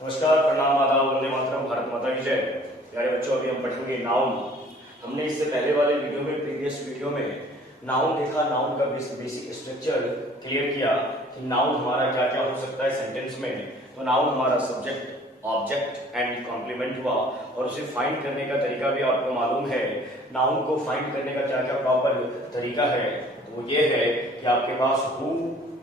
नमस्कार, प्रणाम, आदाब, वंदे मातरम, भारत माता की जय। प्यारे बच्चों, अभी हम पढ़ेंगे नाउन। हमने इससे पहले वाले वीडियो में, प्रीवियस वीडियो में नाउन देखा, नाउन का बेसिक स्ट्रक्चर क्लियर किया कि नाउन हमारा क्या क्या हो सकता है सेंटेंस में। तो नाउन हमारा सब्जेक्ट, ऑब्जेक्ट एंड कॉम्प्लीमेंट हुआ, और उसे फाइंड करने का तरीका भी आपको मालूम है। नाउन को फाइंड करने का क्या क्या प्रॉपर तरीका है, तो वो ये है कि आपके पास हु,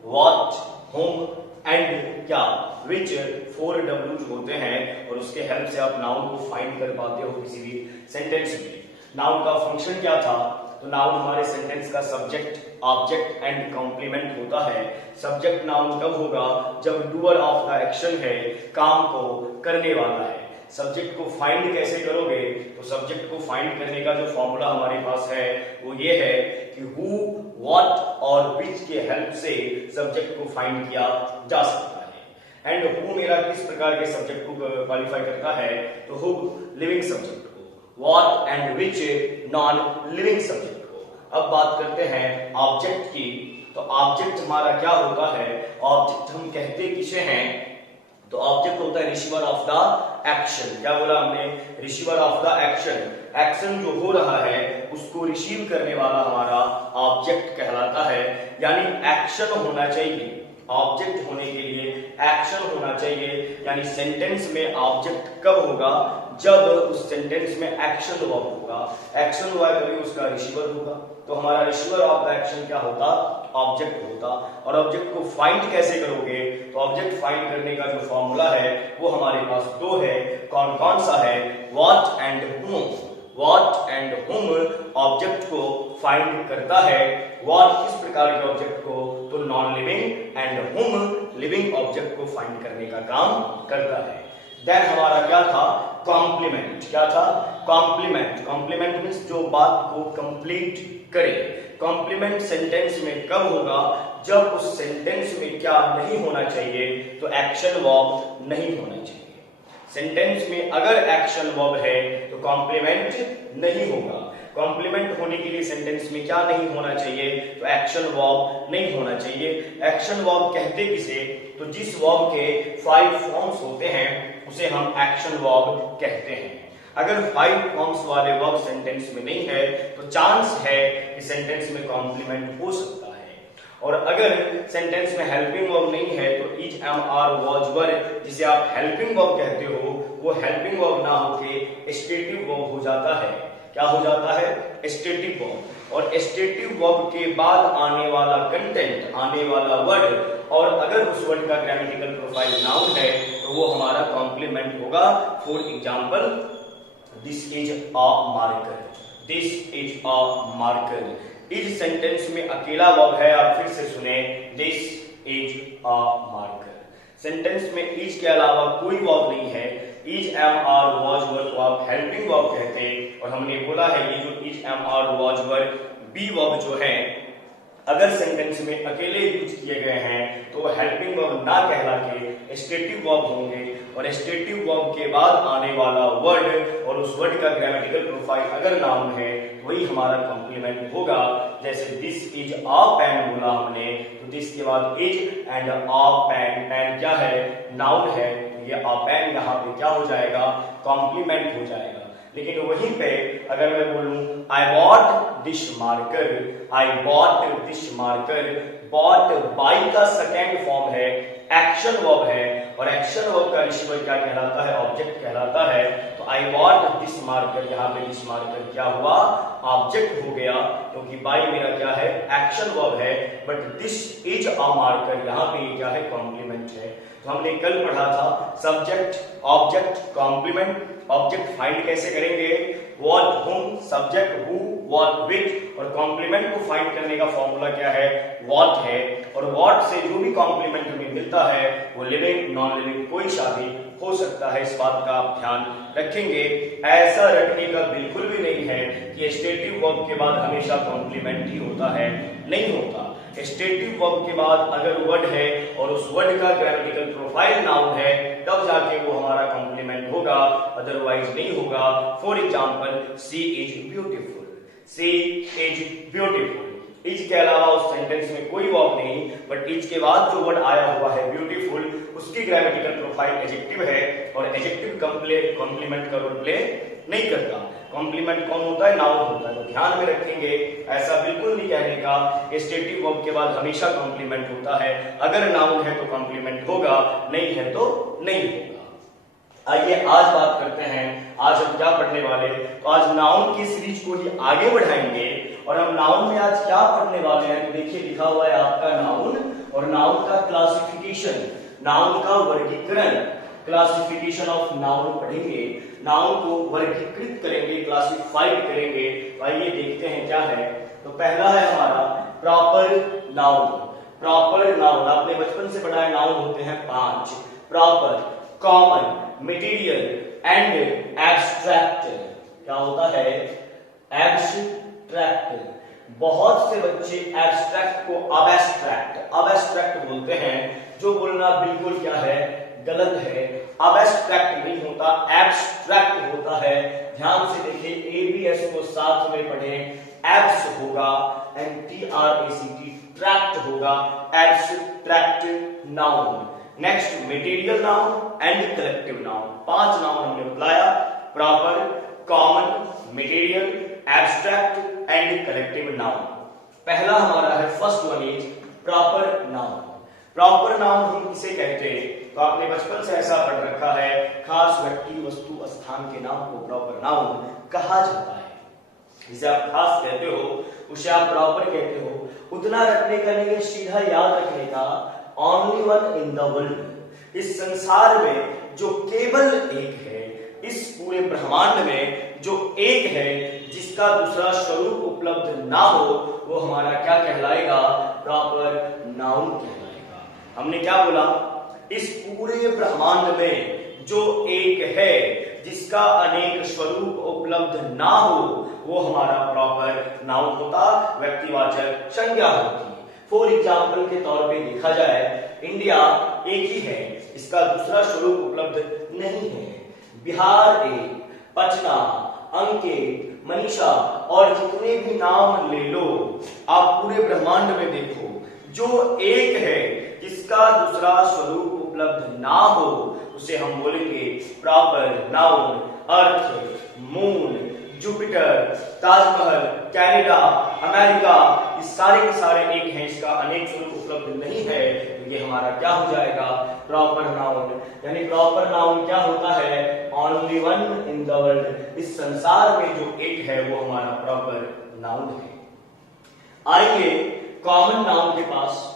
व्हाट, हुम एंड क्या, विच 4 W होते हैं, और उसके हेल्प से आप नाउन को फाइंड कर पाते हो किसी भी सेंटेंस में। नाउन का फंक्शन क्या था, तो नाउन हमारे सेंटेंस का सब्जेक्ट, ऑब्जेक्ट एंड कॉम्प्लीमेंट होता है। सब्जेक्ट नाउन कब होगा, जब डूअर ऑफ द एक्शन है, काम को करने वाला है। सब्जेक्ट को फाइंड कैसे करोगे, तो सब्जेक्ट को फाइंड करने का जो फॉर्मूला हमारे पास है वो ये है कि हु, व्हाट और विच के हेल्प से सब्जेक्ट को फाइंड किया जा सकता है। एंड हु मेरा किस प्रकार के सब्जेक्ट को क्वालिफाई करता है, तो हु लिविंग सब्जेक्ट को, what and which non living subject को। अब बात करते हैं ऑब्जेक्ट की। तो ऑब्जेक्ट हमारा क्या होता है, ऑब्जेक्ट हम कहते किसे हैं, तो ऑब्जेक्ट होता है रिसीवर ऑफ द एक्शन। क्या बोला हमने, receiver of the action. Action जो हो रहा है उसको रिसीव करने वाला हमारा ऑब्जेक्ट कहलाता है। यानी एक्शन होना चाहिए, ऑब्जेक्ट होने के लिए एक्शन होना चाहिए। यानी सेंटेंस में ऑब्जेक्ट कब होगा, जब उस सेंटेंस में एक्शन वर्ब होगा। एक्शन हुआ कभी उसका रिसीवर होगा, तो हमारा रिसीवर ऑफ द एक्शन क्या होता, ऑब्जेक्ट होता। और ऑब्जेक्ट को फाइंड कैसे करोगे, तो ऑब्जेक्ट फाइंड करने का जो फॉर्मूला है वो हमारे पास दो है। कौन कौन सा है, व्हाट एंड हुम। व्हाट एंड हुम ऑब्जेक्ट को फाइंड करता है। व्हाट किस प्रकार के ऑब्जेक्ट को, तो नॉन लिविंग, एंड हुम लिविंग ऑब्जेक्ट को फाइंड करने का काम करता है। देन हमारा क्या था, कॉम्प्लीमेंट। क्या था, कॉम्प्लीमेंट। कॉम्प्लीमेंट मींस जो बात को कंप्लीट करे। कॉम्प्लीमेंट सेंटेंस में कब होगा, जब उस सेंटेंस में क्या नहीं होना चाहिए, तो एक्शन वर्ब नहीं होना चाहिए। सेंटेंस में अगर एक्शन वर्ब है तो कॉम्प्लीमेंट नहीं होगा। कॉम्प्लीमेंट होने के लिए सेंटेंस में क्या नहीं होना चाहिए, तो एक्शन वर्ब नहीं होना चाहिए। एक्शन वर्ब कहते किसे, तो जिस वर्ब के 5 फॉर्म्स होते हैं उसे हम एक्शन वर्ब कहते हैं। अगर 5 फॉर्म्स वाले वर्ब सेंटेंस में नहीं है तो चांस है कि सेंटेंस में कॉम्प्लीमेंट हो सकता है। और अगर सेंटेंस में हेल्पिंग वर्ब नहीं है तो इज, एम, आर, वाज, वर, जिसे आप हेल्पिंग वर्ब कहते हो, वो हेल्पिंग वर्ब ना होके स्टेटिव वर्ब हो जाता है। क्या हो जाता है, स्टेटिव वर्ब। और स्टेटिव वर्ब के बाद आने वाला कंटेंट, आने वाला वर्ड, और अगर उस वर्ड का ग्रामेटिकल प्रोफाइल नाउन है तो वो हमारा कॉम्प्लीमेंट होगा। For example, this is a marker. This is a marker. इस सेंटेंस में अकेला वर्ब है, आप फिर से सुने, this is a marker. Sentence में इज के अलावा कोई वर्ब नहीं है। इज, एम, आर, वाज, वर को आप हेल्पिंग वर्ब कहते हैं। और हमने बोला है ये जो is, am, are, was, were be verb जो है, अगर सेंटेंस में अकेले यूज किए गए हैं तो हेल्पिंग वर्ब ना कहला के स्टेटिव वर्ब होंगे। और स्टेटिव वर्ब के बाद आने वाला वर्ड और उस वर्ड का ग्रामेटिकल प्रोफाइल अगर नाउन है वही हमारा कॉम्प्लीमेंट होगा। जैसे दिस इज अ पेन बोला हमने, तो दिस के बाद is and a pen. Pen क्या है, नाउन है, तो ये अ पेन यहाँ पे क्या हो जाएगा, कॉम्प्लीमेंट हो जाएगा। लेकिन वहीं पे अगर मैं बोलूं I bought this marker, I bought this marker, bot by का सेकेंड फॉर्म है, एक्शन वर्ब है, और एक्शन वर्ब का रिसीवर क्या कहलाता है, ऑब्जेक्ट कहलाता है। तो आई बॉट दिस मार्कर, यहाँ पे दिस मार्कर क्या हुआ, ऑब्जेक्ट हो गया, क्योंकि बाई मेरा क्या है, एक्शन वर्ब है। But this is a marker, यहाँ पे क्या है, कॉम्प्लीमेंट है। तो हमने कल पढ़ा था subject, object, complement. Object find कैसे करेंगे, व्हाट, हुम, सब्जेक्ट हु, व्हाट, विच, और कॉम्प्लीमेंट को फाइंड करने का फॉर्मूला क्या है, व्हाट है। और व्हाट से जो भी कॉम्प्लीमेंट हमें मिलता है वो लिविंग, नॉन लिविंग कोई सा भी हो सकता है। इस बात का आप ध्यान रखेंगे। ऐसा रखने का बिल्कुल भी नहीं है कि स्टेटिव वर्ब के बाद हमेशा कॉम्प्लीमेंट ही होता है, नहीं होता। स्टेटिव वर्ब के बाद अगर वर्ड है और उस वर्ड का ग्रामेटिकल प्रोफाइल नाउन है तब जाके वो हमारा कॉम्प्लीमेंट होगा, अदरवाइज नहीं होगा। For example, she is beautiful, she is beautiful. Is के अलावा उस सेंटेंस में कोई वर्ब नहीं, बट इज के बाद जो वर्ड आया हुआ है ब्यूटीफुल, उसकी ग्रामेटिकल प्रोफाइल एडजेक्टिव है और एडजेक्टिव कॉम्प्लीमेंट का रोल प्ले नहीं करता। कॉम्प्लीमेंट कौन होता है? नाउन होता है। तो ध्यान में रखेंगे, ऐसा बिल्कुल नहीं कहने का स्टेटिव वर्ब के बाद हमेशा कॉम्प्लीमेंट होता है। अगर नाउन है तो कॉम्प्लीमेंट होगा, नहीं है तो नहीं होगा। आइए आज बात करते हैं, आज हम क्या पढ़ने वाले। तो आज नाउन की सीरीज को ही आगे बढ़ाएंगे और हम नाउन में आज क्या पढ़ने वाले हैं। तो देखिए लिखा हुआ है आपका नाउन और नाउन का क्लासिफिकेशन, नाउन का वर्गीकरण, क्लासिफिकेशन ऑफ नाउन पढ़ेंगे। नाउन को वर्गीकृत करेंगे, क्लासिफाइड करेंगे। तो आइए देखते हैं क्या है। तो पहला है हमारा प्रॉपर नाउन। प्रॉपर नाउन आपने बचपन से पढ़ा है, नाउन होते हैं 5। Proper, common, material and abstract. क्या होता है? एब्स्ट्रैक्ट। बहुत से बच्चे एब्स्ट्रैक्ट को अबस्ट्रैक्ट बोलते हैं, जो बोलना बिल्कुल क्या है? गलत है। अबस्ट्रैक्ट नहीं होता, एब्स्ट्रैक्ट होता है। ध्यान से देखिए, एबीएस को साथ में पढ़े, एब्स होगा, एंटीआरएसीटी, ट्रैक्ट होगा, abstract noun. Next material noun and collective noun. 5 noun हमने बताया, proper, common, material, abstract and collective noun. पहला हमारा है, first one is proper noun. Proper noun हम किसे कहते हैं? तो आपने बचपन से ऐसा पढ़ रखा है, खास व्यक्ति, वस्तु, स्थान के नाम को प्रॉपर नाउन कहा जाता है। जिसे आप खास कहते हो उसे आप प्रॉपर कहते हो। उतना रखने का नहीं है, सीधा याद रखने का। Only one in the world, इस संसार में जो केवल एक है, इस पूरे ब्रह्मांड में जो एक है, जिसका दूसरा स्वरूप उपलब्ध ना हो, वो हमारा क्या कहलाएगा? प्रॉपर नाउन कहलाएगा। हमने क्या बोला? इस पूरे ब्रह्मांड में जो एक है, जिसका अनेक स्वरूप उपलब्ध ना हो, वो हमारा प्रॉपर नाउन होता, व्यक्तिवाचक संज्ञा होती। फॉर एग्जाम्पल के तौर पे देखा जाए, इंडिया एक ही है, इसका दूसरा स्वरूप उपलब्ध नहीं है। बिहार एक, पटना, अंकित, मनीषा और जितने भी नाम ले लो, आप पूरे ब्रह्मांड में देखो, जो एक है, जिसका दूसरा स्वरूप उपलब्ध ना हो, उसे हम बोलेंगे proper noun. Earth, moon, Jupiter, Taj Mahal, Canada, America, ये सारे के सारे एक हैं, इसका अनेक स्वरूप उपलब्ध नहीं है, तो ये हमारा क्या हो जाएगा? Proper noun. यानी प्रॉपर नाउन क्या होता है? Only one in the world, इस संसार में जो एक है वो हमारा प्रॉपर नाउन है। आइए कॉमन नाउन के पास।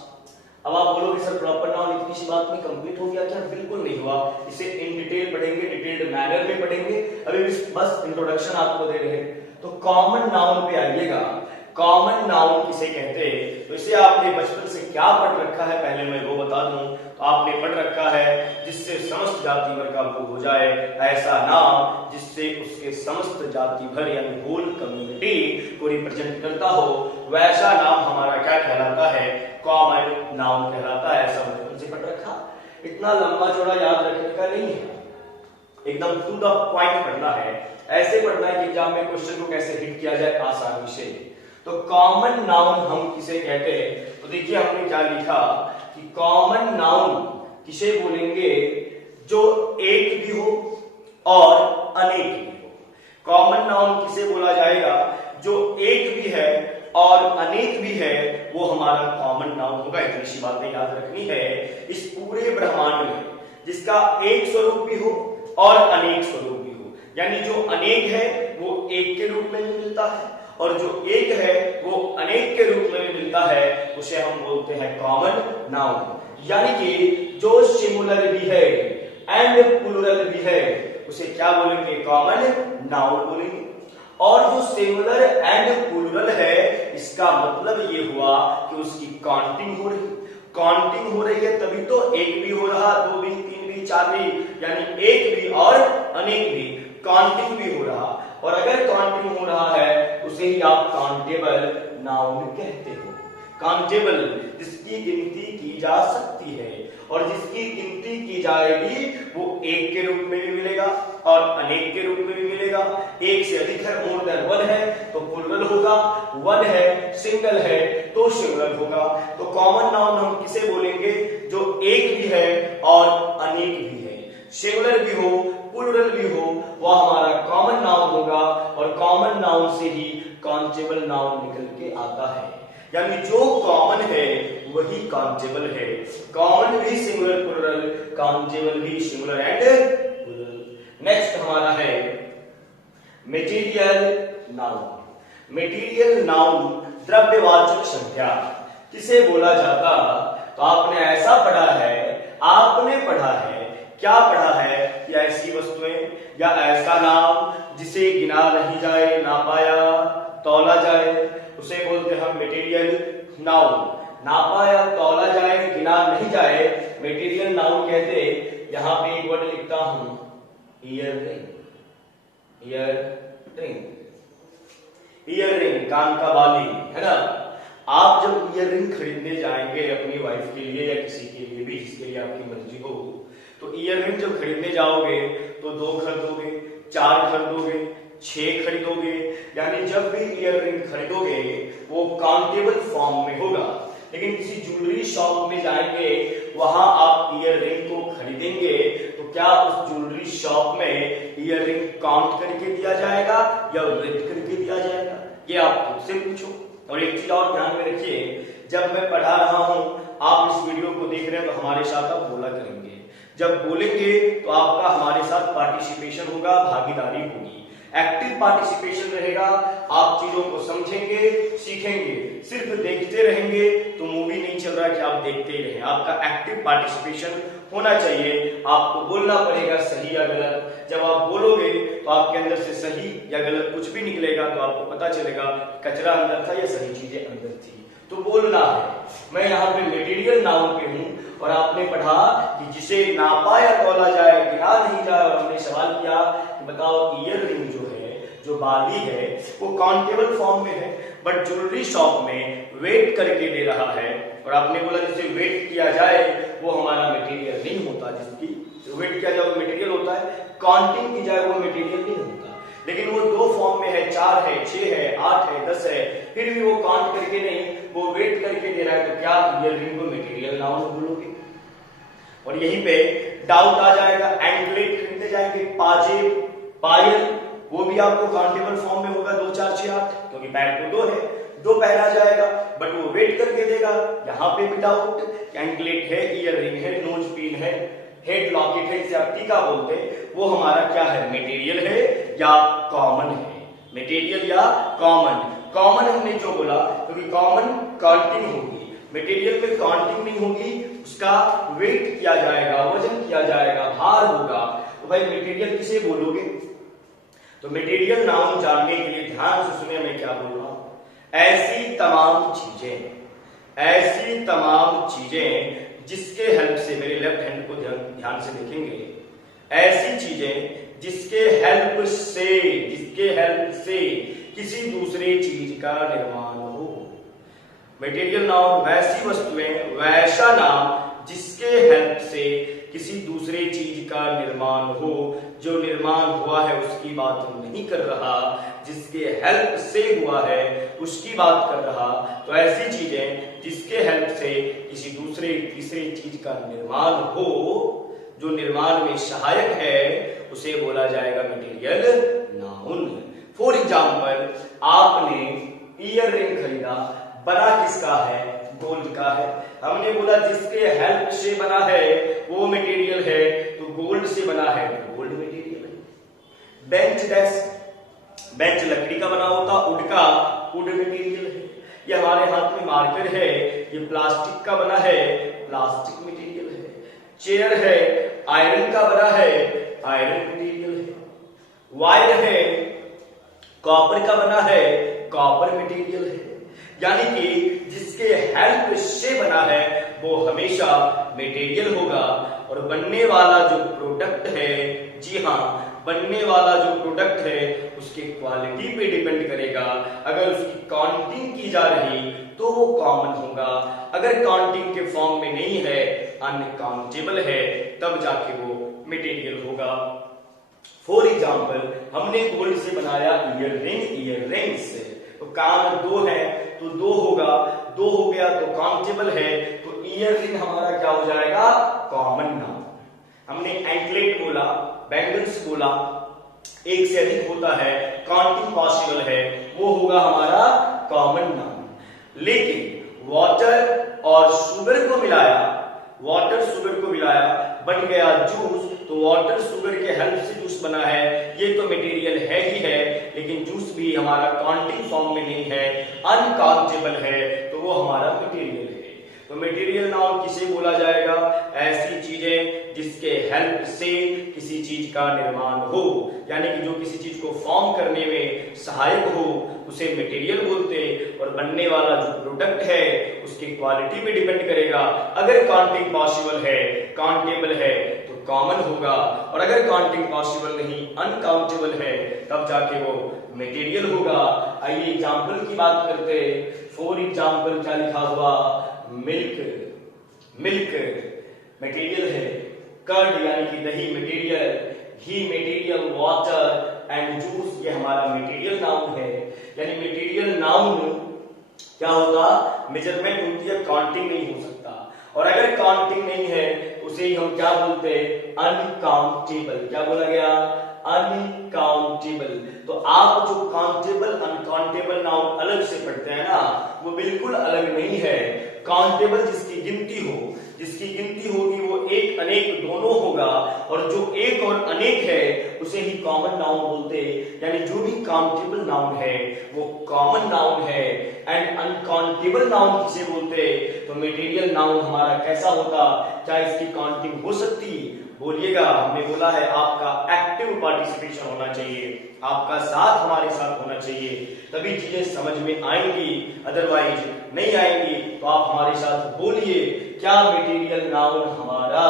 अब आप बोलोगे सर प्रॉपर नाउन इतनी सी बात में कंप्लीट हो गया क्या? बिल्कुल नहीं हुआ। इसे इन डिटेल पढ़ेंगे, डिटेल्ड मैनर में पढ़ेंगे। अभी बस इंट्रोडक्शन आपको दे रहे हैं। तो कॉमन नाउन पे आइएगा। कॉमन नाउन किसे कहते हैं? तो इसे आपने बचपन से क्या पढ़ रखा है, पहले मैं वो बता दूं। तो आपने पढ़ रखा है, जिससे समस्त जाति भर का वो हो जाए, ऐसा नाम जिससे उसके समस्त जाति भर यानी होल कम्युनिटी को रिप्रेजेंट करता हो, वैसा नाम हमारा क्या कहलाता है? कॉमन नाउन कहलाता है। ऐसा बचपन से पढ़ रखा, इतना लंबा चौड़ा याद रखने का नहीं है, एकदम टू द पॉइंट पढ़ना है। ऐसे पढ़ना है कि एग्जाम में क्वेश्चन को कैसे हिट किया जाए आसानी से। तो कॉमन नाउन हम किसे कहते हैं? तो देखिए हमने क्या लिखा कि कॉमन नाउन किसे बोलेंगे? जो एक भी हो और अनेक भी हो। कॉमन नाउन किसे बोला जाएगा? जो एक भी है और अनेक भी है, वो हमारा कॉमन नाउन होगा। इतनी सी बातें याद रखनी है। इस पूरे ब्रह्मांड में जिसका एक स्वरूप भी हो और अनेक स्वरूप भी हो, यानी जो अनेक है वो एक के रूप में भी मिलता है और जो एक है वो अनेक के रूप में भी मिलता है, उसे हम बोलते हैं कॉमन नाउन। यानी कि जो सिंगुलर भी है एंड प्लूरल भी है, उसे क्या बोलेंगे? कॉमन नाउन बोलेंगे। और जो सिंगुलर एंड प्लूरल है, इसका मतलब ये हुआ कि उसकी काउंटिंग हो रही। काउंटिंग हो रही है तभी तो एक भी हो रहा, दो भी, तीन भी, चार भी, यानी एक भी और अनेक भी, काउंटिंग भी हो रहा। और अगर काउंटिंग हो रहा है, उसे ही आप काउंटेबल नाउन कहते हो। काउंटेबल जिसकी गिनती की जा सकती है। और जिसकी गिनती की जाएगी वो एक के रूप में भी मिलेगा और अनेक के रूप में भी मिलेगा। एक से अधिक है, मोर देन वन है तो प्लूरल होगा, वन है सिंगल है तो सिंगुलर होगा। तो कॉमन नाउन हम किसे बोलेंगे? जो एक भी है और अनेक भी है, सिंगुलर भी हो प्लूरल भी हो, वह हमारा कॉमन नाउन होगा। और कॉमन नाउन से ही काउंटेबल नाउन निकल के आता है, यानी जो कॉमन है वही काउंटेबल है। कॉमन भी सिंगुलर प्लूरल, काउंटेबल भी सिंगुलर एंड प्लूरल। नेक्स्ट हमारा है मटेरियल नाउन। मटेरियल नाउन द्रव्यवाचक संज्ञा किसे बोला जाता? तो आपने ऐसा पढ़ा है, आपने पढ़ा है, क्या पढ़ा है? या ऐसी वस्तुएं या ऐसा नाम जिसे गिना नहीं जाए, ना पाया तौला जाए, उसे बोलते हैं मटेरियल नाउन। नापा या तौला जाए, गिना नहीं जाए, मटेरियल नाउन कहते। यहां पे एक वर्ड लिखता हूं, ईयररिंग। ईयररिंग, ईयररिंग कान का बाली है ना। आप जब ईयररिंग खरीदने जाएंगे अपनी वाइफ के लिए या किसी के लिए भी जिसके लिए आपकी मर्जी हो, तो ईयररिंग जब खरीदने जाओगे तो 2 खरीदोगे, 4 खरीदोगे, 6 खरीदोगे, यानी जब भी ईयररिंग खरीदोगे वो काउंटेबल फॉर्म में होगा। लेकिन किसी ज्वेलरी शॉप में जाएंगे, वहां आप ईयररिंग को खरीदेंगे तो क्या उस ज्वेलरी शॉप में ईयररिंग काउंट करके दिया जाएगा या वेट करके दिया जाएगा? ये आप खुद से पूछो। और एक चीज और ध्यान में रखिए, जब मैं पढ़ा रहा हूं, आप इस वीडियो को देख रहे हैं तो हमारे साथ आप बोला करेंगे। जब बोलेंगे तो आपका हमारे साथ पार्टिसिपेशन होगा, भागीदारी होगी, एक्टिव पार्टिसिपेशन रहेगा। आप चीजों को समझेंगे, सीखेंगे। सिर्फ देखते रहेंगे तो मूवी नहीं चल रहा कि आप देखते ही रहें। आपका एक्टिव पार्टिसिपेशन होना चाहिए। आपको बोलना पड़ेगा सही या गलत। जब आप बोलोगे तो आपके अंदर से सही या गलत कुछ भी निकलेगा तो आपको पता चलेगा कचरा अंदर था या सही चीजें अंदर थी। तो बोलना है। मैं यहाँ पे मटेरियल नाउन पे हूं और आपने पढ़ा कि जिसे नापा या तौला जाए, गिना नहीं जाए, और हमने सवाल किया कि बताओ ईयररिंग जो है, जो बाली है, वो काउंटेबल फॉर्म में है, बट ज्वेलरी शॉप में वेट करके दे रहा है। और आपने बोला जिसे वेट किया जाए वो हमारा मटेरियल नहीं होता। जिसकी वेट किया जाए वो मटेरियल होता है, काउंटिंग की जाए वो मटेरियल नहीं होता। लेकिन वो 2 फॉर्म में है, 4 है, 6 है, 8 है, 10 है, फिर भी वो काउंट करके नहीं, वो वेट करके दे रहा है, तो क्या ईयररिंग को मटेरियल नाउन बोलोगे? और यहीं पे डाउट आ जाएगा। एंकलेट खरीदने जाएंगे, पाजेब, पायल, वो भी आपको काउंटेबल फॉर्म में होगा, 2 4 6 8, क्योंकि पैर तो 2 है, 2 पहना जाएगा, बट वो वेट करके देगा। यहाँ पे भी डाउट, एंकलेट है, ईयररिंग है, नोज पिन है, हेड लॉकेट है, इसे आप टीका बोलते हैं, वो हमारा क्या है? मटेरियल है या कॉमन है? मटेरियल या कॉमन? कॉमन हमने जो बोला, क्योंकि कॉमन काउंटिंग होगी, मटेरियल में काउंटिंग नहीं होगी, उसका वेट किया जाएगा, वजन किया जाएगा, भार होगा। तो भाई मटेरियल किसे बोलोगे? तो मटेरियल नाउन जानने के लिए ध्यान से सुनिए मैं क्या बोल रहा हूं। ऐसी तमाम चीजें जिसके हेल्प से, मेरे लेफ्ट हैंड को ध्यान से देखेंगे, ऐसी चीजें जिसके हेल्प से किसी दूसरे चीज का निर्माण हो। मटेरियल नाउन वैसी वस्तुएं, वैसा नाम जिसके हेल्प से किसी दूसरे चीज का निर्माण हो। जो निर्माण हुआ है उसकी बात नहीं कर रहा, जिसके हेल्प से हुआ है उसकी बात कर रहा। तो ऐसी चीजें जिसके हेल्प से किसी दूसरे तीसरे चीज का निर्माण हो, जो निर्माण में सहायक है, उसे बोला जाएगा मटेरियल नाउन। फॉर एग्जाम्पल, आपने ईयररिंग खरीदा, बना किसका है? गोल्ड का है। हमने बोला जिसके हेल्प से बना है वो मटेरियल है, तो गोल्ड से बना है तो गोल्ड मटेरियल है। बेंच डेस्क, बेंच लकड़ी का बना होता, वुड का, वुड मटेरियल है। ये हमारे हाथ में मार्कर है, ये प्लास्टिक का बना है, प्लास्टिक मटेरियल है। चेयर है, आयरन का बना है, आयरन मटेरियल है। वायर है, कॉपर का बना है, कॉपर मटेरियल है। यानी कि जिसके हेल्प से बना है वो हमेशा मटेरियल होगा। और बनने वाला जो प्रोडक्ट है, जी हाँ, बनने वाला जो प्रोडक्ट है उसकी क्वालिटी पे डिपेंड करेगा। अगर उसकी काउंटिंग की जा रही तो वो कॉमन होगा। अगर काउंटिंग के फॉर्म में नहीं है, अनकाउंटेबल है, तब जाके वो मटेरियल होगा। फॉर एग्जाम्पल, हमने गोल्ड से बनाया इयररिंग्स, तो कान दो है तो दो होगा, दो हो गया तो काउंटेबल है, तो इयररिंग हमारा क्या हो जाएगा, कॉमन नाउन। हमने एंकलेट बोला, बैंगल्स बोला, एक से अधिक होता है, काउंटिंग पॉसिबल है, वो होगा हमारा कॉमन नाउन। लेकिन वाटर और शुगर को मिलाया, वाटर शुगर को मिलाया, बन गया जूस, तो वाटर शुगर के हेल्प से जूस बना है, ये तो मटेरियल है ही है, लेकिन जूस भी हमारा काउंटिंग फॉर्म में नहीं है, अनकाउंटेबल है, तो वो हमारा मटेरियल है। तो मटेरियल नाउन किसे बोला जाएगा, ऐसी चीजें जिसके हेल्प से किसी चीज का निर्माण हो, यानी कि जो किसी चीज को फॉर्म करने में सहायक हो, उसे मटेरियल बोलते। और बनने वाला जो प्रोडक्ट है उसकी क्वालिटी पे डिपेंड करेगा। अगर काउंटिंग पॉसिबल है, काउंटेबल है, तो कॉमन होगा, और अगर काउंटिंग पॉसिबल नहीं, अनकाउंटेबल है, तब जाके वो मटेरियल होगा। आइए एग्जाम्पल की बात करते। फॉर एग्जाम्पल क्या लिखा हुआ, मिल्क, मिल्क मटेरियल है, कर्ड यानी कि दही material, ghee material, water and juice ये हमारा मटेरियल नाउन है। यानी मटेरियल नाउन क्या होगा, मेजरमेंट होती है, काउंटिंग नहीं हो सकता। और अगर काउंटिंग नहीं है उसे ही हम क्या बोलते हैं, अनकाउंटेबल। क्या बोला गया, अनकाउंटेबल। तो आप जो काउंटेबल अनकाउंटेबल नाउन अलग से पढ़ते हैं ना, वो बिल्कुल अलग नहीं है। काउंटेबल जिसकी गिनती हो, जिसकी गिनती होगी वो एक अनेक दोनों होगा, और जो एक और अनेक है उसे ही कॉमन नाउन बोलते। यानी जो भी काउंटेबल नाउन है वो कॉमन नाउन है। एंड अनकाउंटेबल नाउन किसे बोलते, तो मटेरियल नाउन हमारा कैसा होता, क्या इसकी काउंटिंग हो सकती, बोलिएगा। हमने बोला है आपका एक्टिव पार्टिसिपेशन होना चाहिए, आपका साथ हमारे साथ होना चाहिए, तभी चीजें समझ में आएंगी, अदरवाइज नहीं आएंगी। तो आप हमारे साथ बोलिए, क्या मटेरियल नाउन हमारा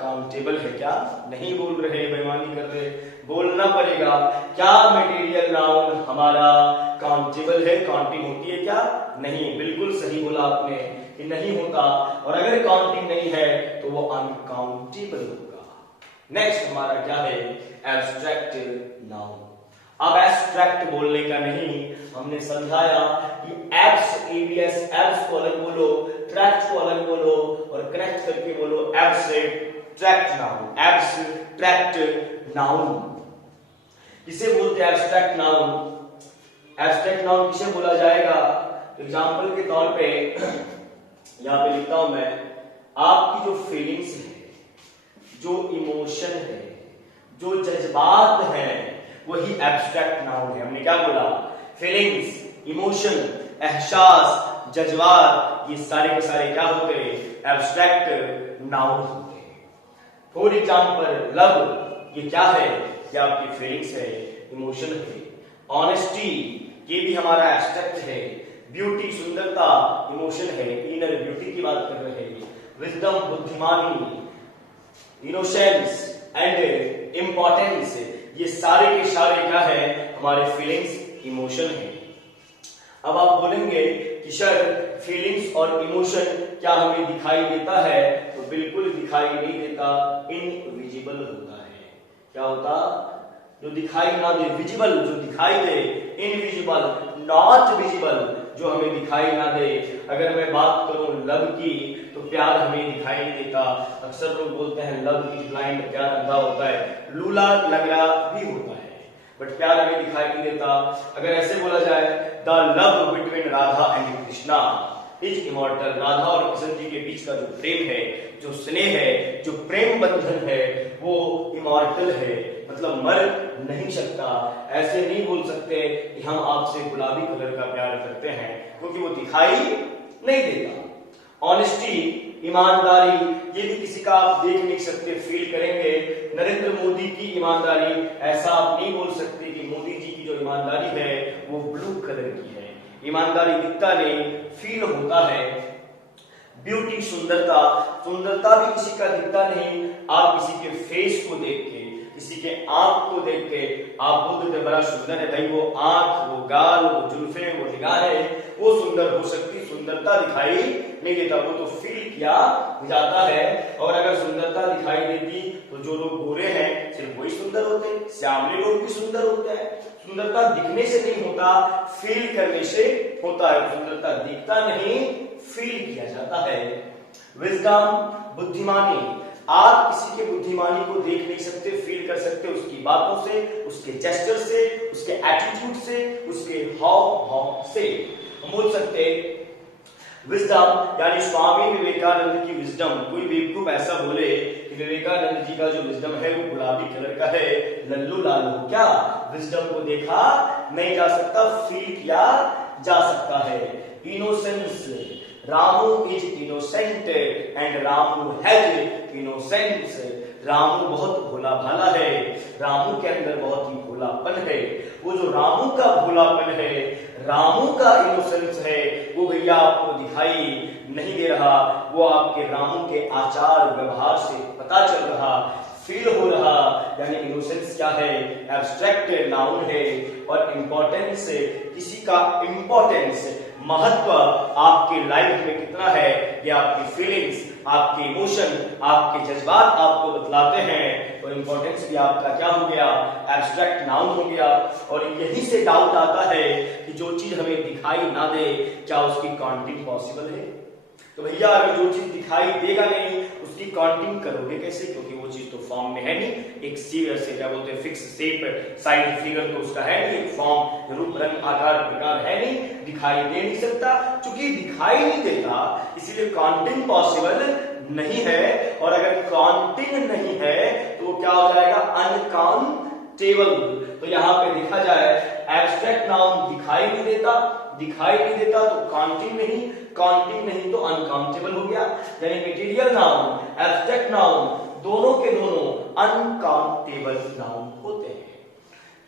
काउंटेबल है, क्या नहीं बोल रहे, बेईमानी कर रहे, बोलना पड़ेगा। क्या मटेरियल नाउन हमारा काउंटेबल है, काउंटिंग होती है क्या, नहीं, बिल्कुल सही बोला आपने कि नहीं होता। और अगर काउंटिंग नहीं है तो वो अनकाउंटेबल होगा। नेक्स्ट हमारा क्या है, एब्स्ट्रैक्ट नाउन। अब एब्स्ट्रैक्ट बोलने का नहीं, हमने समझाया कि एब्स, एबीएस, एब्स को अलग बोलो, ट्रैक्ट को अलग बोलो, और कनेक्ट करके बोलो एब्स्ट्रैक्ट नाउन, एब्स्ट्रैक्ट नाउन। किसे बोलते हैं एब्स्ट्रैक्ट नाउन, एब्स्ट्रैक्ट नाउन किसे बोला जाएगा। एग्जांपल के तौर पे यहां पे लिखता हूं मैं, आपकी जो फीलिंग्स है, जो इमोशन है, जो जज्बात है, वही एब्स्ट्रैक्ट नाउन है। हमने क्या बोला, फीलिंग्स, इमोशन, एहसास, जज्बात, ये सारे के सारे क्या होते हैं, एब्स्ट्रैक्ट नाउन होते हैं। फॉर एग्जांपल लव, ये क्या है, ये आपकी फीलिंग्स है, इमोशन है। ऑनेस्टी, ये भी हमारा एब्स्ट्रैक्ट है। ब्यूटी, सुंदरता, इमोशन है, इनर ब्यूटी की बात कर रहे हैं। विजडम, बुद्धिमानी, इनोसेंस एंड इंपॉर्टेंस, ये सारे के सारे क्या है, हमारे फीलिंग्स, इमोशन है। अब आप बोलेंगे कि सर फीलिंग्स और इमोशन क्या हमें दिखाई देता है, तो बिल्कुल दिखाई नहीं देता, इनविजिबल होता है। क्या होता, जो दिखाई ना दे, विजिबल जो दिखाई दे, इनविजिबल, नॉट विजिबल जो हमें दिखाई ना दे। अगर मैं बात करूं लव की, तो प्यार हमें दिखाई नहीं देता। अक्सर लोग बोलते हैं लव इज ब्लाइंड, प्यार अंधा होता है, लूला लंगड़ा भी होता है, बट प्यार हमें दिखाई नहीं देता। अगर ऐसे बोला जाए, the love between Radha and Krishna is immortal, Radha और कृष्ण जी के बीच का जो प्रेम है, जो स्नेह है, जो प्रेम बंधन है, वो इमॉर्टल है, मतलब मर नहीं सकता। ऐसे नहीं बोल सकते कि हम आपसे गुलाबी कलर का प्यार करते हैं, क्योंकि वो दिखाई नहीं देता। ऑनेस्टी, ईमानदारी, ये भी किसी का आप देख नहीं सकते, फील करेंगे। नरेंद्र मोदी की ईमानदारी, ऐसा आप नहीं बोल सकते कि मोदी जी की जो ईमानदारी है वो ब्लू कलर की है। ईमानदारी दिखता नहीं, फील होता है। ब्यूटी, सुंदरता, सुंदरता भी किसी का दिखता नहीं, आप किसी के फेस को देख के, किसी के आंख को देख के आप बोलते थे बड़ा सुंदर है भाई, वो आंख, वो गाल, वो जुल्फे, वो निगाहें, वो सुंदर हो सकती, सुंदरता दिखाई नहीं देता, वो तो फील किया जाता है। और अगर सुंदरता दिखाई देती तो जो लोग गोरे हैं सिर्फ वही सुंदर होते, श्यामले लोग भी सुंदर होते हैं। सुंदरता दिखने से नहीं होता, फील करने से होता है। सुंदरता दिखता नहीं, फील किया जाता है। विजडम, बुद्धिमानी। आप किसी के बुद्धिमानी को देख नहीं सकते, फील कर सकते उसकी बातों से, उसके जेस्चर से, उसके एटीट्यूड से, उसके हाव भाव से। हम बोल सकते विजडम यानी स्वामी विवेकानंद की विजडम। कोई बेवकूफ ऐसा बोले कि विवेकानंद जी का जो विजडम है वो गुलाबी कलर का है, लल्लू लाल हो क्या? विजडम को देखा नहीं जा सकता, फील किया जा सकता है। Innocence, Ramu is innocent and Ramu has innocence. Ramu बहुत भोला भाला है, रामू के अंदर बहुत ही भोलापन है। वो जो रामू का भोलापन है, रामू का इनोसेंस है, वो भैया आपको दिखाई नहीं दे रहा, वो आपके रामू के आचार व्यवहार से पता चल रहा, फील हो रहा। यानी इनोसेंस क्या है? एब्स्ट्रैक्ट नाउन है। और इंपॉर्टेंस, किसी का इंपॉर्टेंस, महत्व आपके लाइफ में कितना है, ये आपकी फीलिंग्स, आपके इमोशन, आपके जज्बात आपको बतलाते हैं। तो इंपॉर्टेंस भी आपका क्या हो गया? एब्स्ट्रैक्ट नाउन हो गया। और यहीं से डाउट आता है कि जो चीज हमें दिखाई ना दे, क्या उसकी काउंटिंग पॉसिबल है? तो भैया अगर जो चीज दिखाई देगा नहीं, उसकी काउंटिंग करोगे कैसे? क्योंकि वो चीज तो फॉर्म में है नहीं, एक सीवर से क्या बोलते हैं, फिक्स शेप, साइड फिगर तो उसका है नहीं, एक फॉर्म, रूप, रंग, आकार, प्रकार है नहीं, दिखाई दे नहीं सकता। चूंकि दिखाई नहीं देता इसीलिए काउंटिंग पॉसिबल नहीं है। और अगर काउंटिंग नहीं है तो वो क्या हो जाएगा? अनकाउंटेबल। तो यहां पे देखा जाए एब्स्ट्रैक्ट नाउन दिखाई नहीं देता, दिखाई नहीं देता तो काउंटिंग नहीं, काउंटिंग नहीं तो अनकाउंटेबल हो गया। यानी मटेरियल नाउन, एब्स्ट्रैक्ट नाउन, दोनों के दोनों अनकाउंटेबल नाउन होते हैं।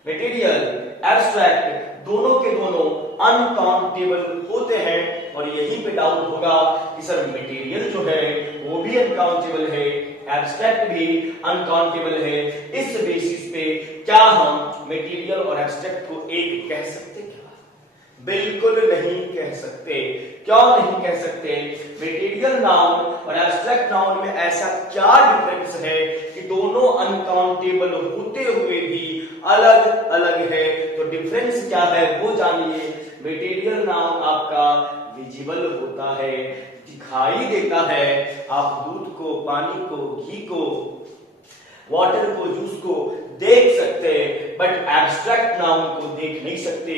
मटेरियल, एब्स्ट्रैक्ट दोनों के दोनों अनकाउंटेबल होते हैं। और यहीं पे डाउट होगा कि सर मटेरियल जो है वो भी अनकाउंटेबल है, एब्स्ट्रैक्ट भी अनकाउंटेबल है। इस बेसिस पे क्या हम मटेरियल और एब्स्ट्रैक्ट को एक कह सकते हैं? बिल्कुल नहीं कह सकते। क्यों नहीं कह सकते? मटेरियल नाउन और एब्स्ट्रैक्ट नाउन में ऐसा क्या डिफरेंस है कि दोनों अनकाउंटेबल होते हुए भी अलग अलग है? तो डिफरेंस क्या है वो जानिए। मटेरियल नाउन आपका विजिबल होता है, दिखाई देता है। आप दूध को, पानी को, घी को, वाटर को, जूस को देख सकते हैं, बट एब्स्ट्रैक्ट नाउन को देख नहीं सकते।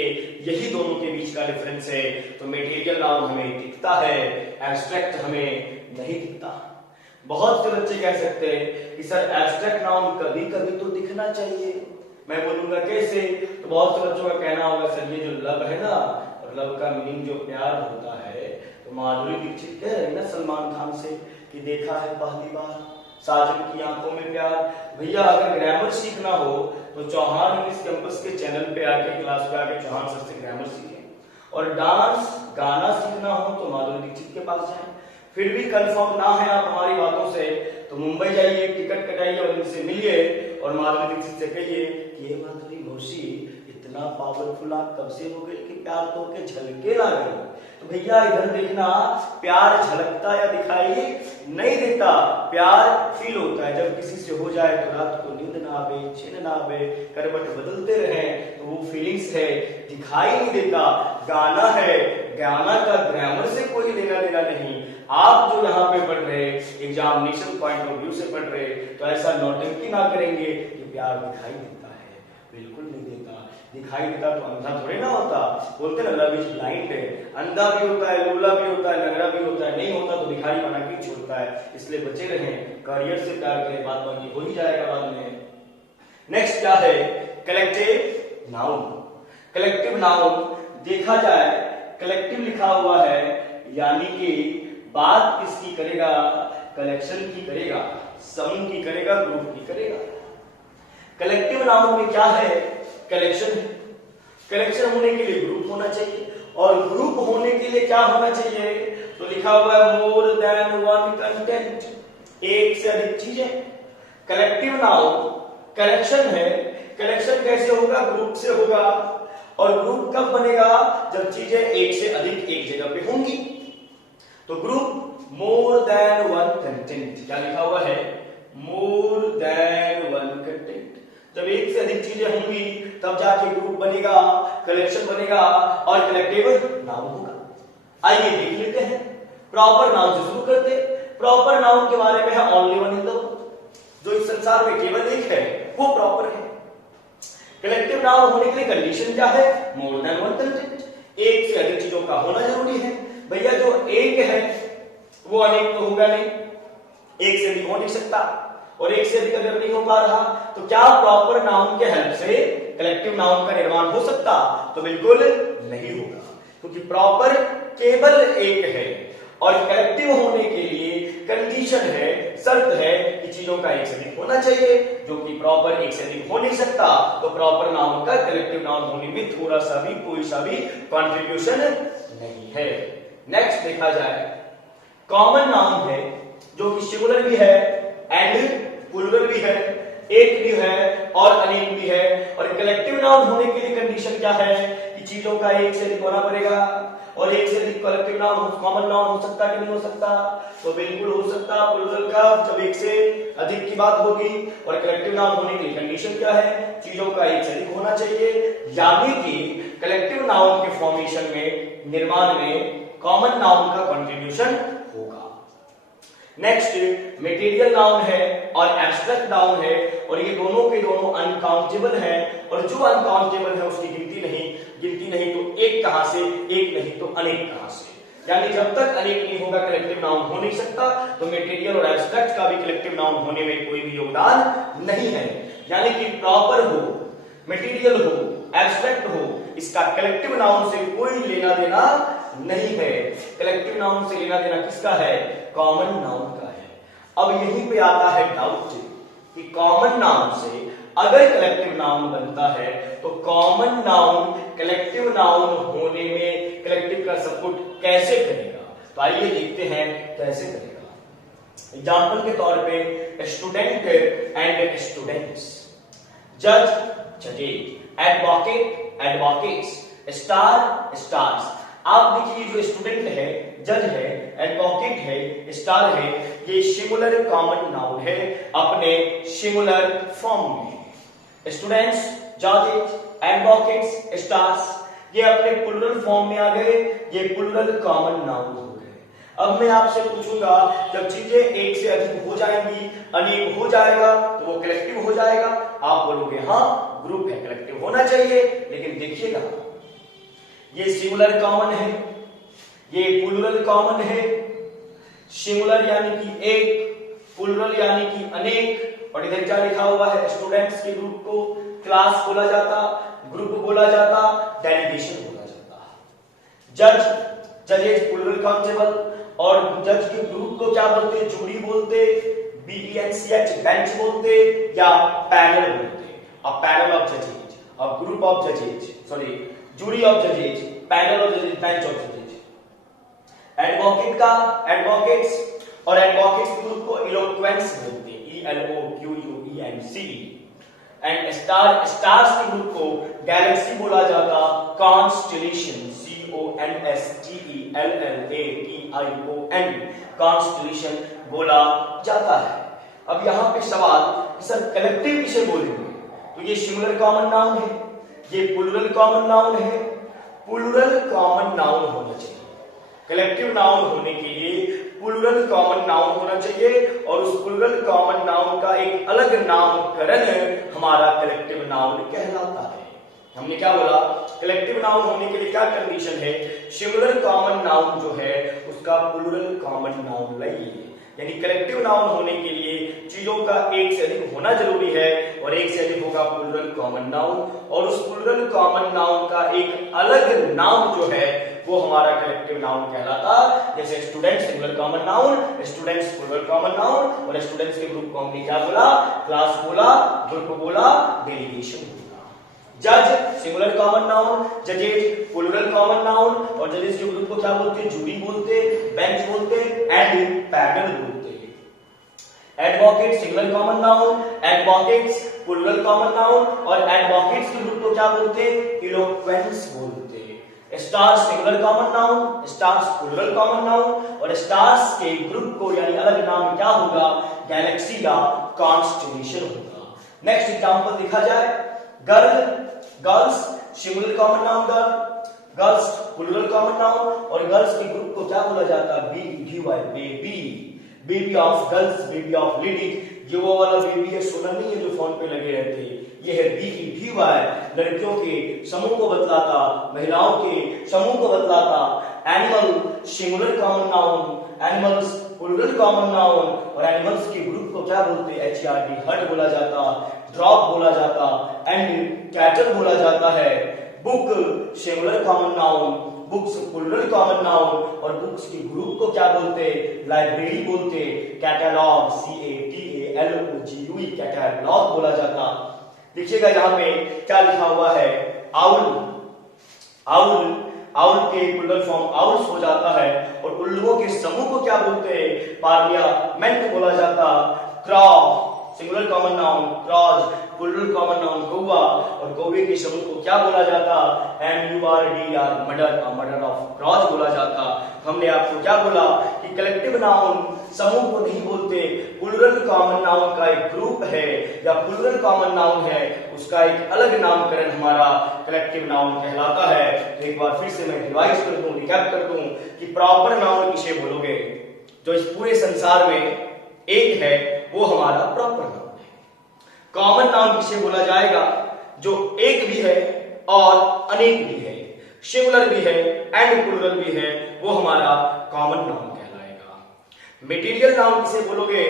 यही दोनों के बीच का डिफरेंस है। तो मटेरियल नाउन हमें दिखता है, एब्स्ट्रैक्ट हमें नहीं दिखता। बहुत से बच्चे कह सकते हैं कि सर एब्स्ट्रैक्ट नाउन कभी कभी तो दिखना चाहिए। मैं बोलूंगा कैसे? तो बहुत से बच्चों का कहना होगा सर ये जो लव है ना, और लव का मीनिंग जो प्यार होता है, तो माधुरी दीक्षित कह रही ना सलमान खान से कि देखा है पहली बार साजन की आंखों में प्यार। भैया अगर ग्रामर सीखना हो तो चौहान इंग्लिश कैंपस के चैनल पे आके, क्लास पे आके चौहान सर से ग्रामर सीखें। और डांस गाना सीखना हो तो माधुरी दीक्षित के पास जाएं। फिर भी कंफर्म ना है आप हमारी बातों से तो मुंबई जाइए, टिकट कटाइए और इनसे मिलिए और माधुरी दीक्षित से कहिए कि ये माधुरी मौसी इतना पावरफुल आप कब से हो गए कि प्यार तो के झलके ला गए। तो भैया इधर देखना, प्यार झलकता या दिखाई नहीं देता, प्यार फील होता है। जब किसी से हो जाए तो रात को नींद ना आवे, चैन ना आवे, करवट बदलते रहे, तो वो फीलिंग्स है, दिखाई नहीं देता। गाना है, गाना का ग्रामर से कोई लेना देना नहीं। आप जो यहाँ पे पढ़ रहे, एग्जामिनेशन पॉइंट ऑफ व्यू से पढ़ रहे, तो ऐसा नौटंकी ना करेंगे कि प्यार दिखाई देता है। बिल्कुल नहीं देता। दिखाई देता तो अंधा थोड़े ना होता। बोलते ना लव इज ब्लाइंड है, अंधा भी होता है, लूला भी होता है, लंगड़ा भी होता है। नहीं होता तो भिखारी बना के छोड़ता है। इसलिए बचे रहें, करियर से प्यार करें, बात बाकी हो ही जाएगा बाद में। नेक्स्ट क्या है? Collective noun. कलेक्टिव नाउन देखा जाए, कलेक्टिव लिखा हुआ है यानी कि बात किसकी करेगा? कलेक्शन की करेगा, समूह की करेगा, ग्रुप की करेगा। कलेक्टिव नाउन में क्या है? कलेक्शन है। कलेक्शन होने के लिए ग्रुप होना चाहिए, और ग्रुप होने के लिए क्या होना चाहिए? तो लिखा हुआ है मोर देन वन कंटेंट, एक से अधिक चीजें। कलेक्टिव नाउन कलेक्शन है। कलेक्शन कैसे होगा? ग्रुप से होगा। और ग्रुप कब बनेगा? जब चीजें एक से अधिक एक जगह पे होंगी। तो group more than one content, क्या लिखा हुआ है? More than one content. जब एक से अधिक चीजें होंगी तब जाके ग्रुप बनेगा, कलेक्शन बनेगा और कलेक्टिव नाउन होगा। आइए देख लेते हैं। प्रॉपर नाउन से शुरू करते। प्रॉपर नाउन के बारे में है only one in the world, जो इस संसार में केवल एक है वो प्रॉपर है। कलेक्टिव नाउन होने के लिए कंडीशन क्या है? मोर देन वन कंटेंट, एक से अधिक चीजों का होना जरूरी है। भैया जो एक है वो अनेक तो होगा नहीं, एक से अधिक हो नहीं सकता, और एक से अधिक अगर नहीं हो पा रहा तो क्या प्रॉपर नाउन के हेल्प से कलेक्टिव नाउन का निर्माण हो सकता? तो बिल्कुल नहीं होगा, क्योंकि प्रॉपर केवल एक है और कलेक्टिव होने के लिए कंडीशन है, शर्त है कि चीजों का एक से अधिक होना चाहिए, जो कि प्रॉपर एक से अधिक हो नहीं सकता। तो प्रॉपर नाउन का कलेक्टिव नाउन होने में थोड़ा सा भी कोई सा भी कंट्रीब्यूशन नहीं है। नेक्स्ट देखा जाए, कॉमन नाउन है जो कि सिंगुलर भी है एंड प्लूरल भी है, एक भी है और अनेक भी है। और कलेक्टिव नाउन होने के लिए कंडीशन क्या है? कि चीजों का एक से अधिक होना पड़ेगा, और एक से अधिक कलेक्टिव नाउन कॉमन नाउन हो सकता कि नहीं हो सकता? तो बिल्कुल हो सकता। प्लूरल का जब एक से अधिक की बात होगी, और कलेक्टिव नाउन होने के लिए कंडीशन क्या है? चीजों का एक से अधिक होना चाहिए, यानी कि कलेक्टिव नाउन के फॉर्मेशन में, निर्माण में कॉमन नाउन का कंट्रीब्यूशन होगा। नेक्स्ट मटेरियल नाउन है और एब्स्ट्रैक्ट नाउन है, और ये दोनों के दोनों अनकाउंटेबल हैं, और जो अनकाउंटेबल है उसकी गिनती नहीं तो एक कहां से, एक नहीं तो अनेक कहां से। यानी जब तक अनेक नहीं होगा कलेक्टिव नाउन हो नहीं सकता। तो मटेरियल और एब्स्ट्रैक्ट का भी कलेक्टिव नाउन होने में कोई भी योगदान नहीं है। यानी कि प्रॉपर हो, मटेरियल हो, एब्स्ट्रैक्ट हो, इसका कलेक्टिव नाउन से कोई लेना देना नहीं है। कलेक्टिव नाउन से लेना देना किसका है? कॉमन नाउन का है। अब यहीं पे आता है डाउट कि कॉमन नाउन से अगर कलेक्टिव नाउन बनता है तो कॉमन नाउन कलेक्टिव नाउन होने में कलेक्टिव का सपोर्ट कैसे करेगा? तो आइए देखते हैं कैसे करेगा। एग्जांपल के तौर पे स्टूडेंट एंड स्टूडेंट्स, जज जजेज, एडवोकेट एडवोकेट्स, स्टार स्टार्स। आप देखिए जो स्टूडेंट है, जज है, एडवोकेट है, स्टार है, ये सिंगुलर कॉमन नाउन है अपने सिंगुलर फॉर्म में। स्टूडेंट्स, जजेस, एडवोकेट्स, स्टार्स, ये अपने प्लूरल फॉर्म में आ गए, ये प्लूरल कॉमन नाउन हो गए। अब मैं आपसे पूछूंगा, जब चीजें एक से अधिक हो जाएंगी, अनेक हो जाएगा, तो वो कलेक्टिव हो जाएगा। आप बोलोगे हाँ ग्रुप है, कलेक्टिव होना चाहिए, लेकिन देखिएगा ये सिंगुलर कॉमन है, ये प्लूरल कॉमन है। सिंगुलर यानी कि एक, प्लूरल यानी कि अनेक, और इधर क्या लिखा हुआ है? स्टूडेंट्स के ग्रुप को क्लास बोला जाता, ग्रुप बोला जाता, डेलीगेशन बोला जाता। जज, जजेज प्लूरल काउंटेबल, और जज के ग्रुप को क्या बोलते? जूरी बोलते, BENCH बेंच बोलते, या पैनल बोलते। A panel of जजेज, a group of जजेज, sorry jury of जजेज, panel of जजेज, bench of जजेज। Advocate का एडवोकेट्स, और एडवोकेट्स ग्रुप को इलोक्वेंस बोलते, ELOQUENC। एंड स्टार, स्टार्स के ग्रुप को गैलेक्सी बोला जाता, कॉन्स्टेलेशन, CONSTELLATION, कॉन्स्टेलेशन बोला जाता है। अब यहां पे सवाल, सर कलेक्टिव किसे बोलेंगे? तो ये सिंगुलर कॉमन नाउन है, ये प्लूरल कॉमन नाउन है। प्लूरल कॉमन नाउन होना चाहिए, कलेक्टिव नाउन होने के लिए प्लूरल कॉमन नाउन होना चाहिए, और उस प्लूरल कॉमन नाउन का एक अलग नामकरण हमारा कलेक्टिव नाउन कहलाता है। हमने क्या बोला? कलेक्टिव नाउन होने के लिए क्या कंडीशन है? सिंगुलर कॉमन नाउन जो है उसका प्लूरल कॉमन नाउन लाइए। यानी कलेक्टिव नाउन होने के लिए चीजों का एक से अधिक होना जरूरी है, और एक से अधिक होगा प्लूरल कॉमन नाउन, और उस प्लूरल कॉमन नाउन का एक अलग नाम जो है वो हमारा कलेक्टिव नाउन कहलाता। जैसे student singular common noun, students plural common noun, और स्टूडेंट्स के ग्रुप को हमने क्या बोला? क्लास बोला, ग्रुप बोला, डेलीगेशन बोला। जज singular common noun, जजेज plural common noun, और जजेस के ग्रुप को क्या बोलते? जूरी बोलते, बेंच बोलते, एंड पैनल बोलते। Advocate singular common noun, advocates plural common noun, और एडवोकेट्स के ग्रुप को क्या बोलते हैं? इलोक्वेंस बोलते हैं। Stars singular common noun, stars plural common noun, और स्टार्स के ग्रुप को यानी अलग नाम क्या होगा? गैलेक्सी या कॉन्स्टेलेशन होगा। नेक्स्ट एग्जांपल देखा जाए, girl, girls singular common noun girl, girls plural common noun, और गर्ल्स के ग्रुप को क्या बोला जाता है? BEBY bevy, bevy of girls, bevy of lady. जो वो वाला बेबी है, सुना नहीं है जो फोन पे लगे रहते हैं, ये है BEBY, लड़कियों के समूह को बतलाता, महिलाओं के समूह को बतलाता। Animal singular common noun, animals plural common noun, और एनिमल्स के ग्रुप को क्या बोलते हैं? HERD हर्ड बोला जाता, ड्रॉप बोला जाता, एंड कैटल बोला जाता है। Book singular common noun, books plural common noun, और बुक्स के ग्रुप को क्या बोलते? लाइब्रेरी बोलते। कैटलॉग CATALOGUE कैटलॉग बोला जाता। देखिएगा यहाँ पे क्या लिखा हुआ है? आउल, आउल, आउल के प्लूरल फॉर्म आउल्स हो जाता है, और उल्लुओं के समूह को क्या बोलते हैं? पार्लियामेंट बोला जाता। Crow singular common noun, crows plural common noun कौवा, और कौवे के समूह को क्या बोला जाता? MURDER मर्डर, मर्डर ऑफ क्रॉज बोला जाता। हमने आपको क्या बोला कि कलेक्टिव नाउन समूह को नहीं बोलते, प्लूरल कॉमन नाउन का एक ग्रुप है या प्लूरल कॉमन नाउन है, उसका एक अलग नामकरण हमारा कलेक्टिव नाउन कहलाता है। तो एक बार फिर से मैं रिवाइज कर दूं, रिकैप कर दूं कि प्रॉपर नाउन किसे बोलोगे? जो इस पूरे संसार में एक है वो हमारा प्रॉपर नाउन है। कॉमन नाउन किसे बोला जाएगा? जो एक भी है और अनेक भी है, सिंगुलर भी है एंड प्लूरल भी है, वो हमारा कॉमन नाउन कहलाएगा। मटेरियल नाउन किसे बोलोगे?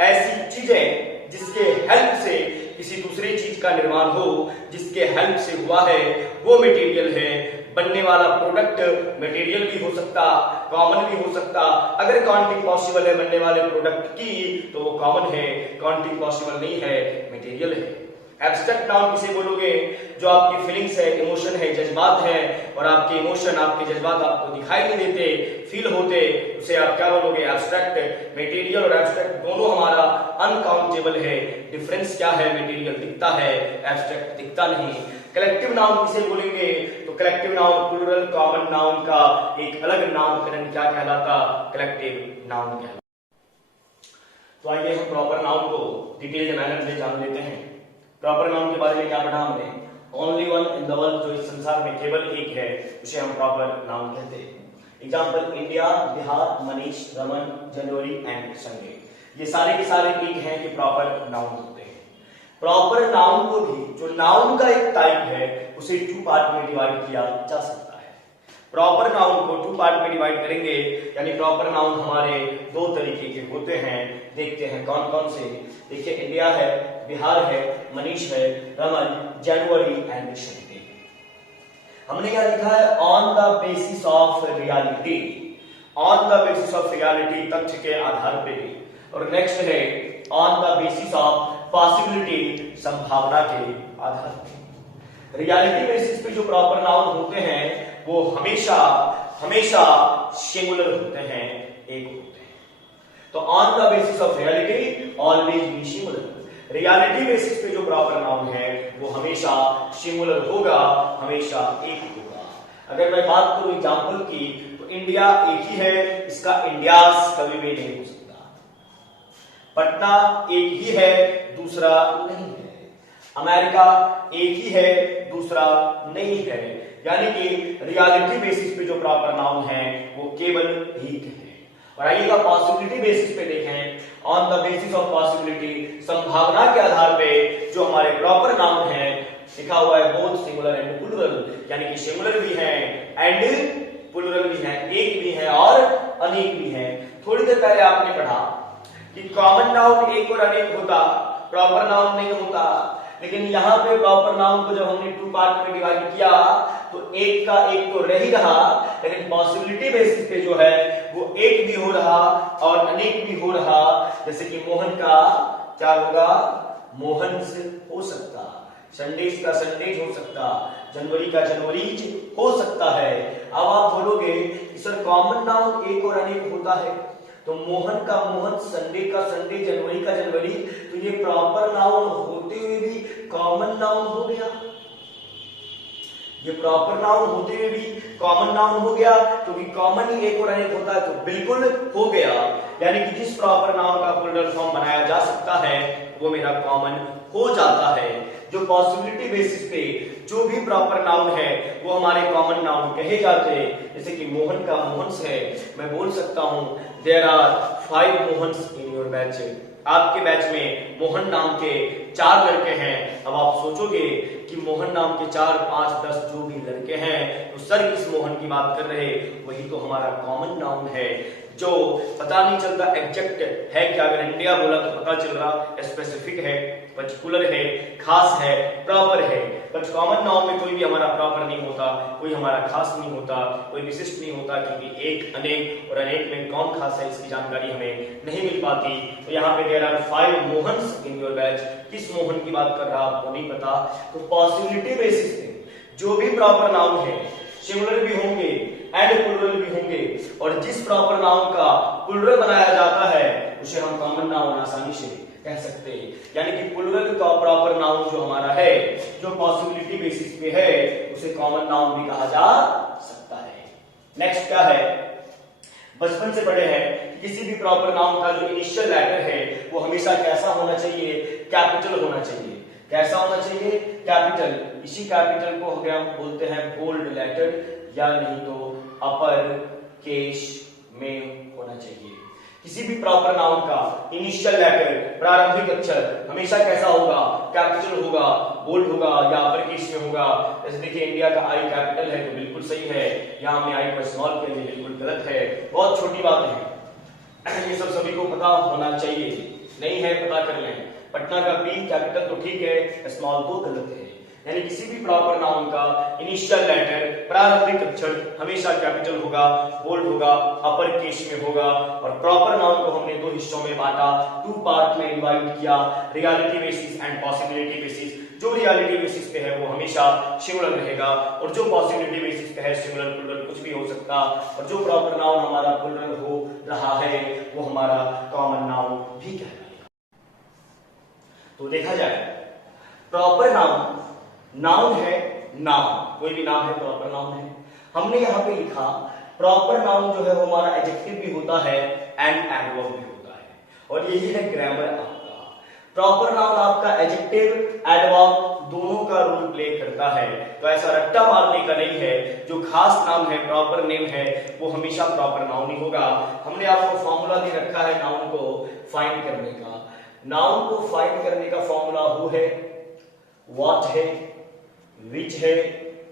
ऐसी चीजें जिसके हेल्प से किसी दूसरी चीज का निर्माण हो, जिसके हेल्प से हुआ है, वो मटेरियल है। बनने वाला प्रोडक्ट मटेरियल भी हो सकता, कॉमन भी हो सकता। अगर काउंटिंग पॉसिबल है बनने वाले प्रोडक्ट की तो वो कॉमन है, काउंटिंग पॉसिबल नहीं है, मटेरियल है। एब्स्ट्रैक्ट नाउन किसे बोलोगे? जो आपकी फीलिंग्स है, इमोशन है, जज्बात है, और आपके इमोशन, आपके जज्बात आपको दिखाई नहीं देते, फील होते, उसे आप क्या बोलोगे? एब्स्ट्रैक्ट। मटेरियल और एब्स्ट्रैक्ट दोनों हमारा अनकाउंटेबल है। डिफरेंस क्या है? मटेरियल दिखता है, एब्स्ट्रैक्ट दिखता नहीं। कलेक्टिव नाउन किसे बोलेंगे? तो collective noun plural common noun का एक अलग नामकरण क्या कहलाता? कलेक्टिव नाउन कहलाता। तो आइए हम प्रॉपर नाउन को डिटेल मैनर में जान लेते हैं। प्रॉपर नाउन के बारे में क्या पढ़ा हमने? Only one in the world, जो इस संसार में केवल एक है, उसे हम प्रॉपर नाउन कहते हैं। Example India, Bihar, Manish, Raman, January and Sunday, ये सारे के सारे एक हैं कि प्रॉपर नाउन होते हैं। प्रॉपर नाउन को भी, जो नाउन का एक टाइप है, उसे 2 पार्ट में डिवाइड किया जा सकता है। प्रॉपर नाउन को 2 पार्ट में डिवाइड करेंगे, यानी प्रॉपर नाउन हमारे 2 तरीके के होते हैं। देखते हैं कौन कौन से। देखिए इंडिया है, बिहार है, मनीष है, रमन, जनवरी एंड संडे। हमने क्या लिखा है? On the basis of reality, on the basis of reality, तथ्य के आधार पे। और नेक्स्ट है on the basis of possibility, संभावना के आधार पे। रियलिटी बेसिस पे जो प्रॉपर नाउन होते हैं वो हमेशा हमेशा सिंगुलर होते हैं, एक होते हैं। तो on the basis of reality always be singular. Reality basis पे जो प्रॉपर नाउन है वो हमेशा सिंगुलर होगा, हमेशा एक होगा। अगर मैं बात करूं एग्जांपल की, तो इंडिया एक ही है, इसका इंडियाज कभी भी नहीं हो सकता। पटना एक ही है, दूसरा नहीं है। अमेरिका एक ही है, दूसरा नहीं है। यानी कि रियलिटी बेसिस पे जो प्रॉपर नाउन है वो केवल एक है। और आइएगा पॉसिबिलिटी बेसिस पे देखें। On the basis of possibility, संभावना के आधार पे जो हमारे प्रॉपर नाउन है, लिखा हुआ है बोथ सिंगुलर एंड प्लूरल, यानी कि सिंगुलर भी है एंड प्लूरल भी है, एक भी है और अनेक भी है। थोड़ी देर पहले आपने पढ़ा कि कॉमन नाउन एक और अनेक होता, प्रॉपर नाउन नहीं होता। लेकिन यहाँ पे प्रॉपर नाउन को जब हमने 2 पार्ट में डिवाइड किया तो एक का एक तो रह ही रहा, लेकिन पॉसिबिलिटी बेसिस पे जो है वो एक भी हो रहा और अनेक भी हो रहा। जैसे कि मोहन का क्या होगा? मोहन से हो सकता, संडेज का संडेज हो सकता, जनवरी का जनवरीज हो सकता है। अब आप बोलोगे कि सर कॉमन नाउन एक और अनेक होता है, तो मोहन का मोहन, संडे का संडे, जनवरी का जनवरी, तो ये प्रॉपर नाउन होते हुए भी कॉमन नाउन हो गया। ये प्रॉपर नाउन होते हुए भी कॉमन नाउन हो गया, क्योंकि कॉमन ही एक और अनेक होता है, तो बिल्कुल हो गया। यानी कि जिस प्रॉपर नाउन का प्लूरल फॉर्म बनाया जा सकता है वो मेरा कॉमन हो जाता है। जो पॉसिबिलिटी बेसिस पे जो भी प्रॉपर नाउन है वो हमारे कॉमन नाउन कहे जाते हैं। जैसे कि मोहन का मोहन्स है, मैं बोल सकता हूं there are 5 Mohans in your batch. आपके बैच में मोहन नाम के 4 लड़के हैं। अब आप सोचोगे कि मोहन नाम के 4, 5, 10 जो भी लड़के हैं तो सर किस मोहन की बात कर रहे, वही तो हमारा कॉमन नाउन है, जो पता नहीं चलता एग्जैक्ट है क्या। अगर इंडिया बोला तो पता चल रहा स्पेसिफिक है, पर्टिकुलर है, खास है, प्रॉपर है। बट कॉमन नाउन में कोई भी हमारा प्रॉपर नहीं होता, कोई हमारा खास नहीं होता, कोई विशिष्ट नहीं होता, क्योंकि एक अनेक और अनेक में कौन खास है इसकी जानकारी हमें नहीं मिल पाती। तो यहाँ पे there are 5 Mohans in your batch, किस मोहन की बात कर रहा आपको नहीं पता। तो पॉसिबिलिटी बेसिस पे जो भी प्रॉपर नाउन है सिंगुलर भी होंगे एंड प्लूरल भी होंगे, और जिस प्रॉपर नाउन का प्लूरल बनाया जाता है उसे हम कॉमन नाउन आसानी से कह सकते हैं। यानी कि प्लूरल का प्रॉपर नाउन जो हमारा है, जो पॉसिबिलिटी बेसिस पे है, उसे कॉमन नाउन भी कहा जा सकता है। नेक्स्ट क्या है, बचपन से पढ़े हैं किसी भी प्रॉपर नाउन का जो इनिशियल लेटर है वो हमेशा कैसा होना चाहिए, कैपिटल होना चाहिए। कैसा होना चाहिए, कैपिटल। इसी कैपिटल को हम बोलते हैं बोल्ड लेटर, या नहीं तो अपर केस में होना चाहिए। किसी भी प्रॉपर नाउन का इनिशियल लेटर, प्रारंभिक अक्षर हमेशा कैसा होगा, कैपिटल होगा, बोल्ड होगा या अपर केस में होगा। जैसे देखिए इंडिया का आई कैपिटल है तो बिल्कुल सही है, यहाँ हमने आई को स्मॉल किया है, बिल्कुल गलत है, बहुत छोटी बात है, ये सब सभी को पता होना चाहिए। नहीं है पता कर लें। पटना का पी कैपिटल तो ठीक है, स्मॉल तो गलत है। यानी किसी भी प्रॉपर नाउन का इनिशियल लेटर, प्रारंभिक अक्षर हमेशा कैपिटल होगा, बोल्ड होगा, अपर केस में होगा। और प्रॉपर नाउन को हमने 2 हिस्सों में बांटा, 2 पार्ट में डिवाइड किया, reality basis and possibility basis. जो रियलिटी बेसिस पे है वो हमेशा सिंगुलर रहेगा, और जो पॉसिबिलिटी बेसिस पे है सिंगुलर प्लूरल कुछ भी हो सकता। और जो प्रॉपर नाउन हमारा प्लूरल हो रहा है वो हमारा कॉमन नाउन भी कहलाएगा। तो देखा जाए प्रॉपर नाउन, नाउन है, नाउन कोई भी नाम है प्रॉपर नाउन है। हमने यहाँ पे लिखा प्रॉपर नाउन जो है वो हमारा एडजेक्टिव भी होता है एंड एडवर्ब भी होता है, और यही है ग्रामर आपका। प्रॉपर नाउन आपका एडजेक्टिव एडवर्ब दोनों का रोल प्ले करता है। तो ऐसा रट्टा मारने का नहीं है, जो खास नाम है, प्रॉपर नेम है, वो हमेशा प्रॉपर नाउन ही होगा। हमने आपको फॉर्मूला दे रखा है नाउन को फाइंड करने का। नाउन को फाइंड करने का फॉर्मूला हु है, व्हाट है, विच है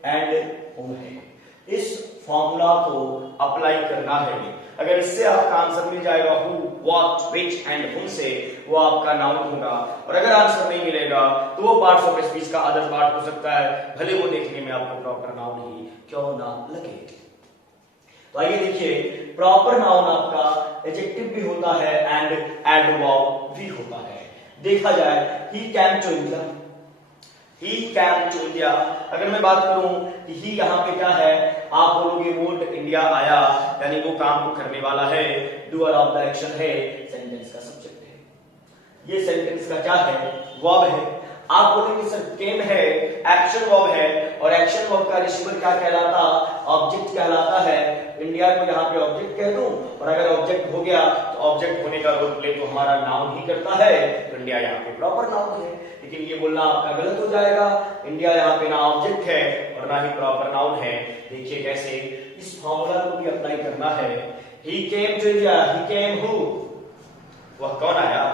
एंड हुम है। इस फॉर्मूला को अप्लाई करना है। अगर इससे आपका आंसर मिल जाएगा हु, व्हाट, विच एंड हुम से, वो आपका नाउन होगा। और अगर आंसर नहीं मिलेगा तो वो पार्ट्स ऑफ स्पीच का अदर पार्ट हो सकता है, भले वो देखने में आपको प्रॉपर नाउन ही क्यों ना लगे। तो आइए देखिए, प्रॉपर नाउन आपका एडजेक्टिव भी होता है एंड एडवर्ब भी होता है। देखा जाए he came to India, he came to India. अगर मैं बात करूं कि ही यहाँ पे क्या है, आप बोलोगे वोट इंडिया आया, यानी वो काम को करने वाला है, डूअर ऑफ द एक्शन है, सेंटेंस का सब्जेक्ट है। ये सेंटेंस का क्या है, वर्ब है। आप बोलेंगे सर केम है, एक्शन वर्ब है, और एक्शन वर्ब का रिसीवर क्या कहलाता, ऑब्जेक्ट कहलाता है। इंडिया को यहाँ पे ऑब्जेक्ट कह दूं, और अगर ऑब्जेक्ट हो गया तो ऑब्जेक्ट होने का रोल प्ले तो हमारा नाउन ही करता है, तो इंडिया यहाँ पे प्रॉपर नाउन है। लेकिन ये बोलना आपका गलत हो जाएगा, इंडिया यहाँ पे ना ऑब्जेक्ट है और ना ही प्रॉपर नाउन है। देखिए कैसे, इस फॉर्मूला को भी अप्लाई करना है। He came to India, he came who, वह कौन आया,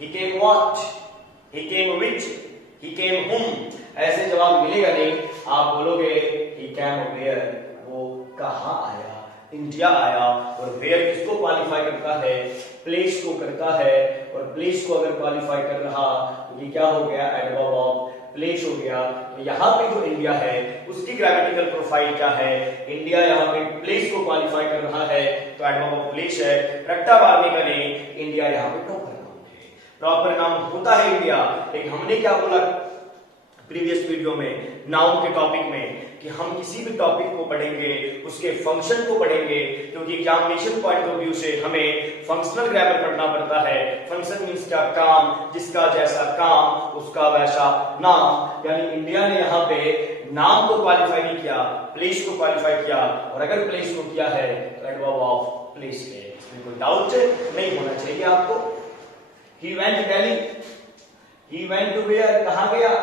he came what, he came which, he came whom। ऐसे जवाब मिलेगा नहीं, आप बोलोगे he came where, वो कहाँ आया, इंडिया आया। और where किसको क्वालिफाई करता है, प्लेस को करता है, और प्लेस को अगर क्वालिफाई कर रहा तो ये क्या हो गया, एडवर्ब ऑफ प्लेस हो गया। तो यहाँ पे जो इंडिया है उसकी ग्रामेटिकल प्रोफाइल क्या है, इंडिया यहाँ पे प्लेस को क्वालिफाई कर रहा है तो एडवर्ब ऑफ प्लेस है। रट्टा मारने का नहीं, इंडिया यहाँ पे प्रॉपर नाउन है होता है इंडिया। लेकिन हमने क्या बोला, प्रीवियस वीडियो में नाउन के टॉपिक में कि हम किसी भी टॉपिक को पढ़ेंगे उसके फंक्शन को पढ़ेंगे, क्योंकि एग्जामिनेशन पॉइंट ऑफ व्यू से हमें फंक्शनल ग्रामर पढ़ना पड़ता है। फंक्शन मींस क्या, काम, जिसका जैसा काम उसका वैसा नाम। यानी इंडिया ने यहाँ पे नाम को क्वालिफाई नहीं किया, प्लेस को क्वालिफाई किया, और अगर प्लेस को किया है तो एडवर्ब ऑफ प्लेस है, इसमें कोई डाउट नहीं होना चाहिए आपको। He went Delhi, he went to where, कहां गया,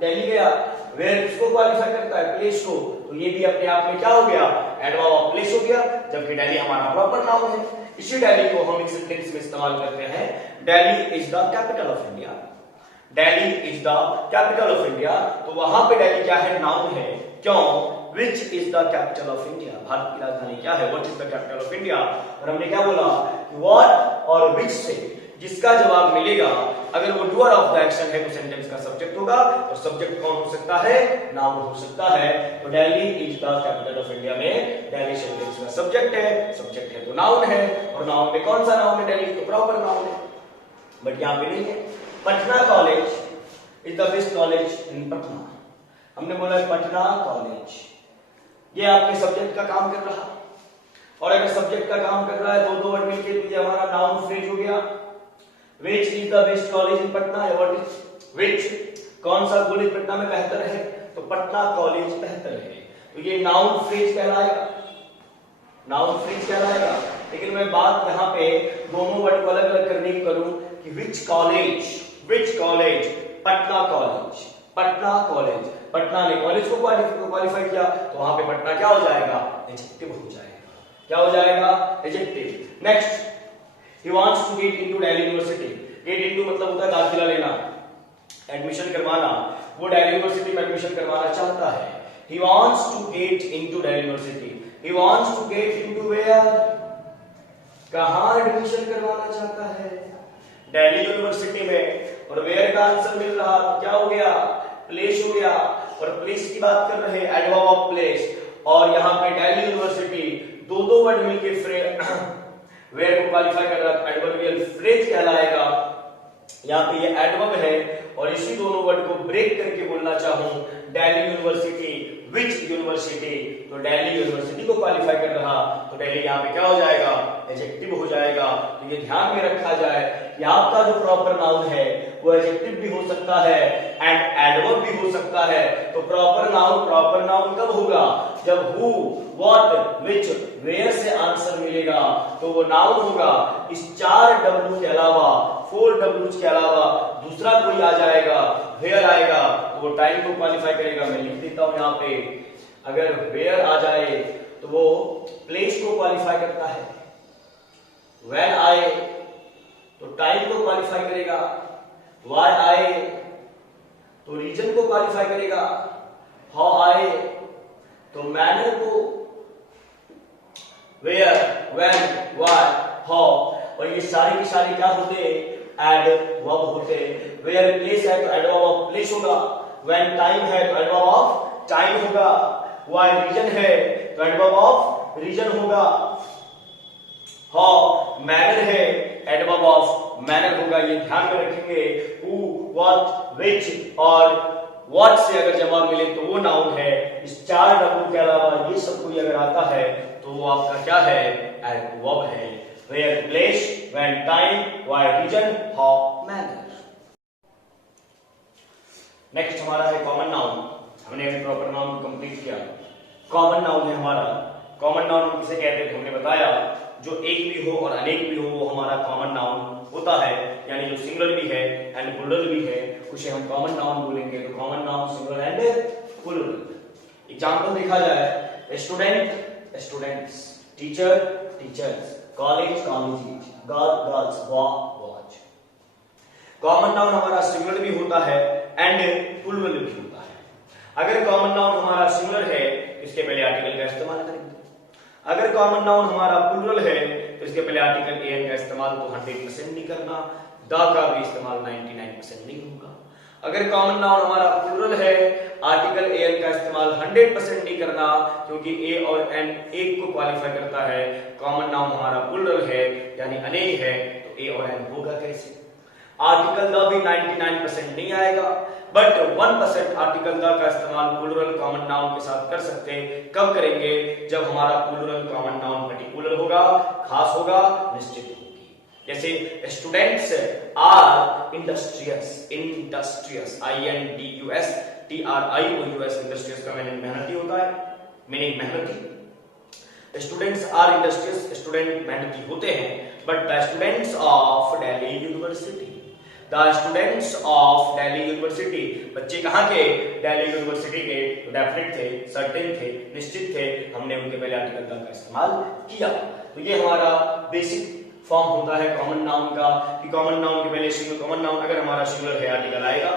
दिल्ली गया। वेयर किसको क्वालिफाई करता है, प्लेस को, तो ये भी अपने आप में क्या हो गया, एडवर्ब ऑफ प्लेस हो गया, जबकि दिल्ली हमारा प्रॉपर नाउन है। इसी दिल्ली को हम एक सेंटेंस में इस्तेमाल करते हैं, Delhi is the capital of India. Delhi is the capital of India, तो वहां पे दिल्ली क्या है, नाउन है। क्यों, which is the capital of India, Bharat की राजधानी क्या है, what is the capital of India. और हमने क्या बोला कि व्हाट और विच से जिसका जवाब मिलेगा, अगर वो डूअर ऑफ द एक्शन है तो सेंटेंस का सब्जेक्ट होगा, और सब्जेक्ट कौन हो सकता है, नाउन हो सकता है। तो Delhi is the capital of India में दिल्ली सेंटेंस का सब्जेक्ट है, सब्जेक्ट है तो नाउन है, और नाउन में कौन सा नाउन है, दिल्ली तो प्रॉपर नाउन है, बट यहाँ पे नहीं है। Patna college is the best college in Patna, हमने बोला पटना कॉलेज, ये आपके सब्जेक्ट का काम कर रहा, और अगर सब्जेक्ट का काम कर रहा है दो वर्ड मिलके तो ये हमारा नाउन फ्रेज हो गया। Which is the best college in Patna, या what is which, कौन सा कॉलेज पटना में बेहतर है, तो पटना कॉलेज बेहतर है, तो ये नाउन फ्रेज कहलाएगा, नाउन फ्रेज कहलाएगा। लेकिन मैं बात यहाँ पे दोनों वर्ड को अलग अलग करने की करूं कि which college, Patna college, Patna college, Patna ने कॉलेज को क्वालिफाई किया, तो वहां पे पटना क्या हो जाएगा, एडजेक्टिव हो जाएगा, क्या हो जाएगा, adjective. Next, he wants to get into Delhi University, get into मतलब होता है दाखिला लेना, एडमिशन करवाना, वो दिल्ली यूनिवर्सिटी में एडमिशन करवाना चाहता है। he wants to get into Delhi University, he wants to get into where, कहां एडमिशन करवाना चाहता है, दिल्ली यूनिवर्सिटी में, और वेयर का आंसर मिल रहा तो क्या हो गया, प्लेस हो गया, और प्लेस की बात कर रहे हैं एडवर्ब ऑफ प्लेस, और यहाँ पे दिल्ली यूनिवर्सिटी दो वर्ड मिलके वेयर को क्वालिफाई कर रहा है, एडवर्बियल फ्रेज कहलाएगा। यहाँ पे ये एडवर्ब है, और इसी दोनों वर्ड को ब्रेक करके बोलना चाहूं, दिल्ली यूनिवर्सिटी, विच यूनिवर्सिटी, तो दिल्ली यूनिवर्सिटी को क्वालिफाई कर रहा, तो दिल्ली यहाँ पे क्या हो जाएगा, एडजेक्टिव हो जाएगा। तो ये ध्यान में रखा जाए कि आपका जो प्रॉपर नाउन है वो एडजेक्टिव भी हो सकता है एंड एडवर्ब भी हो सकता है। तो प्रॉपर नाउन कब होगा, जब हु, व्हाट, विच, वेयर से आंसर मिलेगा तो वो नाउन होगा। इस 4 W के अलावा, 4 W's के अलावा दूसरा कोई आ जाएगा, वेयर आएगा, तो वो टाइम को क्वालिफाई करेगा। मैं लिख देता हूं यहाँ पे, अगर वेयर आ जाए तो वो प्लेस को क्वालिफाई करता है, व्हेन आए तो टाइम को क्वालिफाई करेगा, व्हाई आए तो रीजन को क्वालिफाई करेगा, हाउ आए तो मैनर को, वेयर, व्हेन, व्हाई, हाउ, और ये सारी की सारी क्या होते, एडवर्ब होते। वेयर प्लेस है तो एडवर्ब ऑफ प्लेस होगा, व्हेन टाइम है तो एडवर्ब ऑफ टाइम होगा, व्हाई रीजन है तो एडवर्ब ऑफ रीजन होगा, हाउ मैनर है एडवर्ब ऑफ मैनर होगा। ये ध्यान में रखेंगे। हु, व्हाट, विच और व्हाट से अगर जवाब मिले तो वो नाउन है। इस 4 W के अलावा ये सब कोई अगर आता है तो वो आपका क्या है, एडवर्ब है। Where, place, when, time, why, reason, how, manner. Next हमारा है कॉमन नाउन। हमने अभी प्रॉपर नाउन कंप्लीट किया। कॉमन नाउन है हमारा। कॉमन नाउन हम किसे कहते हैं, हमने बताया जो एक भी हो और अनेक भी हो वो हमारा कॉमन नाउन होता है, यानी जो सिंगुलर भी है एंड प्लूरल भी है उसे हम कॉमन नाउन बोलेंगे। तो common noun singular and plural. Example देखा जाए, student, students, teacher, teachers, college, colleges, girl, girls, watch, watch. Common noun हमारा सिंगुलर भी होता है एंड प्लूरल भी होता है। अगर कॉमन नाउन हमारा सिंगुलर है तो इसके पहले आर्टिकल का इस्तेमाल करेंगे। अगर कॉमन नाउन हमारा प्लूरल है तो इसके पहले आर्टिकल एन का इस्तेमाल तो 100% नहीं करना, द का भी इस्तेमाल 99% नहीं होगा। अगर कॉमन नाउन हमारा प्लूरल है, आर्टिकल एन का इस्तेमाल 100% नहीं करना, क्योंकि ए और एन एक को क्वालिफाई करता है। कॉमन नाउन हमारा प्लूरल है यानी अनेक है, तो ए और एन होगा कैसे। आर्टिकल द भी 99% नहीं आएगा, बट 1% आर्टिकल द का इस्तेमाल प्लूरल कॉमन नाउन के साथ कर सकते हैं। कब करेंगे? जब हमारा प्लूरल कॉमन नाउन पर्टिकुलर होगा, खास होगा, निश्चित होगी। जैसे students are industrious, industrious INDUS TRIOUS, industrious का मीनिंग मेहनती होता है, मीनिंग मेहनती। स्टूडेंट्स आर इंडस्ट्रियस, स्टूडेंट मेहनती होते हैं, but the students of Delhi university, the students of Delhi university, बच्चे कहाँ के? दिल्ली यूनिवर्सिटी के। तो डेफिनेट थे, सर्टेन थे, निश्चित थे, हमने उनके पहले आर्टिकल द का इस्तेमाल किया। तो ये हमारा बेसिक फॉर्म होता है कॉमन नाउन का, कि कॉमन नाउन के पहले सिंगल कॉमन नाउन, अगर हमारा सिंगुलर है आर्टिकल आएगा,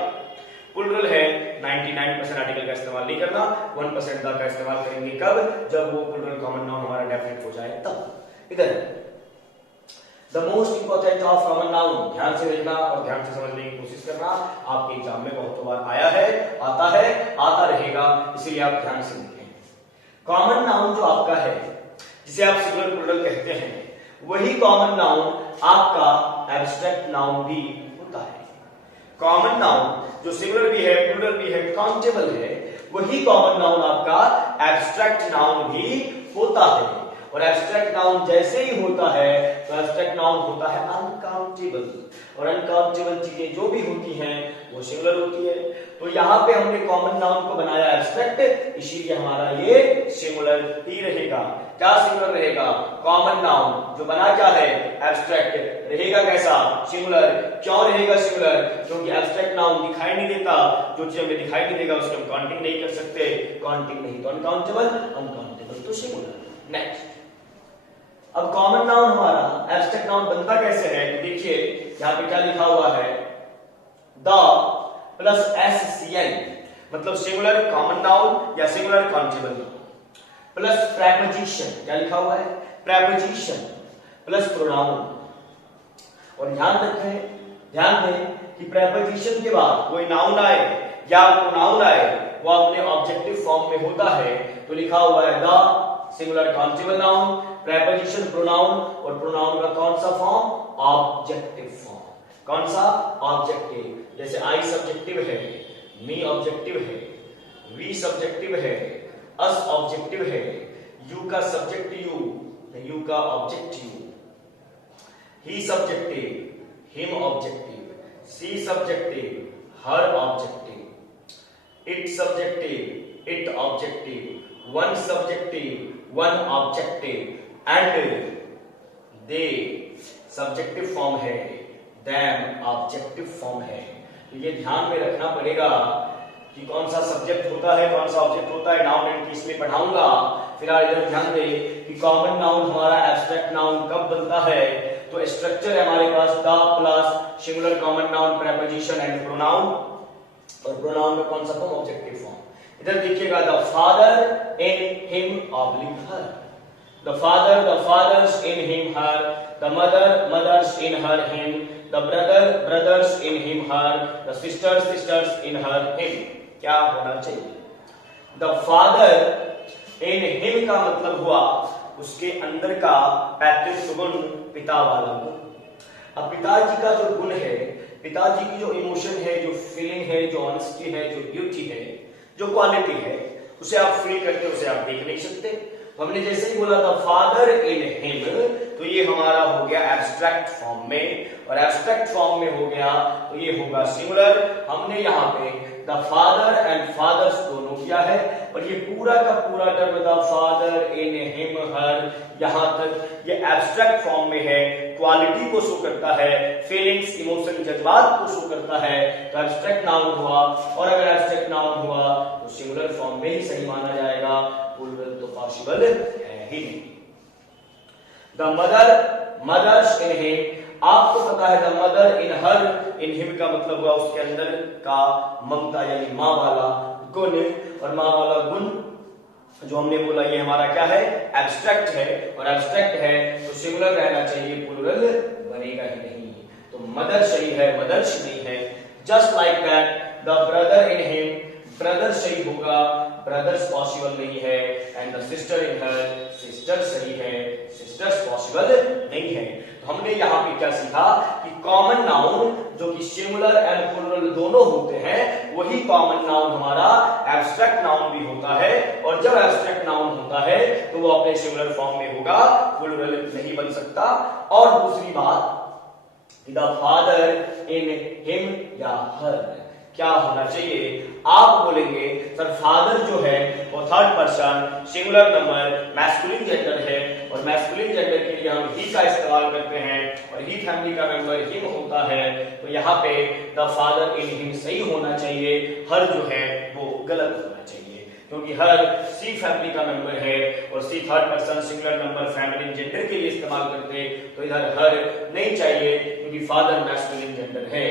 प्लूरल है 99% आर्टिकल का इस्तेमाल नहीं करना, 1% द का इस्तेमाल करेंगे। कब? जब वो प्लूरल कॉमन नाउन हमारा डेफिनेट हो जाए तब। इधर the most important of common noun, ध्यान से देखना और ध्यान से समझने की कोशिश करना। आपके एग्जाम में बहुत बार आया है, आता है, आता रहेगा, इसीलिए आप ध्यान से देखें। कॉमन नाउन जो आपका है, जिसे आप सिंगुलर प्लूरल कहते हैं, वही कॉमन नाउन आपका एब्स्ट्रैक्ट नाउन भी होता है। कॉमन नाउन जो सिंगुलर भी है, प्लूरल भी है, काउंटेबल है, वही कॉमन नाउन आपका एब्स्ट्रैक्ट नाउन भी होता है। और एब्स्ट्रैक्ट नाउन जैसे ही होता है तो एब्स्ट्रैक्ट नाउन होता है अनकाउंटेबल, और अनकाउंटेबल चीजें जो भी होती हैं वो सिंगुलर होती है। तो यहाँ पे हमने कॉमन नाउन को बनाया एब्स्ट्रैक्ट, इसीलिए हमारा ये सिंगुलर ही रहेगा। क्या सिंगुलर रहेगा? कॉमन नाउन जो बना क्या है? एब्स्ट्रैक्ट रहेगा। कैसा? सिंगुलर। क्यों रहेगा सिंगुलर? क्योंकि एब्स्ट्रैक्ट नाउन दिखाई नहीं देता, जो चीज हमें दिखाई नहीं देगा उसकी हम काउंटिंग नहीं कर सकते, काउंटिंग नहीं तो अनकाउंटेबल, अनकाउंटेबल तो सिंगुलर। नेक्स्ट, अब कॉमन नाउन हमारा एब्स्ट्रैक्ट नाउन बनता कैसे है? तो देखिए यहां पे क्या लिखा हुआ है, द प्लस SCI, मतलब सिंगुलर कॉमन नाउन या singular countable noun, plus preposition, क्या लिखा हुआ है? Preposition plus pronoun. और ध्यान रखें, ध्यान दें कि प्रेपोजिशन के बाद कोई नाउन आए या प्रोनाउन आए, वो अपने ऑब्जेक्टिव फॉर्म में होता है। तो लिखा हुआ है the singular countable noun, preposition pronoun, और प्रोनाउन का कौन सा फॉर्म? Objective form. कौन सा? ऑब्जेक्टिव। जैसे आई सब्जेक्टिव है, मी ऑब्जेक्टिव है, वी सब्जेक्टिव है, अस ऑब्जेक्टिव है, यू का सब्जेक्ट यू, यू का object you, he subjective, him objective, she subjective, her objective, it subjective, it objective, one subjective, one objective, and they subjective form है, them objective form है। तो ये ध्यान में रखना पड़ेगा कि कौन सा सब्जेक्ट होता है, कौन सा ऑब्जेक्ट होता है। नाउन एंड केस में पढ़ाऊंगा, फिलहाल इधर ध्यान दें कि कॉमन नाउन हमारा एब्स्ट्रैक्ट नाउन कब बनता है। तो स्ट्रक्चर है हमारे पास the plus singular common noun, preposition and pronoun, और प्रोनाउन का कौन सा फॉर्म? Objective form. इधर देखिएगा, the father in him oblique her, the fathers in him her, the mothers in her him, the brothers in him her, the sisters in her him। क्या होना चाहिए? the father in him का मतलब हुआ उसके अंदर का पैतृक गुण, पिता वाला गुण। अब पिताजी का जो गुण है, पिताजी की जो इमोशन है, जो फीलिंग है, जो ऑनेस्टी है, जो ब्यूटी है, जो क्वालिटी है, उसे आप फील करके उसे आप देख नहीं सकते। हमने जैसे ही बोला था फादर इन हिम, तो ये हमारा हो गया एब्स्ट्रैक्ट फॉर्म में, और एब्स्ट्रैक्ट फॉर्म में हो गया तो ये होगा सिंगुलर। हमने यहाँ पे द फादर एंड फादर्स दोनों किया है, और ये पूरा का पूरा term the father in him हर, यहाँ तक ये एब्स्ट्रैक्ट फॉर्म में है, क्वालिटी को शो करता है, फीलिंग्स, इमोशन, जज्बात को शो करता है, तो एब्स्ट्रैक्ट नाउन हुआ। और अगर एब्स्ट्रैक्ट नाउन हुआ तो सिंगुलर फॉर्म में ही सही माना जाएगा, प्लूरल तो पॉसिबल है ही नहीं। द मदर्स इन हिम, आपको पता है the mother in her, in him का मतलब हुआ उसके अंदर का ममता यानी माँ वाला गुण, और माँ वाला गुण जो हमने बोला ये हमारा क्या है? एब्स्ट्रैक्ट है, और एब्स्ट्रैक्ट है तो सिंगुलर रहना चाहिए, प्लूरल बनेगा ही नहीं। तो मदर सही है, मदर्स नहीं है। Just like that the brother in him, brother सही होगा, ब्रदर्स पॉसिबल नहीं है, and the sister in her, sister सही है, सिस्टर्स पॉसिबल नहीं है। तो हमने यहाँ पे क्या सीखा कि कॉमन नाउन जो कि सिंगुलर एंड प्लूरल दोनों होते हैं, वही कॉमन नाउन हमारा एब्स्ट्रैक्ट नाउन भी होता है। और जब एब्स्ट्रैक्ट नाउन होता है तो वो अपने सिंगुलर फॉर्म में होगा, प्लूरल नहीं बन सकता। और दूसरी बात, द फादर इन हिम या हर क्या होना चाहिए? आप बोलेंगे सर फादर जो है वो third person singular number masculine gender है, और मैस्कुलिन जेंडर के लिए हम ही का इस्तेमाल करते हैं, और ही फैमिली का मेंबर हिम होता है। तो यहाँ पे द फादर इन हिम सही होना चाहिए, हर जो है वो गलत होना चाहिए, क्योंकि हर सी फैमिली का मेंबर है और she third person singular number family gender के लिए इस्तेमाल करते, तो इधर हर नहीं चाहिए क्योंकि फादर मैस्कुलिन जेंडर है।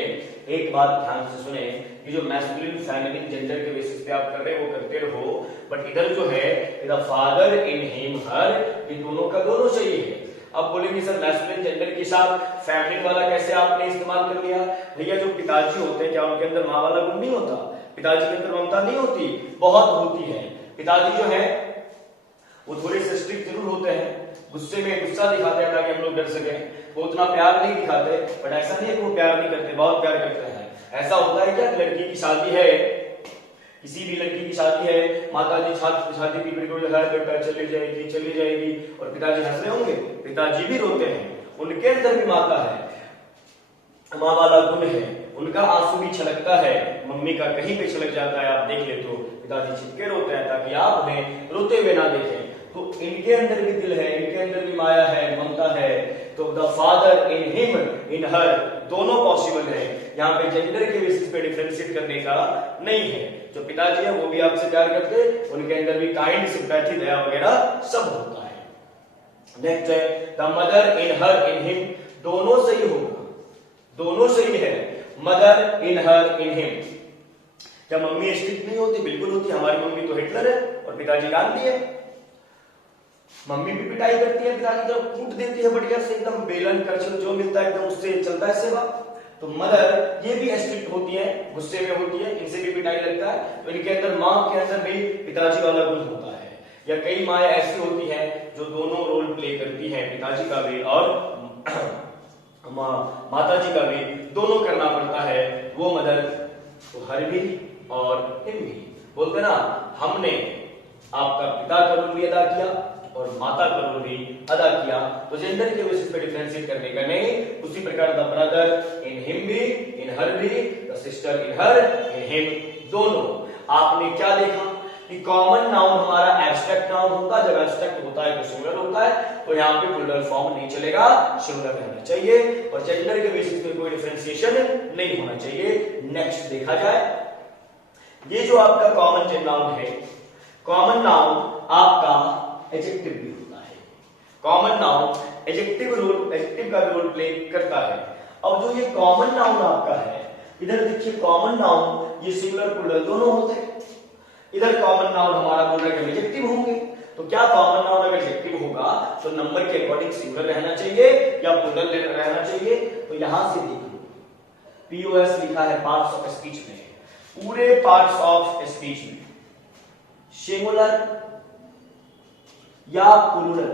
एक बात ध्यान से सुने, ये जो मैस्कुलिन फेमिनिन जेंडर के बेसिस पे आप कर रहे हो वो करते रहो, बट इधर जो है द फादर इन हिम हर, ये दोनों का दोनों चाहिए है। अब बोलेंगे सर मैस्कुलिन जेंडर के साथ फेमिनिन वाला कैसे आपने इस्तेमाल कर लिया? भैया जो पिताजी होते हैं क्या उनके अंदर माँ वाला गुण नहीं होता? पिताजी के अंदर ममता नहीं होती? बहुत होती है। पिताजी जो है वो थोड़े से स्ट्रिक्ट जरूर होते हैं, गुस्से में गुस्सा दिखाते हैं ताकि हम लोग डर सके, वो उतना प्यार नहीं दिखाते, बट ऐसा नहीं है कि वो प्यार नहीं करते, बहुत प्यार करते हैं। ऐसा होता है क्या, लड़की की शादी है, किसी भी लड़की की शादी है, माताजी शादी की बेटा चली जाएगी और पिताजी हंस रहे होंगे, पिताजी भी रोते हैं, उनके अंदर भी माता है, माँ वाला गुण है, उनका आंसू भी छलकता है, मम्मी का कहीं पे छलक जाता है, आप देख ले तो पिताजी छिपके रोते हैं ताकि आप उन्हें रोते हुए ना देखें। तो इनके अंदर भी दिल है, इनके अंदर भी माया है, ममता है। तो the father in him in her दोनों पॉसिबल है, यहाँ पे जेंडर के बेसिस पे डिफरेंशिएट करने का नहीं है। जो पिताजी है वो भी आपसे प्यार करते, उनके अंदर भी काइंड सिंपैथी दया वगैरह सब होता है। नेक्स्ट है the mother in her in him, दोनों सही होगा, दोनों सही है, mother in her in him. क्या मम्मी स्ट्रिक्ट नहीं होती? बिल्कुल होती। हमारी मम्मी तो हिटलर है और पिताजी गांधी है। मम्मी भी पिटाई करती है, पिताजी तो कूट देती है बढ़िया से, एकदम बेलन करछुल जो मिलता है एकदम उससे चलता है सेवा। तो मदर ये भी स्ट्रिक्ट होती है, गुस्से में होती है, इनसे भी पिटाई लगता है, तो इनके अंदर माँ के अंदर भी पिताजी वाला गुण होता है। या कई माएँ ऐसी होती हैं जो दोनों रोल प्ले करती हैं, पिताजी का भी और माताजी का भी, दोनों करना पड़ता है। वो मदर तो हर भी और हिम भी बोलते ना, हमने आपका पिता का रोल भी अदा किया और माता का रोल भी अदा किया। तो जेंडर के बेसिस पे डिफरेंशिएट करने का नहीं। उसी प्रकार द ब्रदर इन हिम भी, इन हर भी, the sister in her in him, दोनों। आपने क्या देखा कि कॉमन नाउन हमारा एब्स्ट्रैक्ट नाउन होता है, जब एब्स्ट्रैक्ट होता है तो सिंगुलर होता है, तो यहाँ पे प्लूरल फॉर्म नहीं चलेगा, सिंगुलर रहना चाहिए, और जेंडर के बेसिस पे कोई डिफरेंशिएशन नहीं होना चाहिए। नेक्स्ट देखा जाए, ये जो आपका कॉमन नाउन है, कॉमन नाउन आपका एडजेक्टिव भी होता है। कॉमन नाउन एडजेक्टिव का भी रोल प्ले करता है। अब जो ये कॉमन नाउन आपका है, इधर देखिए कॉमन नाउन ये सिंगुलर प्लूरल दोनों होते हैं, इधर कॉमन नाउन हमारा बोल रहा है एडजेक्टिव होंगे। तो क्या कॉमन नाउन अगर एडजेक्टिव होगा तो नंबर के अकॉर्डिंग सिंगुलर रहना चाहिए या प्लूरल रहना चाहिए? तो यहां से देख लो, पीओएस लिखा है पार्ट्स ऑफ स्पीच में, पूरे पार्ट्स ऑफ स्पीच में सिंगुलर या प्लूरल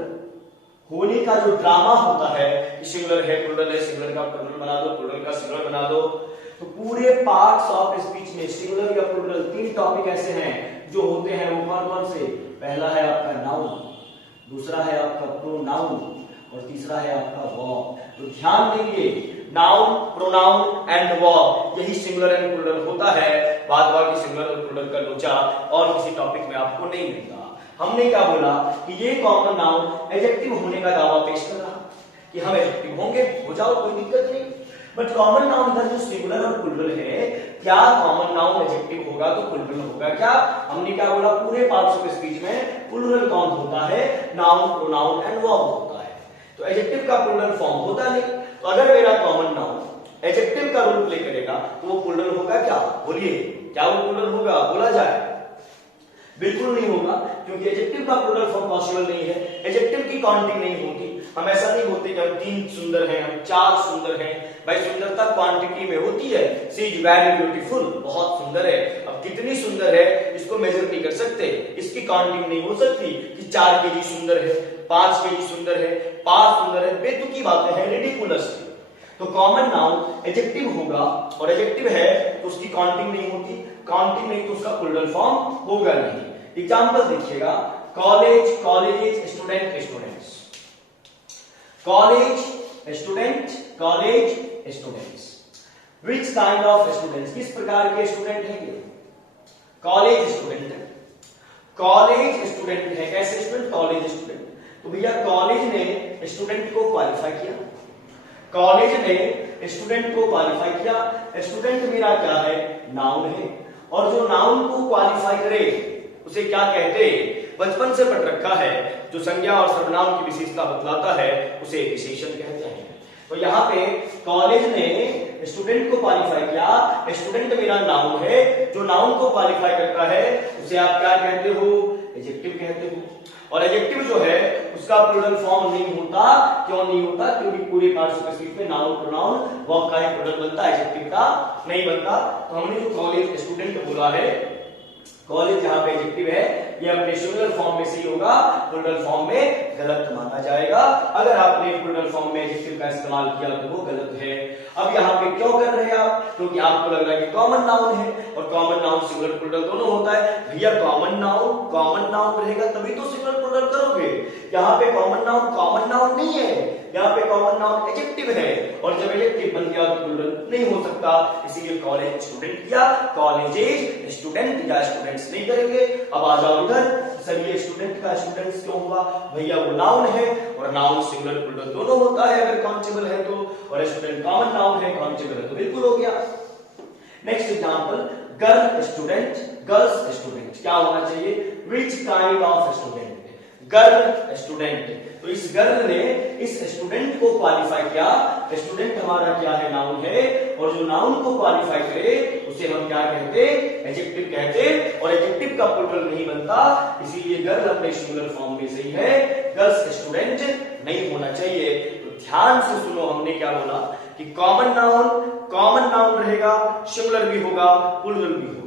होने का जो ड्रामा होता है, सिंगुलर है प्लूरल है, सिंगुलर का प्लूरल बना दो, प्लूरल का सिंगुलर बना दो। तो पूरे पार्ट्स ऑफ स्पीच में सिंगुलर या प्लूरल तीन टॉपिक ऐसे हैं जो होते हैं, वो कौन कौन से? पहला है आपका नाउन, दूसरा है आपका प्रोनाउन और तीसरा है आपका वर्ब। तो ध्यान देंगे, नाउन, प्रोनाउन एंड वर्ब, यही सिंगुलर एंड प्लूरल होता है। बाद बाकी सिंगुलर और प्लूरल का लोचा और किसी टॉपिक में आपको नहीं मिलता। हमने क्या बोला कि ये कॉमन नाउन एडजेक्टिव होने का दावा पेश कर रहा कि हम एडजेक्टिव होंगे, हो जाओ, कोई दिक्कत नहीं। बट कॉमन नाउन का जो सिंगुलर और प्लूरल है, क्या कॉमन नाउन एडजेक्टिव होगा तो प्लूरल होगा क्या? हमने क्या बोला, पूरे पार्ट्स ऑफ स्पीच में प्लूरल कौन होता है? नाउन, प्रोनाउन एंड वर्ब होता है। तो एडजेक्टिव का प्लूरल फॉर्म होता नहीं। तो अगर मेरा कॉमन नाउन एडजेक्टिव का रोल प्ले करेगा तो वो प्लूरल होगा क्या? बोलिए, क्या वो प्लूरल होगा? बोला जाए। बिल्कुल नहीं होगा, क्योंकि एडजेक्टिव का प्लूरल फॉर्म पॉसिबल नहीं है, एडजेक्टिव की काउंटिंग नहीं होती। हम ऐसा नहीं बोलते कि हम 3 सुंदर हैं, हम 4 सुंदर हैं। भाई सुंदरता क्वांटिटी में होती है, शी इज वेरी ब्यूटीफुल, बहुत सुंदर है। अब कितनी सुंदर है इसको मेजर नहीं कर सकते, इसकी काउंटिंग नहीं हो सकती कि 4 केजी सुंदर है, 5 केजी सुंदर है, 5 सुंदर है, बेतुकी बातें हैं, रिडिकुलस। तो कॉमन नाउन एडजेक्टिव होगा, और एडजेक्टिव है तो उसकी काउंटिंग नहीं होती, काउंटिंग नहीं तो उसका प्लूरल फॉर्म होगा नहीं। एग्जांपल देखिएगा, college, colleges, student, students. College student, college students. Which kind of students, किस प्रकार के स्टूडेंट हैं ये? कॉलेज स्टूडेंट है, कॉलेज स्टूडेंट है। कैसे स्टूडेंट? College student. तो भैया कॉलेज ने स्टूडेंट को क्वालिफाई किया, कॉलेज ने स्टूडेंट को क्वालिफाई किया। स्टूडेंट मेरा क्या है? नाउन है, और जो नाउन को क्वालिफाई करे उसे क्या कहते हैं? बचपन से पढ़ रखा है, जो संज्ञा और सर्वनाम की विशेषता बतलाता है उसे विशेषण कहते हैं। तो यहाँ पे कॉलेज ने स्टूडेंट को क्वालिफाई किया, स्टूडेंट मेरा नाउन है, जो नाउन को क्वालिफाई करता है उसे आप क्या कहते हो? एडजेक्टिव कहते हो। और एडजेक्टिव जो है उसका प्लूरल फॉर्म नहीं होता। क्यों नहीं होता? क्योंकि पूरे पार्टिसिपेट में नाउन प्रोनाउन वर्ब का ही प्लूरल बनता है, एडजेक्टिव का नहीं बनता। तो हमने जो कॉलेज स्टूडेंट बोला है, कॉलेज जहां पे एडजेक्टिव है ये अपने सिंगुलर फॉर्म में सही होगा, प्लूरल फॉर्म में गलत माना जाएगा। अगर आपने प्लूरल फॉर्म में एडजेक्टिव का इस्तेमाल किया तो वो गलत है। अब यहाँ पे क्यों कर रहे हैं आप? क्योंकि आपको लग रहा है कि कॉमन नाउन है, और कॉमन नाउन सिंगुलर प्लूरल दोनों होता है। भैया कॉमन नाउन रहेगा तभी तो सिंगुलर प्लूरल करोगे। यहाँ पे कॉमन नाउन नहीं है, यहाँ पे कॉमन नाउन एडजेक्टिव है, और जब एडजेक्टिव बन गया तो प्लूरल नहीं हो सकता। इसीलिए कॉलेज स्टूडेंट किया, कॉलेजेस स्टूडेंट या स्टूडेंट्स नहीं करेंगे। अब आ जाओ इधर, सर ये स्टूडेंट का स्टूडेंट्स क्यों हुआ? भैया वो नाउन है, और नाउन सिंगुलर प्लूरल दोनों होता है अगर काउंटेबल है तो, और स्टूडेंट कॉमन नाउन है, काउंटेबल है तो बिल्कुल हो गया। Next example, girl student, girls student. क्या होना चाहिए? Which kind of student? Girl student. तो इस गर्ल ने इस स्टूडेंट को क्वालिफाई किया। स्टूडेंट हमारा क्या है? नाउन है, और जो नाउन को क्वालिफाई करे उसे हम क्या कहते? एडजेक्टिव कहते, और एडजेक्टिव का प्लूरल नहीं बनता, इसीलिए गर्ल अपने सिंगुलर फॉर्म में सही है, गर्ल्स स्टूडेंट नहीं होना चाहिए। तो ध्यान से सुनो, हमने क्या बोला कि कॉमन नाउन रहेगा, सिंगुलर भी होगा, प्लूरल भी होगा।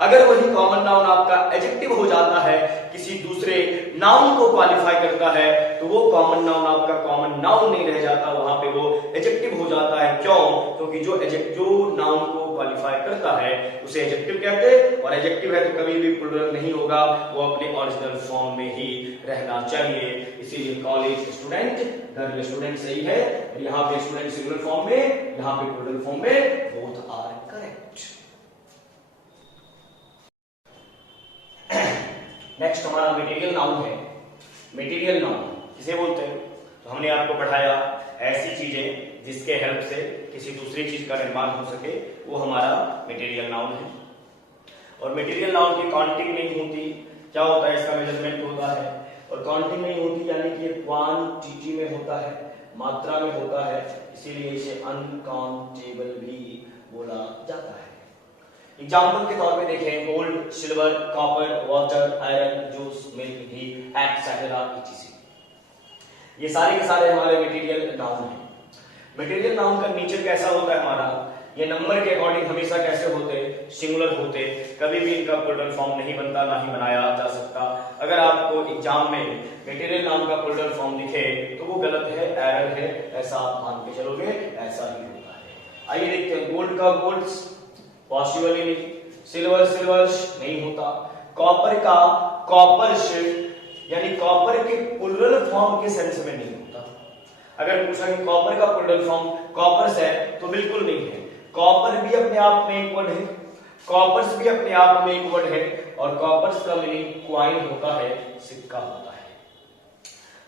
अगर वही कॉमन नाउन आपका एडजेक्टिव हो जाता है, किसी दूसरे नाउन को क्वालिफाई करता है, तो वो कॉमन नाउन आपका कॉमन नाउन नहीं रह जाता, वहां पे वो एडजेक्टिव हो जाता है। क्यों? क्योंकि जो नाउन को क्वालिफाई करता है उसे एडजेक्टिव कहते हैं, और एडजेक्टिव है तो कभी भी प्लूरल नहीं होगा, वो अपने ओरिजिनल फॉर्म में ही रहना चाहिए। इसीलिए कॉलेज स्टूडेंट, गर्ल स्टूडेंट सही है, और यहाँ पे स्टूडेंट सिंगुलर फॉर्म में, यहाँ पे प्लूरल फॉर्म में, बोथ आर करेक्ट। नेक्स्ट हमारा मटेरियल नाउन है। मटेरियल नाउन किसे बोलते हैं? तो हमने आपको पढ़ाया ऐसी चीजें जिसके हेल्प से किसी दूसरी चीज का निर्माण हो सके, वो हमारा मटेरियल नाउन है। और मटेरियल नाउन की काउंटिंग नहीं होती। क्या होता है? इसका मेजरमेंट होता है, और काउंटिंग नहीं होती यानी कि क्वांटिटी में होता है, मात्रा में होता है, इसीलिए इसे अनकाउंटेबल भी बोला जाता है। एग्जाम्पल के तौर पे देखें, gold, silver, copper, water, iron, juice, milk, ghee, etcetera, etc। ये सारे के सारे हमारे मटेरियल नाउन हैं। मटेरियल नाउन का नेचर कैसा होता है हमारा? ये नंबर के अकॉर्डिंग हमेशा कैसे होते? सिंगुलर होते, कभी भी इनका प्लूरल फॉर्म नहीं बनता, ना ही बनाया जा सकता। अगर आपको एग्जाम में मटेरियल नाउन का प्लूरल फॉर्म दिखे तो वो गलत है, एरर है, ऐसा आप मान के चलोगे, ऐसा ही होता है। आइए देखते हैं, गोल्ड का गोल्ड्स पॉसिबल ही नहीं, सिल्वर सिल्वर्स नहीं होता, कॉपर का कॉपर्स यानी कॉपर के प्लूरल फॉर्म के सेंस में नहीं होता। अगर पूछा कि कॉपर का प्लूरल फॉर्म कॉपर्स है तो बिल्कुल नहीं है। कॉपर भी अपने आप में एक वर्ड है, कॉपर्स भी अपने आप में एक वर्ड है, और कॉपर्स का मीनिंग क्वाइन होता है, सिक्का होता है।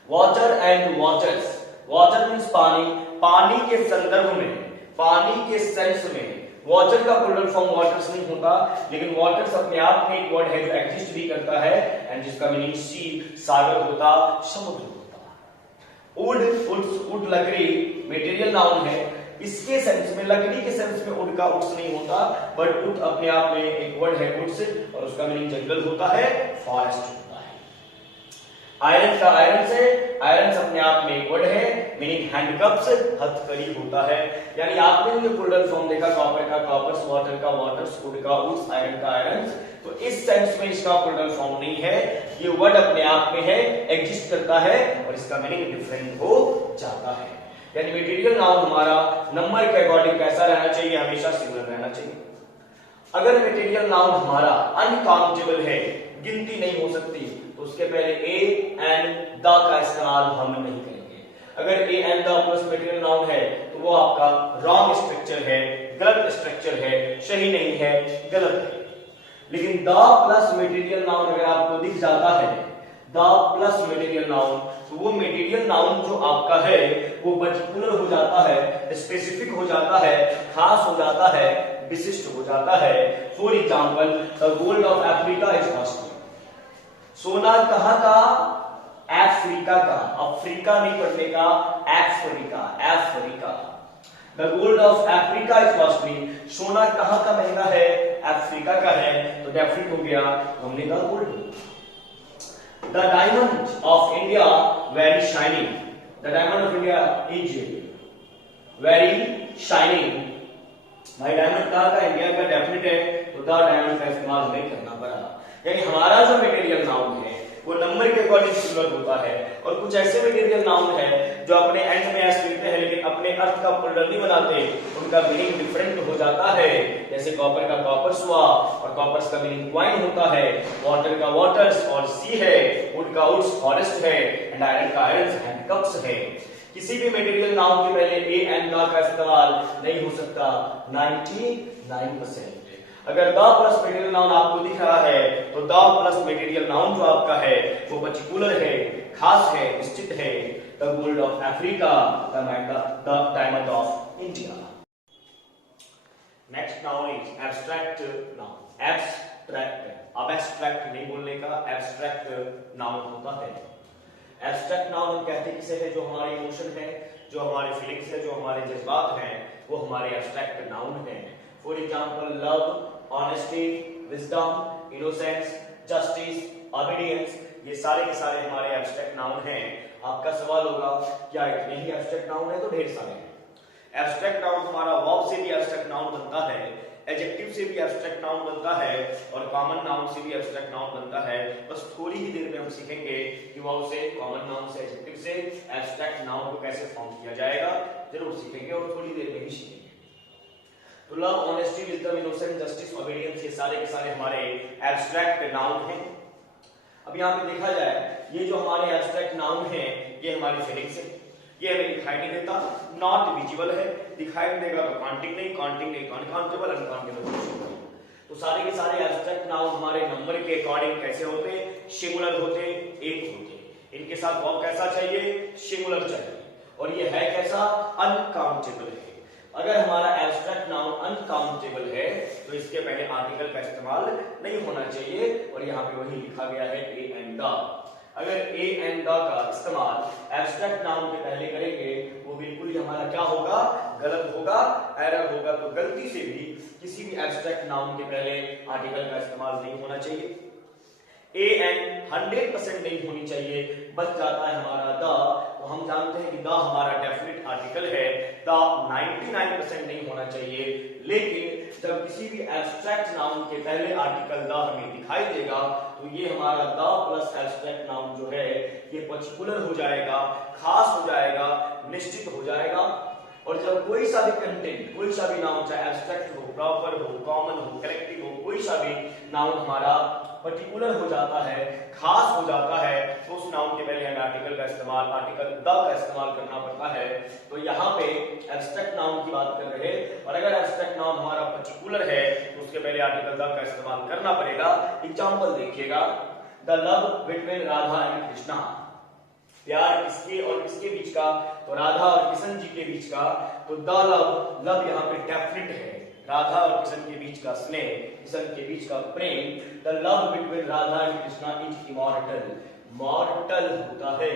Water and waters, water means पानी, पानी के संदर्भ में, पानी के सेंस में वाटर का प्लूरल फॉर्म वाटर्स नहीं होता, लेकिन वाटर्स अपने आप में एक वर्ड है जो एग्जिस्ट भी करता है, एंड जिसका मीनिंग सी, सागर होता, समुद्र होता। वुड लकड़ी मटेरियल नाउन है, इसके सेंस में, लकड़ी के सेंस में वुड का वुड्स नहीं होता, बट वुड अपने आप में एक वर्ड है वुड्स, और उसका मीनिंग जंगल होता है, फॉरेस्ट होता है। आयरन का आयरन से, आयरन अपने आप में एक वर्ड है, मीनिंग हैंडकप्स, हथकड़ी होता है। यानी आपने जो प्लूरल फॉर्म देखा, कॉपर का कॉपर्स, वाटर का वाटर्स, वुड का वुड्स, आयरन का आयरन, तो इस सेंस में इसका प्लूरल फॉर्म नहीं है, ये वर्ड अपने आप में है, एग्जिस्ट करता है, और इसका मीनिंग डिफरेंट हो जाता है। यानी मटेरियल नाउन हमारा नंबर के अकॉर्डिंग कैसा रहना चाहिए, हमेशा सिंगुलर रहना चाहिए। अगर मटेरियल नाउन हमारा अनकाउंटेबल है, गिनती नहीं हो सकती, तो उसके पहले ए एंड द का इस्तेमाल हम नहीं करेंगे। अगर A and the plus material noun है तो वो आपका रॉन्ग स्ट्रक्चर है, गलत स्ट्रक्चर है, सही नहीं है, गलत है। लेकिन द प्लस मटेरियल नाउन अगर आपको दिख जाता है, द प्लस मटेरियल नाउन, तो वो मटेरियल नाउन जो आपका है वो पर्टिकुलर हो जाता है, स्पेसिफिक हो जाता है, खास हो जाता है, विशिष्ट हो जाता है। For example the gold of Africa is costly. सोना कहां का, अफ्रीका का, अफ्रीका नहीं पढ़ने का, Africa, Africa. The gold of Africa is costly, सोना कहां का महंगा है, अफ्रीका का है, तो डेफिनेट हो गया, हमने कहा gold. The diamond of India very shining, the diamond of India is very shining. भाई डायमंड कहां का, इंडिया का, डेफिनेट है, तो द डायमंड का इस्तेमाल हमें करना पड़ा। यानी हमारा जो मटेरियल नाउन है वो नंबर के अकॉर्डिंग सिंगुलर होता है, और कुछ ऐसे मटेरियल नाउन है जो अपने एंड में एस लिखते हैं लेकिन अपने अर्थ का प्लुरल नहीं बनाते, उनका मीनिंग डिफरेंट हो जाता है। जैसे कॉपर का कॉपर्स हुआ, और कॉपर्स का मीनिंग क्वाइन होता है, वाटर का वाटर्स और सी है, वुड का वुड्स फॉरेस्ट है, एंड आयरन का आयरन हैंडकप्स है। किसी भी मटेरियल नाउन के पहले ए एंड द का इस्तेमाल नहीं हो सकता 99%। अगर द प्लस मटेरियल नाउन आपको दिख रहा है तो द प्लस मटेरियल नाउन जो आपका है वो पर्टिकुलर है, खास है, निश्चित है। The gold of Africa, the diamond of India. Next noun is abstract noun. Abstract, अब एब्स्ट्रैक्ट नहीं बोलने का, एब्स्ट्रैक्ट नाउन होता है। एब्स्ट्रैक्ट नाउन हम कहते किसे है, जो हमारे इमोशन है, जो हमारे फीलिंग्स है, जो हमारे जज्बात हैं, वो हमारे एब्स्ट्रैक्ट नाउन है। For example love, honesty, wisdom, innocence, justice, obedience, ये सारे के सारे हमारे एब्स्ट्रैक्ट नाउन हैं। आपका सवाल होगा क्या इतने ही एब्स्ट्रैक्ट नाउन है, तो ढेर सारे हैं। एब्स्ट्रैक्ट नाउन हमारा वर्ब से भी एब्स्ट्रैक्ट नाउन बनता है, एडजेक्टिव से भी एब्स्ट्रैक्ट नाउन बनता है, और कॉमन नाउन से भी एब्स्ट्रैक्ट नाउन बनता है। बस थोड़ी ही देर में हम सीखेंगे कि वर्ब से, कॉमन नाउन से, एडजेक्टिव से एब्स्ट्रैक्ट नाउन को कैसे फॉर्म किया जाएगा, जरूर सीखेंगे और थोड़ी देर में ही सीखेंगे। तो love, honesty, wisdom, innocence, justice, obedience, ये सारे के सारे हमारे एब्स्ट्रैक्ट नाउन हैं। अब यहाँ पे देखा जाए, ये जो हमारे एब्स्ट्रैक्ट नाउन हैं ये हमारी फीलिंग्स है, ये हमें दिखाई नहीं देता, नॉट विजिबल है, दिखाई नहीं देगा तो काउंटिंग नहीं, काउंटिंग नहीं अनकाउंटेबल, अनकाउंटेबल। तो सारे के सारे एब्स्ट्रैक्ट नाउन हमारे नंबर के अकॉर्डिंग कैसे होते, सिंगुलर होते, एक होते। इनके साथ वर्ब कैसा चाहिए, सिंगुलर चाहिए, और ये है कैसा, अनकाउंटेबल है। अगर हमारा एब्स्ट्रैक्ट नाउन अनकाउंटेबल है तो इसके पहले आर्टिकल का इस्तेमाल नहीं होना चाहिए, और यहाँ पे वही लिखा गया है ए एंड द। अगर ए एंड द का इस्तेमाल एब्स्ट्रैक्ट नाउन के पहले करेंगे वो बिल्कुल ही हमारा क्या होगा, गलत होगा, एरर होगा। तो गलती से भी किसी भी एब्स्ट्रैक्ट नाउन के पहले आर्टिकल का इस्तेमाल नहीं होना चाहिए। ए एंड 100% नहीं होनी चाहिए, बच जाता है हमारा द, तो हम जानते हैं कि द हमारा डेफिनेट आर्टिकल है, द 99% नहीं होना चाहिए। लेकिन जब किसी भी एब्स्ट्रैक्ट नाउन के पहले आर्टिकल द हमें दिखाई देगा तो ये हमारा द प्लस एब्स्ट्रैक्ट नाउन जो है ये पर्टिकुलर हो जाएगा, खास हो जाएगा, निश्चित हो जाएगा। और जब कोई सा भी कंटेंट, कोई सा भी नाउन, चाहे एब्स्ट्रैक्ट हो, प्रॉपर हो, कॉमन हो, कलेक्टिव हो, कोई सा भी नाउन हमारा पर्टिकुलर हो जाता है, खास हो जाता है, तो उस नाउन के पहले हमें आर्टिकल का इस्तेमाल, आर्टिकल द का इस्तेमाल करना पड़ता है। तो यहाँ पे एब्स्ट्रैक्ट नाउन की बात कर रहे हैं, और अगर एब्स्ट्रैक्ट नाउन हमारा पर्टिकुलर है तो उसके पहले आर्टिकल द का इस्तेमाल करना पड़ेगा। एग्जांपल देखिएगा, the love between Radha and Krishna, प्यार किसके और किसके बीच का, तो राधा और किशन जी के बीच का। तो द लव, लव यहाँ पे डेफिनेट है, राधा और किशन के बीच का स्नेह, किशन के बीच का प्रेम। The love between Radha and Krishna is immortal, mortal होता है,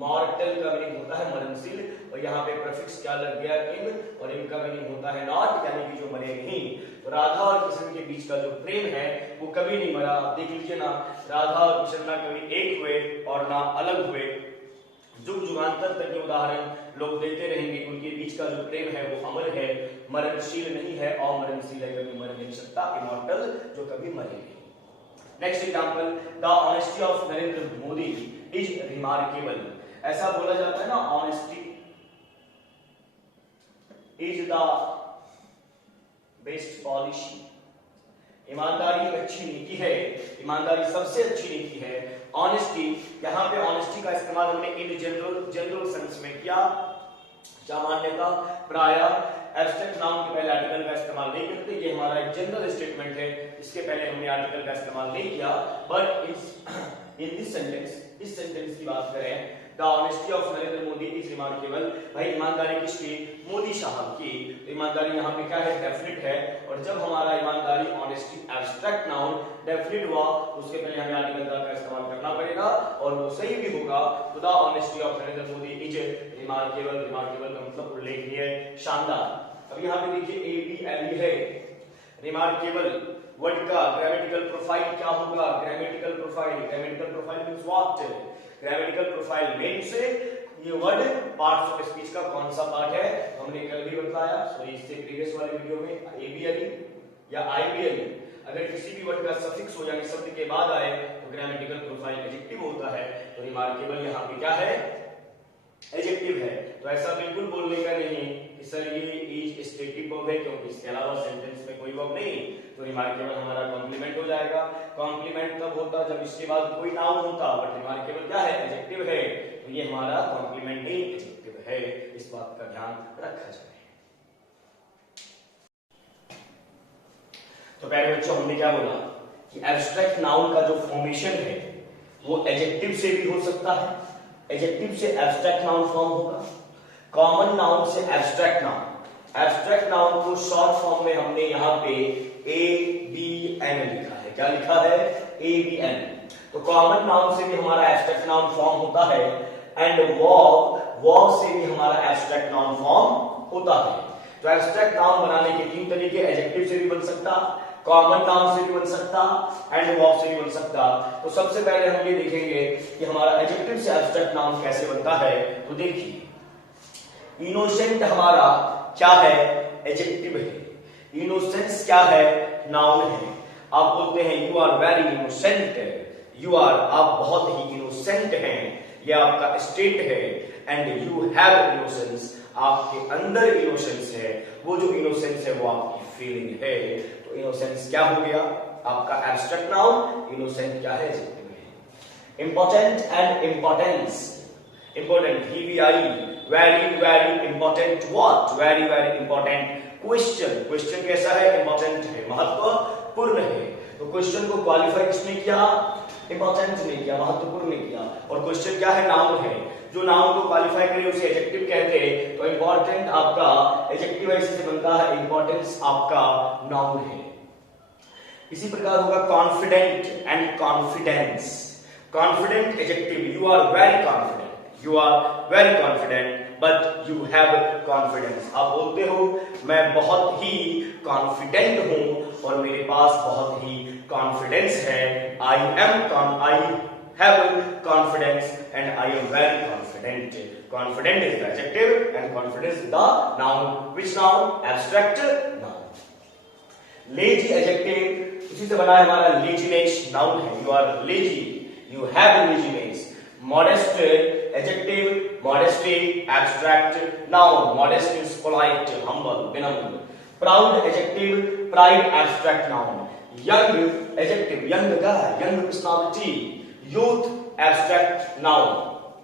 मॉर्टल का मीनिंग होता है मरणशील, और यहाँ पे प्रीफिक्स क्या लग गया, इन, और इनका मीनिंग होता है नॉट, यानी कि जो मरे नहीं। तो राधा और कृष्ण के बीच का जो प्रेम है वो कभी नहीं मरा। आप देख लीजिए ना, राधा और कृष्ण ना कभी एक हुए और ना अलग हुए, जुग जुगांतर तक के उदाहरण लोग देते रहेंगे। उनके बीच का जो प्रेम है वो अमर है, मरणशील नहीं है, अमरणशील है, कभी मर नहीं सकता, इमॉर्टल, जो कभी मरे नहीं। Next example, the honesty of Narendra Modi is remarkable. ऐसा बोला जाता है ना, honesty is the best policy. ईमानदारी एक अच्छी नीति है, ईमानदारी सबसे अच्छी नीति है। ऑनेस्टी, यहाँ पे ऑनेस्टी का इस्तेमाल हमने इन जनरल सेंस में किया। सामान्यता प्रायः एब्स्ट्रैक्ट नाउन के पहले आर्टिकल का इस्तेमाल नहीं करते, ये हमारा एक जनरल स्टेटमेंट है, इसके पहले हमने आर्टिकल का इस्तेमाल नहीं किया। बट इन दिस सेंटेंस, इस सेंटेंस की बात करें, the honesty of Narendra Modi is remarkable. भाई ईमानदारी किसकी? मोदी साहब की। ईमानदारी यहाँ पे क्या है? डेफिनिट है। और जब हमारा ईमानदारी ऑनेस्टी एब्स्ट्रैक्ट नाउन डेफिनिट हुआ, उसके पहले हमें आर्टिकल का इस्तेमाल करना पड़ेगा और वो सही भी होगा। तो the honesty of Narendra Modi is remarkable. Remarkable का मतलब उल्लेखनीय, शानदार। अब यहाँ पे देखिए ABLE है, रिमार्केबल वर्ड का ग्रामेटिकल प्रोफाइल क्या होगा? Grammatical profile, grammatical profile means what? Grammatical profile means ये वर्ड पार्ट्स ऑफ स्पीच का कौन सा पार्ट है? हमने कल भी बताया, सॉरी इससे प्रीवियस वाले वीडियो में, ABLE या IBLE, अगर किसी भी वर्ड का सफिक्स हो यानी शब्द के बाद आए तो ग्रामेटिकल प्रोफाइल एडजेक्टिव होता है। तो रिमार्केबल यहाँ पे क्या है? एडजेक्टिव है। तो ऐसा बिल्कुल बोलने का नहीं कि सर ये इज स्टेटिव वर्ब है, क्योंकि इसके अलावा सेंटेंस में कोई वर्ब नहीं। तो रिमार्केबल हमारा कॉम्प्लीमेंट हो जाएगा। कॉम्प्लीमेंट तब होता जब इसके बाद कोई नाउन होता, बट रिमार्केबल क्या है? एडजेक्टिव है। तो ये हमारा कॉम्प्लीमेंटिंग एडजेक्टिव है, इस बात का ध्यान रखा जाए। तो पहले बच्चों हमने क्या बोला कि एब्स्ट्रैक्ट नाउन का जो फॉर्मेशन है वो एडजेक्टिव से भी हो सकता है। एडजेक्टिव से एब्स्ट्रैक्ट नाउन फॉर्म होगा, कॉमन नाउन से एब्स्ट्रैक्ट नाउन। एब्स्ट्रैक्ट नाउन को शॉर्ट फॉर्म में हमने यहाँ पे ABN लिखा है। क्या लिखा है? ABN। तो कॉमन नाउन से भी हमारा एब्स्ट्रैक्ट नाउन फॉर्म होता है, एंड वर्ब से भी हमारा एब्स्ट्रैक्ट नाउन फॉर्म होता है। तो एब्स्ट्रैक्ट नाउन बनाने के 3 तरीके, एडजेक्टिव से भी बन सकता, कॉमन नाउन से भी बन सकता, एंड वर्ब से भी बन सकता। तो सबसे पहले हम ये देखेंगे कि हमारा एडजेक्टिव से एब्स्ट्रैक्ट नाउन कैसे बनता है। तो देखिए, इनोसेंट हमारा क्या है? एडजेक्टिव है। इनोसेंस क्या है? नाउन है। आप बोलते हैं you are very innocent, you are, आप बहुत ही इनोसेंट हैं, ये आपका स्टेट है। एंड यू हैव इनोसेंस, आपके अंदर इनोसेंस है। वो जो इनोसेंस है वो आपकी फीलिंग है। तो इनोसेंस क्या हो गया? आपका एब्स्ट्रैक्ट नाउन। इनोसेंट क्या है? एडजेक्टिव है। Important and importance, important, VVI, very very important. What? Very very important. Question, question कैसा है? इंपॉर्टेंट है, महत्वपूर्ण है। तो क्वेश्चन को क्वालिफाई किसने किया? इंपॉर्टेंट ने किया, महत्वपूर्ण ने किया। और क्वेश्चन क्या है? नाउन है। जो नाउन को क्वालिफाई करे उसे एडजेक्टिव कहते हैं। तो इंपॉर्टेंट आपका एडजेक्टिव ऐसे से बनता है, इंपॉर्टेंस आपका नाउन है। इसी प्रकार होगा confident and confidence. Confident adjective, you are very confident, you are very confident, but you have confidence. आप बोलते हो मैं बहुत ही कॉन्फिडेंट हूं और मेरे पास बहुत ही कॉन्फिडेंस है। I have confidence and I am very confident. Confident is the adjective and confidence is the noun. Which noun? Abstract noun. Lazy adjective, इसी से बना है हमारा laziness, noun है। You are lazy, you have laziness. Modest adjective, modesty, abstract noun. Modest is polite, humble, benign. Proud adjective, pride, abstract noun. Young adjective, young guy, young personality. Youth, abstract noun.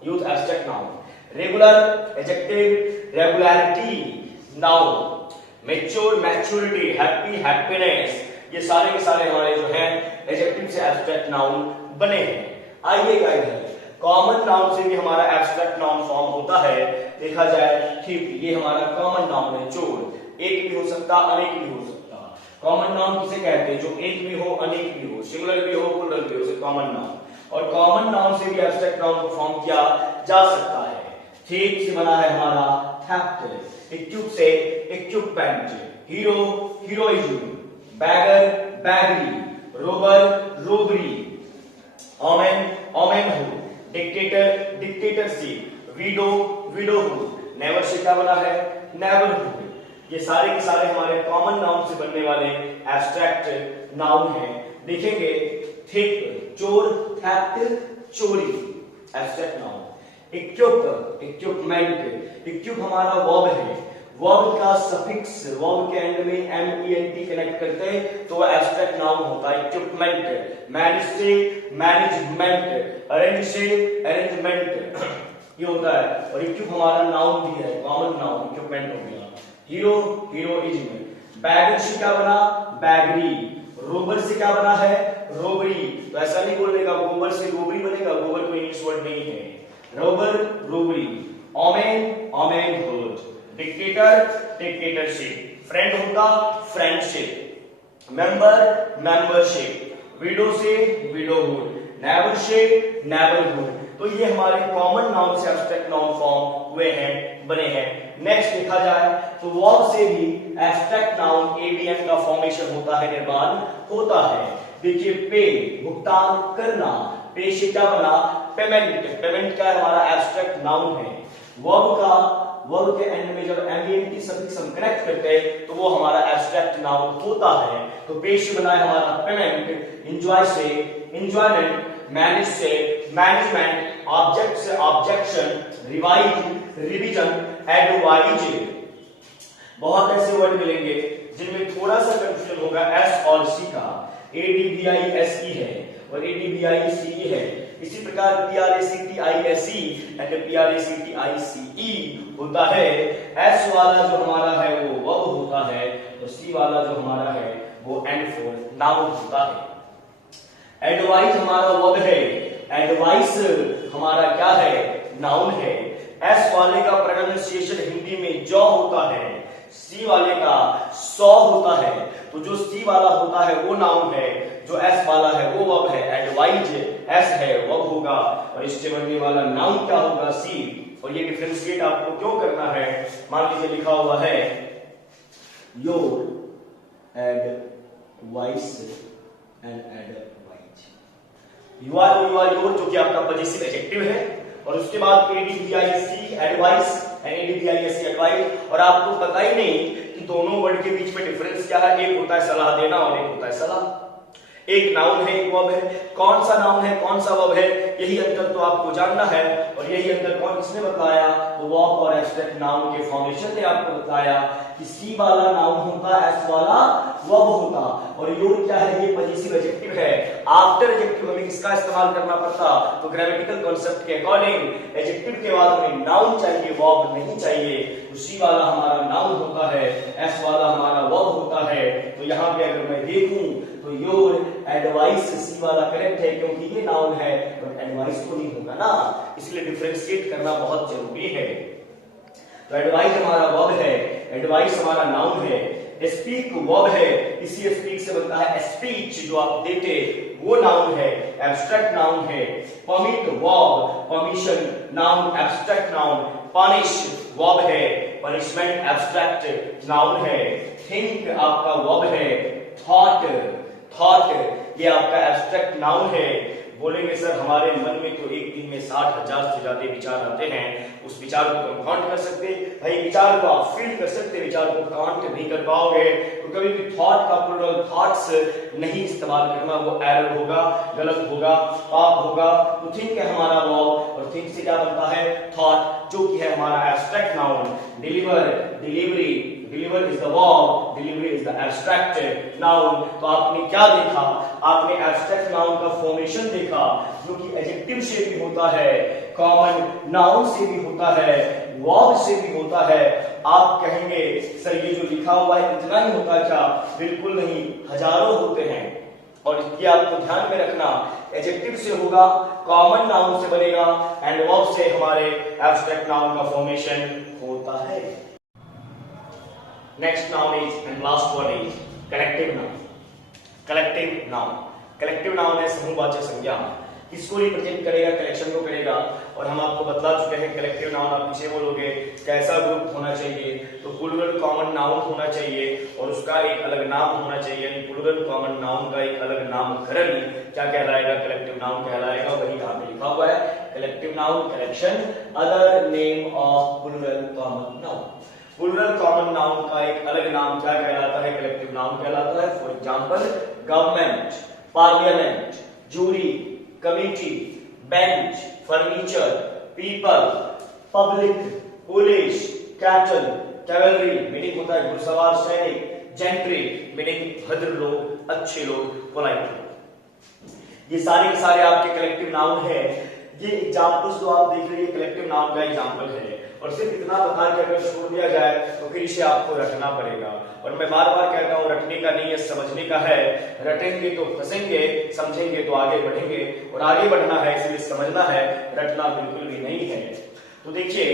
Youth, abstract noun. Regular adjective, regularity noun. Mature, maturity, happy, happiness. ये सारे के सारे हमारे जो हैं adjective से abstract noun बने हैं। आइएगा इधर, कॉमन नाउन से भी हमारा एब्स्ट्रैक्ट नाउन फॉर्म होता है। देखा जाए, ठीक, ये हमारा कॉमन नाउन है। चोर एक भी हो सकता, अनेक भी हो सकता। कॉमन नाउन किसे कहते हैं? जो एक भी हो, अनेक भी हो, सिंगुलर भी हो, प्लूरल भी हो, उसे कॉमन नाउन। और कॉमन नाउन से भी एब्स्ट्रैक्ट नाउन को फॉर्म किया जा सकता है। ठीक से बना है हमारा थेफ्ट, इक्विप से equipment, hero, heroism, beggar, beggary, robber, robbery, woman, womanhood, dictator, dictatorship, widow, widowhood, neighbour से क्या बना है? नेवरहुड। ये सारे के सारे हमारे कॉमन नाउन से बनने वाले एब्स्ट्रैक्ट नाउन हैं। देखेंगे, थिक, चोर, थेफ्ट, चोरी, abstract noun. Equip, equipment, equip हमारा वर्ब है। वर्ब का सफिक्स, वर्ब के एंड में MENT कनेक्ट करते हैं तो वो एब्स्ट्रैक्ट नाउन होता है। इक्विपमेंट, मैनेज से मैनेजमेंट, अरेंज से अरेंजमेंट, ये होता है। और इक्विप हमारा नाउन भी है, कॉमन नाउन, इक्विपमेंट हो गया। Hero, heroism. बैग से क्या बना, बैगरी। रोबर से क्या बना है, रोबरी। तो ऐसा नहीं बोलने का गोबर से गोबरी बनेगा, गोबर कोई इंग्लिश वर्ड नहीं है। Robber, robbery. Woman, womanhood. Dictator, dictatorship. Friend होगा, फ्रेंडशिप। Member, membership. विडो से विडोहुड। नेबर से नेबरहुड। तो ये हमारे कॉमन नाउन से एब्स्ट्रैक्ट नाउन फॉर्म हुए हैं, बने हैं। नेक्स्ट देखा जाए तो वर्ब से भी एब्स्ट्रैक्ट नाउन ABN का फॉर्मेशन होता है, निर्माण होता है। देखिए पे, भुगतान करना। पे से क्या बना, पेमेंट। पेमेंट क्या है, हमारा एब्स्ट्रैक्ट नाउन है। वर्ब के एंड में जब MENT सफिक्स हम कनेक्ट करते हैं तो वो हमारा एब्स्ट्रैक्ट नाउन होता है। तो पे से बना है हमारा पेमेंट, एंजॉय से एंजॉयमेंट, मैनेज से मैनेजमेंट, ऑब्जेक्ट से ऑब्जेक्शन, रिवाइज रिवीजन, एडवाइज। बहुत ऐसे वर्ड मिलेंगे जिनमें थोड़ा सा कंफ्यूजन होगा S और C का। ADVISE है और ADVICE है। इसी प्रकार PRACTISE एंड PRACTICE होता है। S वाला जो हमारा है वो वर्ब होता है और C वाला जो हमारा है वो एंड फॉर नाउन होता है। एडवाइस हमारा वर्ब है, एडवाइस हमारा क्या है, नाउन है। S वाले का प्रोनाउंसिएशन हिंदी में जॉ होता है, C वाले का सौ होता है। तो जो C वाला होता है वो नाउन है, जो S वाला है वो वर्ब है। एडवाइज S है, वर्ब होगा, और इससे बनने वाला नाउन क्या होगा, C। और ये डिफरेंशिएट आपको क्यों करना है, मान लीजिए लिखा हुआ है your advice and advise. You are your जो कि आपका पॉजिटिव एडजेक्टिव है, और उसके बाद ADVIC advice and ADVISE advice. और आपको पता ही नहीं कि दोनों वर्ड के बीच में डिफरेंस क्या है। एक होता है सलाह देना और एक होता है सलाह। एक नाउन है, एक वर्ब है। कौन सा नाउन है, कौन सा वर्ब है, यही अंतर तो आपको जानना है। और यही अंतर कौन किसने बताया, तो वर्ब और एब्स्ट्रैक्ट नाउन के फॉर्मेशन ने आपको बताया कि C वाला नाउन होता, S वाला वर्ब होता। और योर क्या है, ये पॉजिटिव एडजेक्टिव है। आफ्टर एडजेक्टिव हमें किसका इस्तेमाल करना पड़ता, तो ग्रामेटिकल कॉन्सेप्ट के अकॉर्डिंग एडजेक्टिव के बाद हमें नाउन चाहिए, वर्ब नहीं चाहिए। तो C वाला हमारा नाउन होता है, S वाला हमारा वर्ब होता है। तो यहाँ पे अगर मैं देखूं तो योर एडवाइस C वाला करेक्ट है, क्योंकि ये नाउन है, बट एडवाइस तो नहीं होगा ना, इसलिए डिफरेंशिएट करना बहुत जरूरी है। तो एडवाइस हमारा वर्ब है, एडवाइस हमारा नाउन है। स्पीक वर्ब है, इसी स्पीक से बनता है स्पीच, जो आप देते वो नाउन है, एब्स्ट्रैक्ट नाउन है। Permit verb, permission noun, abstract noun. Punish verb है, पनिशमेंट एब्स्ट्रैक्ट नाउन है। थिंक आपका वर्ब है। थॉट, थॉट ये आपका एब्स्ट्रैक्ट नाउन है। बोलेंगे सर हमारे मन में तो एक दिन में 60,000 से ज्यादा विचार आते हैं, उस विचार को तो हम काउंट कर सकते, भाई विचार को आप फील कर सकते, विचार को काउंट नहीं कर पाओगे। तो कभी भी थॉट का प्लूरल थॉट्स नहीं इस्तेमाल करना, वो एरर होगा, गलत होगा, पाप होगा। तो थिंक है हमारा वर्ब, और थिंक से क्या बनता है, थॉट, जो कि है हमारा abstract noun. Deliver, delivery, deliver is the verb, delivery is the abstract noun. तो आपने क्या देखा, आपने एब्स्ट्रैक्ट नाउन का फॉर्मेशन देखा, जो कि एडजेक्टिव से भी होता है, कॉमन नाउन से भी होता है, वर्ब से भी होता है। आप कहेंगे सर ये जो लिखा हुआ है इतना ही होता क्या, बिल्कुल नहीं, हजारों होते हैं। और ये आपको ध्यान में रखना, एडजेक्टिव से होगा, कॉमन नाउन से बनेगा, एंड वर्ब से हमारे एब्स्ट्रैक्ट नाउन का फॉर्मेशन होता है। Next noun is and last one is collective noun. Collective noun. Collective noun है समूहवाचक संज्ञा। किसको रिप्रेजेंट करेगा, कलेक्शन को करेगा। और हम आपको बतला चुके हैं कलेक्टिव नाउन आप किसे बोलोगे, कैसा ग्रुप होना चाहिए, तो प्लूरल कॉमन नाउन होना चाहिए और उसका एक अलग नाम होना चाहिए। यानी प्लूरल कॉमन नाउन का एक अलग नामकरण क्या कहलाएगा, कलेक्टिव नाउन कहलाएगा। वही यहाँ पे लिखा हुआ है, collective noun collection, other name of plural common noun. Plural common noun का एक अलग नाम क्या कहलाता है, कलेक्टिव नाउन कहलाता है। For example government, parliament, jury, committee, bench, furniture, people, public, police, cattle, cavalry meaning होता है घुड़सवार सैनिक, जेंट्री मीनिंग भद्र लोग, अच्छे लोग, पोलाइट। ये सारे के सारे आपके कलेक्टिव नाउन है। ये एग्जांपल्स जो आप देख रहे हैं कलेक्टिव नाउन का एग्जांपल है, और सिर्फ इतना बता के अगर छोड़ दिया जाए तो फिर इसे आपको रटना पड़ेगा। और मैं बार बार कहता हूँ रटने का नहीं है, समझने का है। रटेंगे तो फंसेंगे, समझेंगे तो आगे बढ़ेंगे, और आगे बढ़ना है इसलिए समझना है, रटना बिल्कुल भी नहीं है। तो देखिए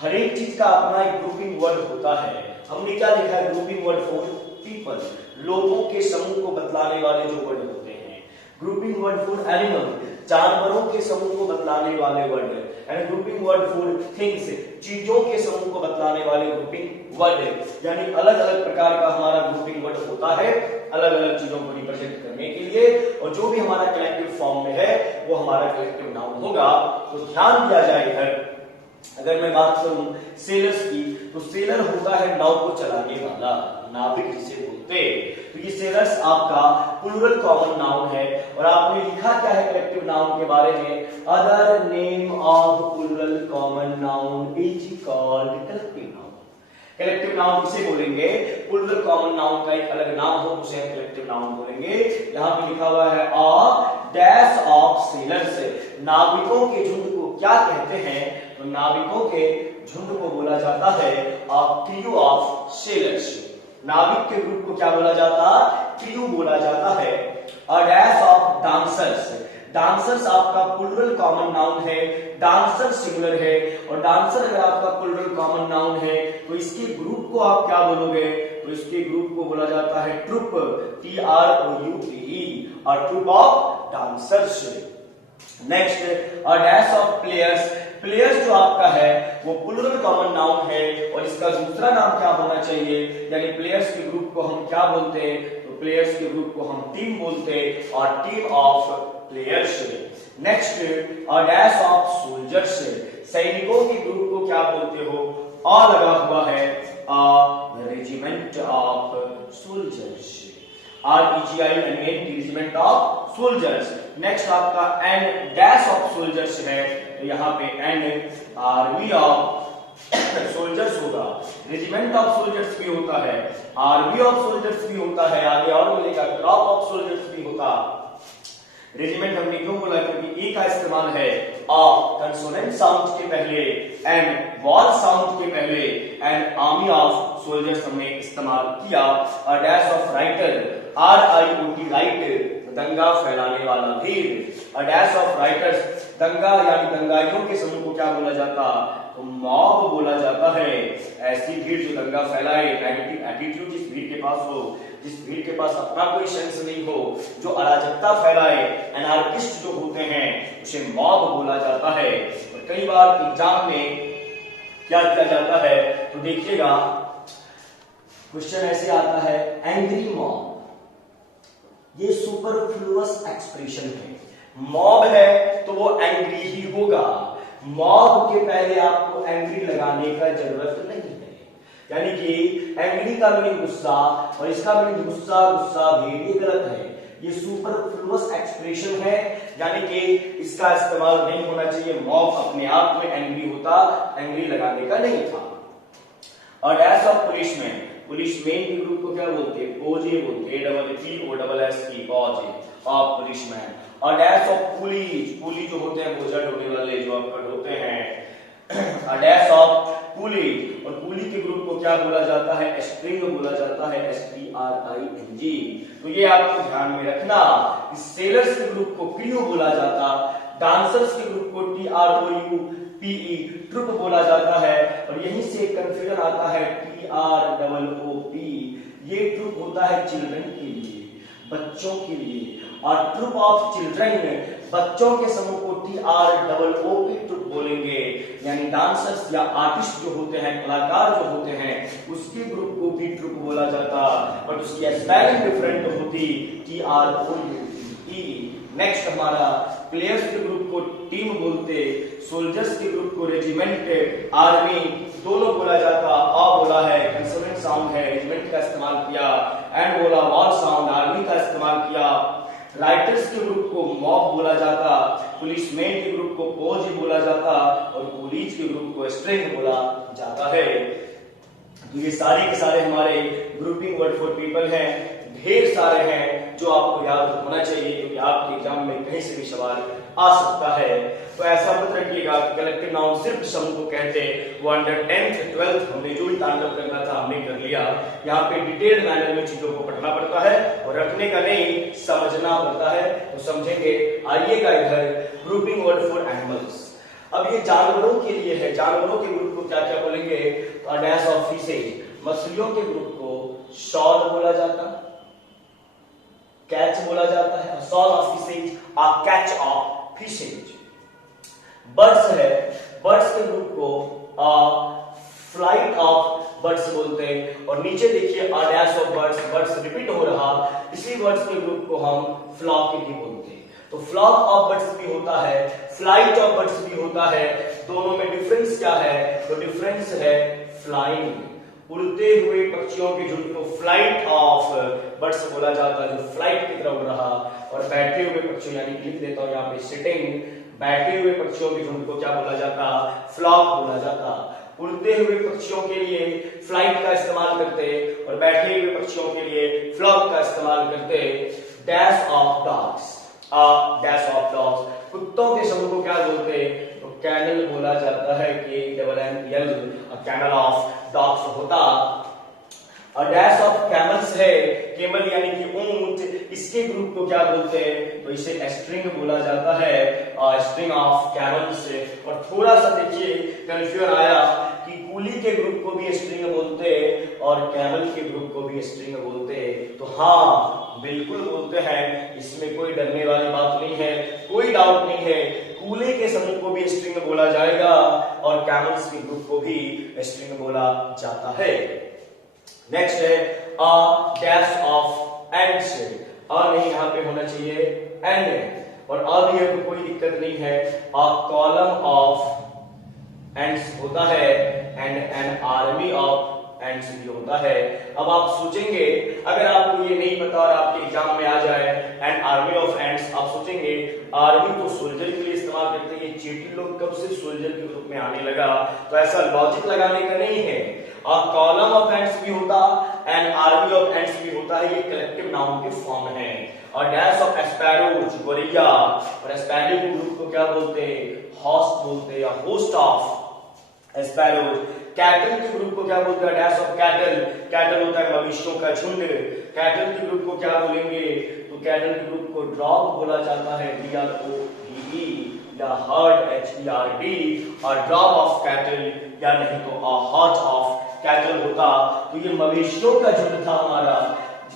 हर एक चीज का अपना एक ग्रुपिंग वर्ड होता है। हमने क्या लिखा है? ग्रुपिंग वर्ड फॉर पीपल, लोगों के समूह को बतलाने वाले जो वर्ड होते हैं। ग्रुपिंग वर्ड फॉर एनिमल, जानवरों के समूह को बतलाने वाले word. And grouping word for things, चीजों के समूह को बतलाने वाले ग्रुपिंग वर्ड। यानी अलग अलग प्रकार का हमारा ग्रुपिंग वर्ड होता है अलग अलग चीजों को रिप्रेजेंट करने के लिए, और जो भी हमारा कलेक्टिव फॉर्म में है वो हमारा कलेक्टिव नाउन होगा। तो ध्यान दिया जाए इधर। अगर मैं बात करूं सेलर्स की, तो सेलर होता है नाव को चलाने वाला, नाविक जिसे बोलते। तो ये सेलर्स आपका प्लूरल कॉमन नाउन है। और आपने लिखा क्या है कलेक्टिव नाउन के बारे में? Other name of plural common noun is called collective noun. Collective noun किसे बोलेंगे? प्लूरल कॉमन नाउन का एक अलग नाम हो उसे हम कलेक्टिव नाउन बोलेंगे। यहाँ पे लिखा हुआ है अ डैश ऑफ सेलर्स, नाविकों के झुंड को क्या कहते हैं? तो नाविकों के झुंड को बोला जाता है क्रू ऑफ सेलर्स। नाविक के ग्रुप को क्या बोला जाता? क्रू बोला जाता है। अ डैश ऑफ डांसर्स, डांसर्स आपका प्लूरल कॉमन नाउन है, डांसर सिंगुलर है, और डांसर अगर आपका प्लूरल कॉमन नाउन है तो इसके ग्रुप को आप क्या बोलोगे? तो इसके ग्रुप को बोला जाता है ट्रुप, TROUPE, और troupe of dancers. Next a dash of players, players जो आपका है वो प्लूरल कॉमन नाउन है, और इसका दूसरा नाम क्या होना चाहिए? यानी प्लेयर्स के ग्रुप को हम क्या बोलते हैं? तो प्लेयर्स के ग्रुप को हम टीम बोलते हैं, और team of players. Next a dash of soldiers, सैनिकों के ग्रुप को क्या बोलते हो? आ लगा हुआ है, a regiment of soldiers, REGIMENT, regiment of soldiers. Next आपका एन डैश ऑफ सोल्जर्स है, तो यहाँ पे एन आर्मी ऑफ सोल्जर्स होगा। रेजिमेंट ऑफ सोल्जर्स भी होता है, आर्मी ऑफ सोल्जर्स भी होता है, आगे और मिलेगा क्रॉप ऑफ सोल्जर्स भी होता। रेजिमेंट हमने क्यों बोला? क्योंकि ए का इस्तेमाल है आ कंसोनेंट साउंड के पहले, एंड वॉल साउंड के पहले, एंड आर्मी ऑफ सोल्जर्स हमने इस्तेमाल किया। अ dash of writer, RIOT right, दंगा फैलाने वाला भीड़। अ डैश ऑफ राइटर्स, दंगा यानी दंगाइयों के समूह को क्या बोला जाता? तो मॉब बोला जाता है। ऐसी भीड़ जो दंगा फैलाए, नेगेटिव एटीट्यूड जिस भीड़ के पास हो, जिस भीड़ के पास अपना कोई सेंस नहीं हो, जो अराजकता फैलाए, एनार्किस्ट जो होते हैं, उसे मॉब बोला जाता है। और कई बार एग्जाम में क्या किया जाता है? तो देखिएगा क्वेश्चन ऐसे आता है एंग्री मॉब, ये सुपरफ्लुअस एक्सप्रेशन है। मॉब है तो वो एंग्री ही होगा। मॉब के पहले आपको एंग्री लगाने का जरूरत नहीं है। यानी कि एंग्री का मीनिंग गुस्सा, और इसका मीनिंग गुस्सा, गुस्सा भीड़, ये गलत है। ये सुपरफ्लुअस एक्सप्रेशन है, यानी कि इसका इस्तेमाल नहीं होना चाहिए। मॉब अपने आप में एंग्री होता, एंग्री लगाने का नहीं था। और डैश ऑफ पुलिसमैन, पुलिसमैन के ग्रुप को क्या बोलते हैं? पोजे बोलते हैं, APPOSSE, पोजे ऑफ पुलिसमैन। और डैश ऑफ पुलिस, पुलिस जो होते हैं बोझा ढोने वाले जो आपका ढोते हैं। डैश ऑफ पुली, और पुली के ग्रुप को क्या बोला जाता है? स्ट्रिंग बोला जाता है, STRING। तो ये आपको ध्यान में रखना। सेलर्स के ग्रुप को क्रू बोला जाता, डांसर्स के ग्रुप को TROUPE ट्रुप बोला जाता है, और यहीं से कंफ्यूजन आता है TROOP। ये ट्रुप होता है चिल्ड्रन के लिए, बच्चों के लिए, और ट्रुप ऑफ चिल्ड्रन, बच्चों के समूह को TROOP ट्रुप बोलेंगे। यानी डांसर्स या आर्टिस्ट जो होते हैं, कलाकार जो होते हैं, उसके ग्रुप को भी ट्रुप बोला जाता, बट उसकी स्पेलिंग डिफरेंट होती, TROUPE। नेक्स्ट हमारा प्लेयर्स के ग्रुप को टीम बोलते, सोल्जर्स के ग्रुप को रेजिमेंट, आर्मी दोनों बोला जाता। आ बोला है कंसोनेंट साउंड है, रेजिमेंट का इस्तेमाल किया, एंड बोला वॉल साउंड, आर्मी का इस्तेमाल किया। राइटर्स के ग्रुप को मॉब बोला जाता, पुलिसमैन के ग्रुप को पोज बोला जाता, और पुलिस के ग्रुप को स्ट्रिंग बोला जाता है। तो ये सारे के सारे हमारे ग्रुपिंग वर्ड फॉर पीपल हैं, ढेर सारे हैं जो आपको याद होना चाहिए, क्योंकि आपके एग्जाम में कहीं से भी सवाल आ सकता है। तो ऐसा मत रखिएगा कि कलेक्टिव नाउन सिर्फ समूह को कहते हैं। वो अंडर 10th 12th हमने जो भी तांडव करना था हमने कर लिया। यहाँ पे डिटेल्ड मैनर में चीजों को पढ़ना पड़ता है और रखने का नहीं, समझना पड़ता है। तो समझेंगे, आइएगा इधर ग्रुपिंग वर्ड फॉर एनिमल्स। अब ये जानवरों के लिए है, जानवरों के ग्रुप को क्या क्या बोलेंगे? तो डैश ऑफ फिशेज, मछलियों के ग्रुप को शॉल बोला जाता है, कैच बोला जाता है, shoal of fishes, a catch of fishes. Birds है, बर्ड्स के ग्रुप को फ्लाइट ऑफ बर्ड्स बोलते हैं। और नीचे देखिए a dash of birds, birds repeat हो रहा, इसी बर्ड्स के ग्रुप को हम फ्लॉक भी बोलते हैं। तो फ्लॉक ऑफ बर्ड्स भी होता है, फ्लाइट ऑफ बर्ड्स भी होता है। दोनों में डिफरेंस क्या है? तो डिफरेंस है फ्लाइंग, उड़ते हुए पक्षियों के झुंड को फ्लाइट ऑफ बर्ड्स बोला जाता है, जो फ्लाइट की तरह उड़ रहा। और बैठे हुए पक्षियों, यानी लिख देता हूं यहाँ पे सिटिंग, बैठे हुए पक्षियों के झुंड को क्या बोला जाता? फ्लॉक बोला जाता। उड़ते हुए पक्षियों के लिए फ्लाइट का इस्तेमाल करते और बैठे हुए पक्षियों के लिए फ्लॉक का इस्तेमाल करते। Dash of dogs, dash of dogs, कुत्तों के समूह को क्या बोलते हैं? तो कैनल बोला जाता है, KNL, कैनल ऑफ डॉग्स होता। और डैश ऑफ कैमल्स है, केमल यानी कि ऊंट, इसके ग्रुप को क्या बोलते हैं? तो इसे स्ट्रिंग बोला जाता है, स्ट्रिंग ऑफ कैमल्स। और थोड़ा सा देखिए कंफ्यूजन आया कि कूली के ग्रुप को भी स्ट्रिंग बोलते हैं और कैमल के ग्रुप को भी स्ट्रिंग बोलते हैं। तो हाँ, बिल्कुल बोलते हैं, इसमें कोई डरने वाली बात नहीं है, कोई डाउट नहीं है। कूले के समूह को भी स्ट्रिंग बोला जाएगा और कैमल्स के ग्रुप को भी स्ट्रिंग बोला जाता है। नेक्स्ट है डैश ऑफ एंड्स, नहीं यहाँ पे होना चाहिए एंड, और भी है तो कोई दिक्कत नहीं है। कॉलम ऑफ एंड्स होता है and N army of ends भी होता है। अब आप सोचेंगे, अगर आपको ये नहीं पता और आपके एग्जाम में आ जाए एन आर्मी ऑफ एंड्स, आप सोचेंगे आर्मी तो सोल्जर के लिए इस्तेमाल करते हैं, ये चीटी लोग कब से सोल्जर के ग्रुप में आने लगा? तो ऐसा लॉजिक लगाने का नहीं है। कॉलम ऑफ एंड्स भी होता, एन आर्मी ऑफ एंड्स भी होता है, ये कलेक्टिव नाउन के फॉर्म है। और डैश ऑफ एस्पैरोज, गोरिल्ला, और एस्पैरो के ग्रुप को क्या बोलते हैं? हॉस्ट बोलते हैं या होस्ट ऑफ एस्पैरोज। कैटल के ग्रुप को क्या बोलते हैं? डैश ऑफ कैटल, कैटल होता है मवेशियों का झुंड। कैटल के ग्रुप को क्या बोलेंगे? तो कैटल के ग्रुप को ड्रॉप बोला जाता है, DROPE, या हर्ड, HERD, और ड्रॉप ऑफ कैटल, या नहीं तो हॉट ऑफ कैटल होता। तो ये मवेशियों का झुंड था हमारा,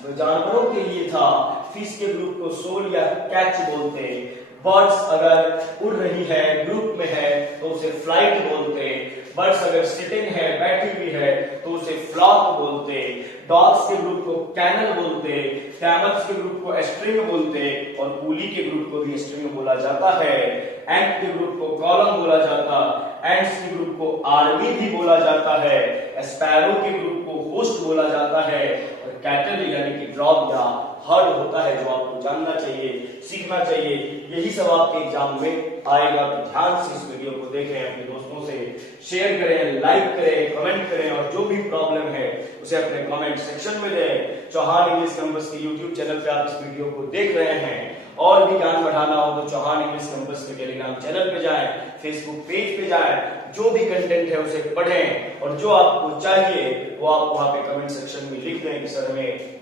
जानवरों के लिए था। फिश के ग्रुप को सोल या कैच बोलते हैं। बर्ड्स अगर उड़ रही है, ग्रुप में है, तो उसे फ्लाइट बोलते। बर्ड्स अगर सिटिंग है, बैठी हुई है, तो उसे फ्लॉक बोलते। डॉग्स के ग्रुप को कैनल बोलते, कैमल्स के ग्रुप को स्ट्रिंग बोलते, और कूली के ग्रुप को भी स्ट्रिंग बोला जाता है। एंट के ग्रुप को कॉलम बोला जाता, एंट्स के ग्रुप को आर्मी भी बोला जाता है, स्पैरो के ग्रुप को होस्ट बोला जाता है, और कैटल यानी कि ड्रॉप या हर्ड होता है, जो आपको जानना चाहिए, सीखना चाहिए। यही सब आपके एग्जाम में आएगा। तो ध्यान से इस वीडियो को देखें, अपने दोस्तों से शेयर करें, लाइक करें, कमेंट करें, और जो भी प्रॉब्लम है उसे अपने कमेंट सेक्शन में दें। चौहान इंग्लिश कैंपस के यूट्यूब चैनल पे आप इस वीडियो को देख रहे हैं। और भी ज्ञान बढ़ाना हो तो चौहान इंग्लिश कैंपस के टेलीग्राम चैनल पे जाएं, फेसबुक पेज पे जाएं, जो भी कंटेंट है उसे पढ़ें, और जो आपको चाहिए वो आप वहां पे कमेंट सेक्शन में लिख दें कि सर हमें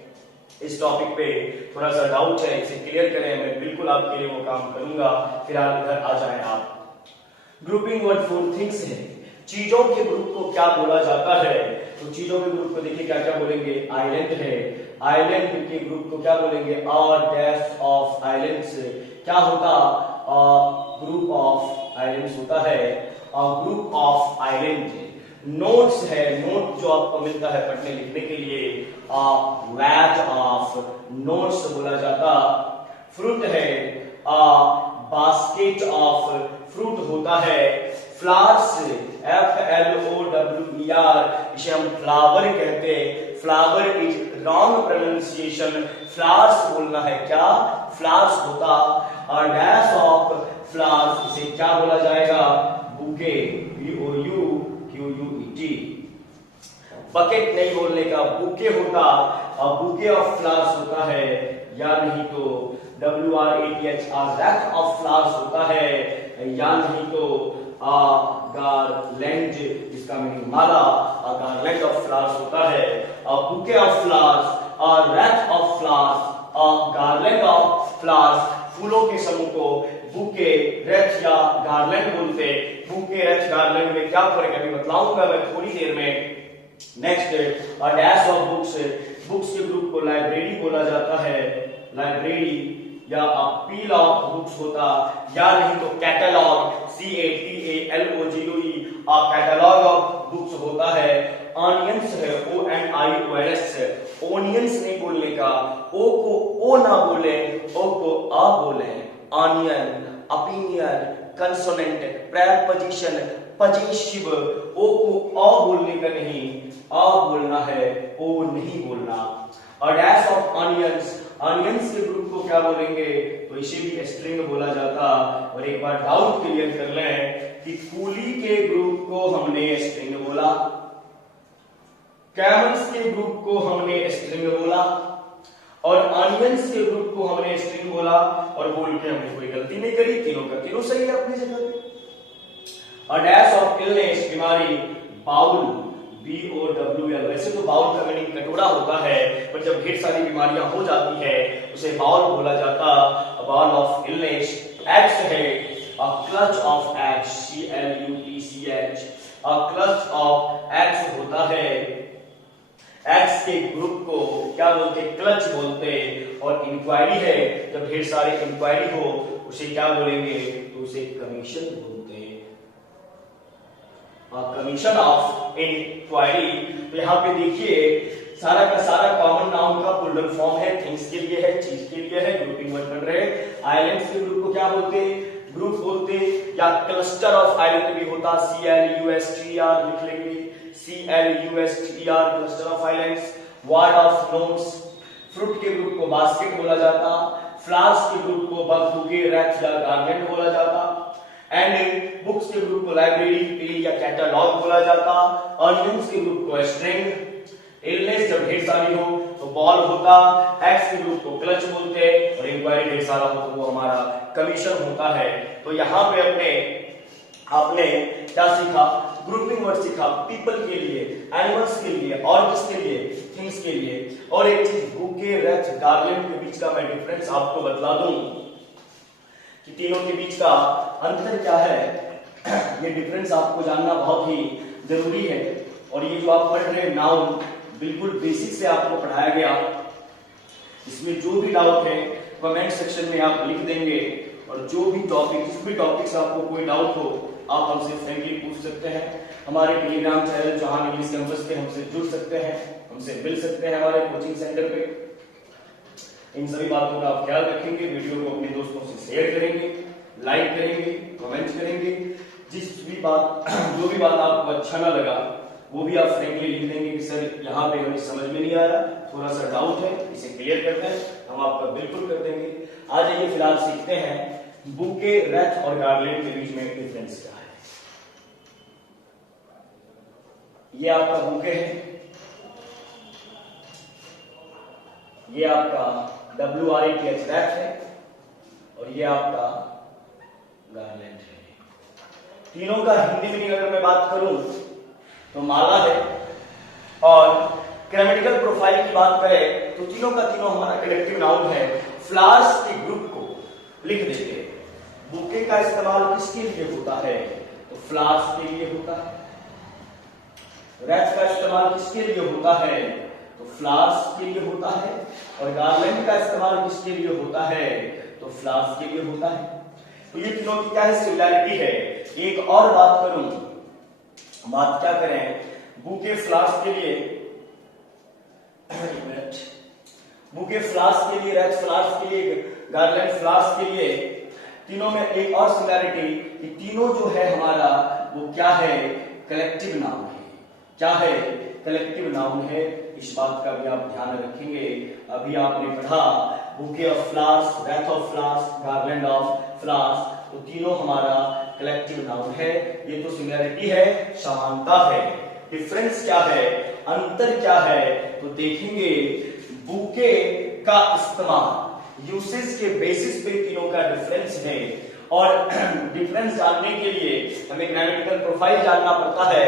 इस टॉपिक पे थोड़ा सा डाउट है, इसे क्लियर करें। मैं बिल्कुल आपके लिए वो काम करूंगा। फिलहाल इधर आ जाएं आप। ग्रुपिंग वर्ड फॉर थिंग्स है, चीजों के ग्रुप को क्या बोला जाता है? तो चीजों के ग्रुप को देखिए क्या क्या बोलेंगे। आइलैंड है, आइलैंड के ग्रुप को क्या बोलेंगे? Dash of islands. क्या होता? ग्रुप ऑफ आइलैंड्स होता है, ग्रुप ऑफ आइलैंड। नोट्स है, नोट जो आपको मिलता है पढ़ने लिखने के लिए, बैच ऑफ नोट्स बोला जाता। फ्रूट है, बास्केट ऑफ फ्रूट होता है। फ्लावर्स, FLOWER, इसे हम फ्लावर कहते हैं। Flower is wrong pronunciation, flowers बोलना है, क्या? फ्लावर्स होता। और डैश ऑफ फ्लावर्स, इसे क्या बोला जाएगा? Bouquet, BOUQUET। बकेट नहीं बोलने का, बुके होता, और बुके ऑफ फ्लावर्स होता है, या नहीं तो WRATH रैक ऑफ फ्लावर्स होता है, या नहीं तो गार्लैंड, जिसका meaning Mala, garland of flowers होता है, bouquet of flowers, rack of flowers, garland of flowers, फूलों के समूह को बुके, रैक या गार्लैंड बोलते। बुके, रैक, गार्लैंड में क्या फर्क है अभी बतलाऊंगा मैं थोड़ी देर में। Next, dash of books, books के ग्रुप को लाइब्रेरी बोला जाता है, लाइब्रेरी, या पील ऑफ बुक्स होता, या नहीं तो catalogue, CATALOGE, catalogue of books होता है। ऑनियंस है, ONIONS, ओनियंस नहीं बोलने का, ओ को ओ ना बोले, ओ को आ बोले। Onion, opinion, consonant, preposition, possessive, O को आ बोलने का नहीं, आ बोलना है, ओ नहीं बोलना। और डैश ऑफ ऑनियंस, ऑनियंस के ग्रुप को क्या बोलेंगे, तो इसे भी स्ट्रिंग बोला जाता। और एक बार डाउट क्लियर कर लें कि कूली के ग्रुप को हमने स्ट्रिंग बोला, कैमल्स के ग्रुप को हमने स्ट्रिंग बोला, और ऑनियंस के ग्रुप को हमने स्ट्रिंग बोला, और बोल के हमने कोई गलती नहीं करी, तीनों का तीनों सही है अपनी जगह पे। और डैश ऑफ इलनेस, बीमारी, बाउल, BOWL, वैसे तो बाउल का मीनिंग कटोरा होता है, पर जब ढेर सारी बीमारियां हो जाती है उसे बाउल बोला जाता। बाउल ऑफ इलनेस, एक्स है, clutch of x, CLUTCH, clutch of x होता है, एक्स के ग्रुप को क्या बोलते, क्लच बोलते। और इंक्वायरी है, जब ढेर सारे इंक्वायरी हो उसे क्या बोलेंगे, तो उसे कमीशन बोलते। Commission of inquiry. तो यहाँ पे देखिए सारा का सारा कॉमन नाउन का प्लूरल फॉर्म है, थिंग्स के लिए है, चीज के लिए है, ग्रुपिंग वर्ड बन रहे। आइलैंड्स के ग्रुप को क्या बोलते, ग्रुप बोलते, या क्लस्टर ऑफ आइलैंड भी होता, CLUSTER लिख लेंगे, CLUSTER, cluster of islands. Word of notes, fruit के ग्रुप को बास्केट बोला जाता, फ्लावर्स के ग्रुप को बुके, रैक या गार्लैंड बोला जाता, एंड बुक्स के ग्रुप को लाइब्रेरी, पील या कैटलॉग बोला जाता, ऑनियंस के ग्रुप को स्ट्रिंग, इलनेस जब ढेर सारी हो तो बॉल होता, एक्स के ग्रुप को क्लच बोलते, और इंक्वायरी ढेर सारा हो तो वो हमारा कमीशन होता है। तो यहाँ पे आपने क्या सीखा, ग्रुपिंग वर्ड सीखा, पीपल के लिए, एनिमल्स के लिए, और किसके लिए, थिंग्स के लिए। और एक चीज बुके, रैक, गार्लैंड के बीच का मैं डिफरेंस आपको बतला दूं कि तीनों के बीच का अंतर क्या है। ये डिफरेंस आपको जानना बहुत ही जरूरी है। और ये जो आप पढ़ रहे हैं नाउन, बिल्कुल बेसिक से आपको पढ़ाया गया। इसमें जो भी डाउट है कमेंट सेक्शन में आप लिख देंगे, और जो भी टॉपिक, जिस भी टॉपिक से आपको कोई डाउट हो आप हमसे फ्रेंकली पूछ सकते हैं। हमारे Telegram channel Chauhan English campus पे हमसे जुड़ सकते हैं, हमसे मिल सकते हैं हमारे कोचिंग सेंटर पे। इन सभी बातों का आप ख्याल रखेंगे, वीडियो को अपने दोस्तों से शेयर करेंगे, लाइक करेंगे, कमेंट करेंगे। जो भी बात आपको अच्छा ना लगा वो भी आप फ्रेंकली लिख देंगे कि सर यहाँ पे हमें समझ में नहीं आ रहा, थोड़ा सा डाउट है, इसे क्लियर करते हैं, हम आपका बिल्कुल कर देंगे। आज ये फिलहाल सीखते हैं बुके, रैक और गार्लैंड के बीच में डिफरेंस क्या है। ये आपका बुके है, ये आपका WRATH रैक है, और ये आपका गार्लैंड है। तीनों का हिंदी मीनिंग अगर मैं बात करूं तो माला है, और ग्रामेटिकल प्रोफाइल की बात करें तो तीनों का तीनों हमारा कलेक्टिव नाउन है। फ्लावर्स के ग्रुप को लिख देते हैं। बुके का इस्तेमाल किसके लिए होता है, तो फ्लावर्स के लिए होता है। रैक का इस्तेमाल किसके लिए होता है, तो फ्लावर्स के लिए होता है। और गार्लैंड का इस्तेमाल किसके लिए होता है, तो फ्लावर्स के लिए होता है। तो ये तीनों की क्या है, सिमिलैरिटी है। एक और बात करूं, बात क्या करें, बुके फ्लावर्स के लिए, बुके फ्लावर्स के लिए, रैक फ्लावर्स के लिए, गार्लैंड फ्लावर्स के लिए, तीनों में एक और सिमिलैरिटी कि तीनों जो है हमारा वो क्या है, कलेक्टिव नाउन है। क्या है, कलेक्टिव नाउन है। इस बात का भी आप ध्यान रखेंगे। अभी आपने पढ़ा bouquet of flowers, rack of flowers, garland of flowers, तो तीनों हमारा कलेक्टिव नाउन है। ये तो सिमिलैरिटी है, समानता है। डिफरेंस क्या है, अंतर क्या है, तो देखेंगे बुके का इस्तेमाल यूसेज के बेसिस पे तीनों का डिफरेंस है। और डिफरेंस जानने के लिए हमें ग्रामेटिकल प्रोफाइल जानना पड़ता है,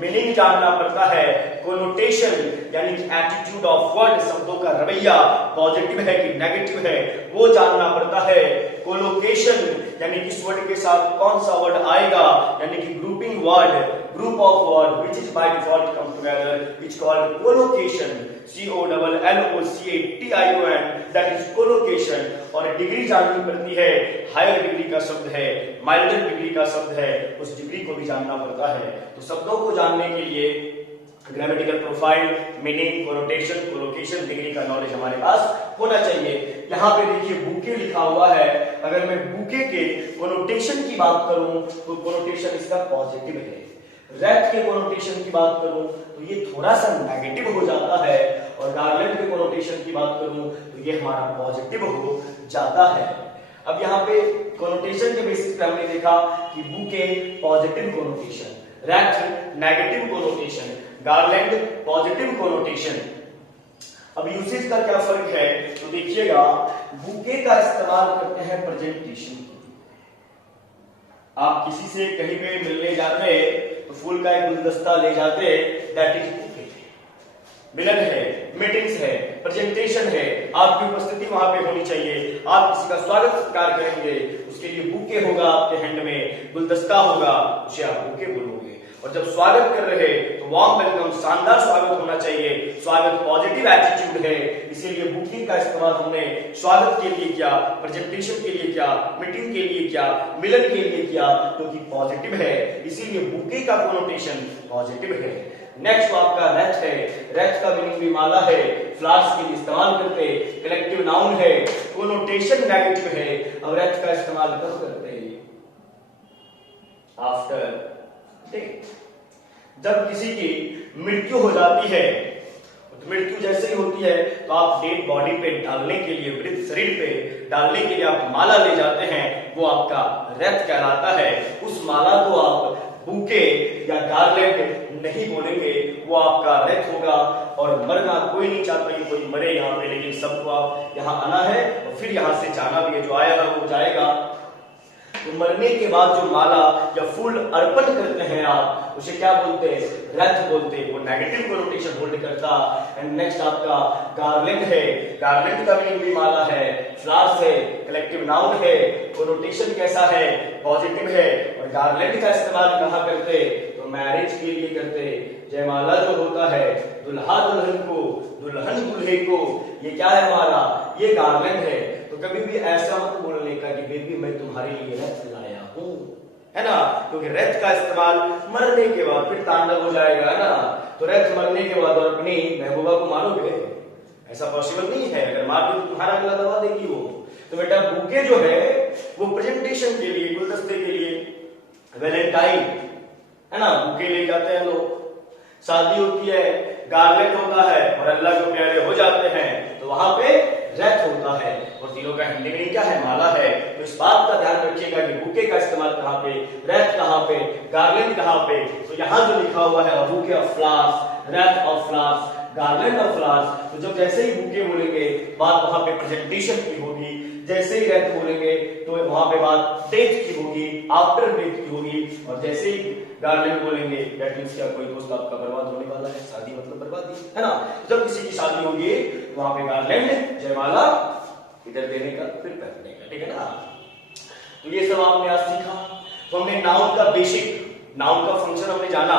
मीनिंग जानना पड़ता है, कोनोटेशन यानी कि एटीट्यूड ऑफ वर्ड, शब्दों का रवैया पॉजिटिव है कि नेगेटिव है वो जानना पड़ता है, कोलोकेशन यानी किस वर्ड के साथ कौन सा वर्ड आएगा, यानी कि grouping word, group of word which is by default come together is called collocation, COLLOCATION, that is collocation. और डिग्री जाननी पड़ती है, हायर डिग्री का शब्द है, माइल्डर डिग्री का शब्द है, उस डिग्री को भी जानना पड़ता है। तो शब्दों को जानने के लिए grammatical profile, meaning, connotation, collocation, degree का नॉलेज हमारे पास होना चाहिए। यहाँ पे देखिए बुके लिखा हुआ है, अगर मैं बुके के कोनोटेशन की बात करूं तो कोनोटेशन इसका पॉजिटिव है। रेथ के कोनोटेशन की बात करूं तो ये थोड़ा सा नेगेटिव हो जाता है, और गार्लैंड के कोनोटेशन की बात करूं तो ये हमारा पॉजिटिव हो जाता है। अब यहाँ पे कोनोटेशन के बेसिस पे हमने देखा कि bouquet positive connotation, Wraith negative connotation, garland positive connotation. अब यूसेज का क्या फर्क है, तो देखिएगा बुके का इस्तेमाल करते हैं प्रेजेंटेशन के लिए। आप किसी से कहीं पे मिलने जाते तो फूल का एक गुलदस्ता ले जाते, दैट इज बुके। मिलन है, मीटिंग्स है, प्रेजेंटेशन है, आपकी उपस्थिति वहां पे होनी चाहिए, आप किसी का स्वागत सत्कार करेंगे, उसके लिए बुके होगा आपके हैंड में, गुलदस्ता होगा, उसे आप बुके बोलोगे। और जब स्वागत कर रहे तो वार्म वेलकम, शानदार स्वागत होना चाहिए, स्वागत पॉजिटिव एटीट्यूड है, इसीलिए बुके का इस्तेमाल हमने स्वागत के लिए किया, प्रेजेंटेशन के लिए किया, मीटिंग के लिए किया, मिलन के लिए किया, क्योंकि पॉजिटिव है, इसीलिए बुके का कोनोटेशन पॉजिटिव है। नेक्स्ट आपका रेथ है, रेथ का मीनिंग भी माला है, फ्लावर्स के लिए इस्तेमाल करते, कलेक्टिव नाउन है, कोनोटेशन नेगेटिव है। अब रेथ का इस्तेमाल कब करते हैं, आफ्टर डेथ, जब किसी की मृत्यु हो जाती है, तो मृत्यु जैसे ही होती है तो आप डेड बॉडी पे डालने के लिए, मृत शरीर पे डालने के लिए आप माला ले जाते हैं, वो आपका रेथ कहलाता है। उस माला को आप बुके या गार्लैंड नहीं बोलेंगे, वो आपका रेथ होगा। और मरना कोई नहीं चाहता कि कोई मरे यहाँ पे, लेकिन सबको आप यहाँ आना है और फिर यहाँ से जाना भी है, जो आया है वो जाएगा। तो मरने के बाद जो माला या फूल अर्पण करते हैं आप, उसे क्या बोलते हैं, रेथ बोलते हैं, वो नेगेटिव कोनोटेशन होल्ड करता। एंड नेक्स्ट आपका गार्लैंड है, गार्लैंड का मीनिंग भी माला है, फ्लावर्स है, कलेक्टिव नाउन है, कोनोटेशन कैसा है, पॉजिटिव है। और गार्लैंड का इस्तेमाल कहाँ करते, तो मैरिज के लिए करते, जयमाला जो होता है, दुल्हा दुल्हन को, दुल्हन दूल्हे को, ये क्या है हमारा, ये गार्लैंड है। तो कभी भी ऐसा मत बोलने का कि बेबी मैं तुम्हारे लिए रेथ लाया हूं, है ना, क्योंकि रेथ का इस्तेमाल मरने के बाद फिर तांडव हो जाएगा, है ना। तो रेथ मरने के बाद और अपनी महबूबा को मारोगे, ऐसा पॉसिबल नहीं है, अगर मार दो तुम्हारा गला दबा देगी वो। तो बेटा बुके जो है वो प्रेजेंटेशन के लिए, गुलदस्ते के लिए, वैलेंटाइन, है ना, बुके ले जाते हैं लोग, शादी होती है, गार्लैंड होता है, और अल्लाह को प्यारे हो जाते हैं, तो वहां पे रेथ होता है। और तीनों का हिंदी में क्या है, माला है। तो इस बात का ध्यान रखिएगा कि बुके का इस्तेमाल कहाँ पे, रेथ कहाँ पे, गार्लैंड कहाँ पे। तो यहाँ जो लिखा हुआ है bouquet of flowers, Wraith of flowers, garland of flowers, तो जब जैसे ही बुके बोलेंगे बात वहां पे प्रेजेंटेशन की होगी, जैसे ही रेथ बोलेंगे तो वहां पे बात डेथ की होगी, आफ्टर डेथ की होगी। और जैसे ही गार्लैंड बोलेंगे दैट मींस क्या कोई दोस्त आपका बर्बाद होने वाला है, शादी मतलब बर्बादी, है ना। जब किसी की शादी होगी वहां पे गार्लैंड, जयमाला, इधर देने का फिर करने का, ठीक है ना। तो ये सब आपने आज सीखा। तो हमने नाउन का बेसिक, नाउन का फंक्शन हमने जाना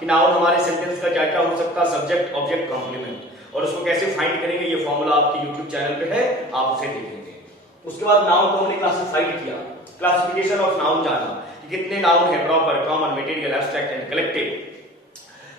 कि नाउन हमारे सेंटेंस का क्या क्या हो सकता है, सब्जेक्ट, ऑब्जेक्ट, कॉम्प्लीमेंट, और उसको कैसे फाइंड करेंगे, ये फॉर्मूला आपके यूट्यूब चैनल पे है, आप उसे देखेंगे। उसके बाद नाउन को हमने क्लासिफाइड किया, क्लासिफिकेशन ऑफ नाउन जाना कि कितने नाउन है, proper, common, material, abstract and collective.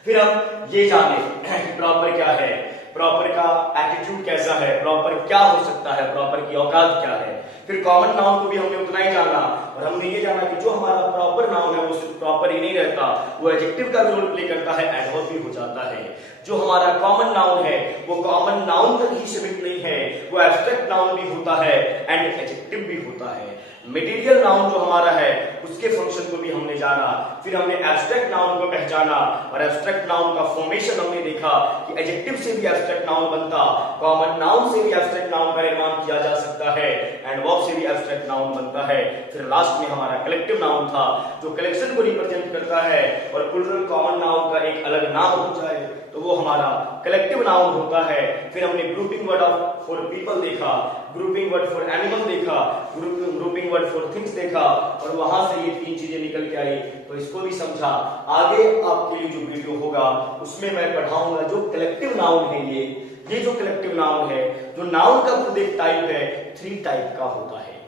फिर हम ये जाने कि प्रॉपर क्या है, प्रॉपर का एटीट्यूड कैसा है, प्रॉपर क्या हो सकता है, प्रॉपर की औकात क्या है। फिर कॉमन नाउन को भी हमने उतना ही जाना, और हमने ये जाना कि जो हमारा प्रॉपर नाउन है वो सिर्फ प्रॉपर ही नहीं रहता, वो एडजेक्टिव का भी रोल प्ले करता है, एडवर्ब भी हो जाता है। जो हमारा कॉमन नाउन है वो कॉमन नाउन तक ही सीमित नहीं है, वो एब्स्ट्रैक्ट नाउन भी होता है एंड एडजेक्टिव भी होता है। मटेरियल नाउन जो हमारा है उसके उसके फंक्शन को भी हमने जाना। फिर हमने एब्स्ट्रैक्ट नाउन को पहचाना और एब्स्ट्रैक्ट नाउन का फॉर्मेशन हमने देखा कि एडजेक्टिव से भी एब्स्ट्रैक्ट नाउन बनता, कॉमन नाउन से भी एब्स्ट्रैक्ट नाउन का निर्माण किया जा सकता है, एंड वर्ब से भी एब्स्ट्रैक्ट नाउन बनता है। फिर लास्ट में हमारा कलेक्टिव नाउन था जो कलेक्शन को रिप्रेजेंट करता है, और प्लूरल कॉमन नाउन का एक अलग नाम हो जाए तो वो हमारा कलेक्टिव नाउन होता है। फिर हमने ग्रुपिंग वर्ड फॉर पीपल देखा, ग्रुपिंग वर्ड फॉर एनिमल देखा, ग्रुपिंग वर्ड फॉर थिंग्स देखा, और वहां से ये 3 चीजें निकल के आई, तो इसको भी समझा। आगे आपके लिए जो वीडियो होगा उसमें मैं पढ़ाऊंगा जो कलेक्टिव नाउन है, ये जो कलेक्टिव नाउन है, जो नाउन का खुद एक टाइप है, 3 टाइप का होता है।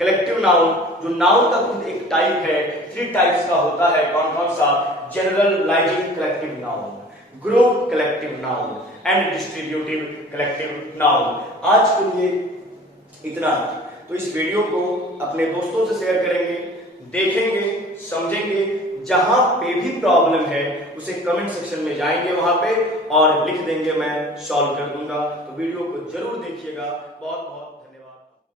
कलेक्टिव नाउन जो नाउन का खुद एक टाइप है, 3 टाइप्स का होता है। कौन कौन सा? Generalising collective noun, group collective noun and distributive collective noun. आज के लिए इतना। तो इस वीडियो को अपने दोस्तों से शेयर करेंगे, देखेंगे, समझेंगे। जहां पे भी प्रॉब्लम है उसे कमेंट सेक्शन में जाएंगे वहां पे और लिख देंगे, मैं सॉल्व कर दूंगा। तो वीडियो को जरूर देखिएगा। बहुत बहुत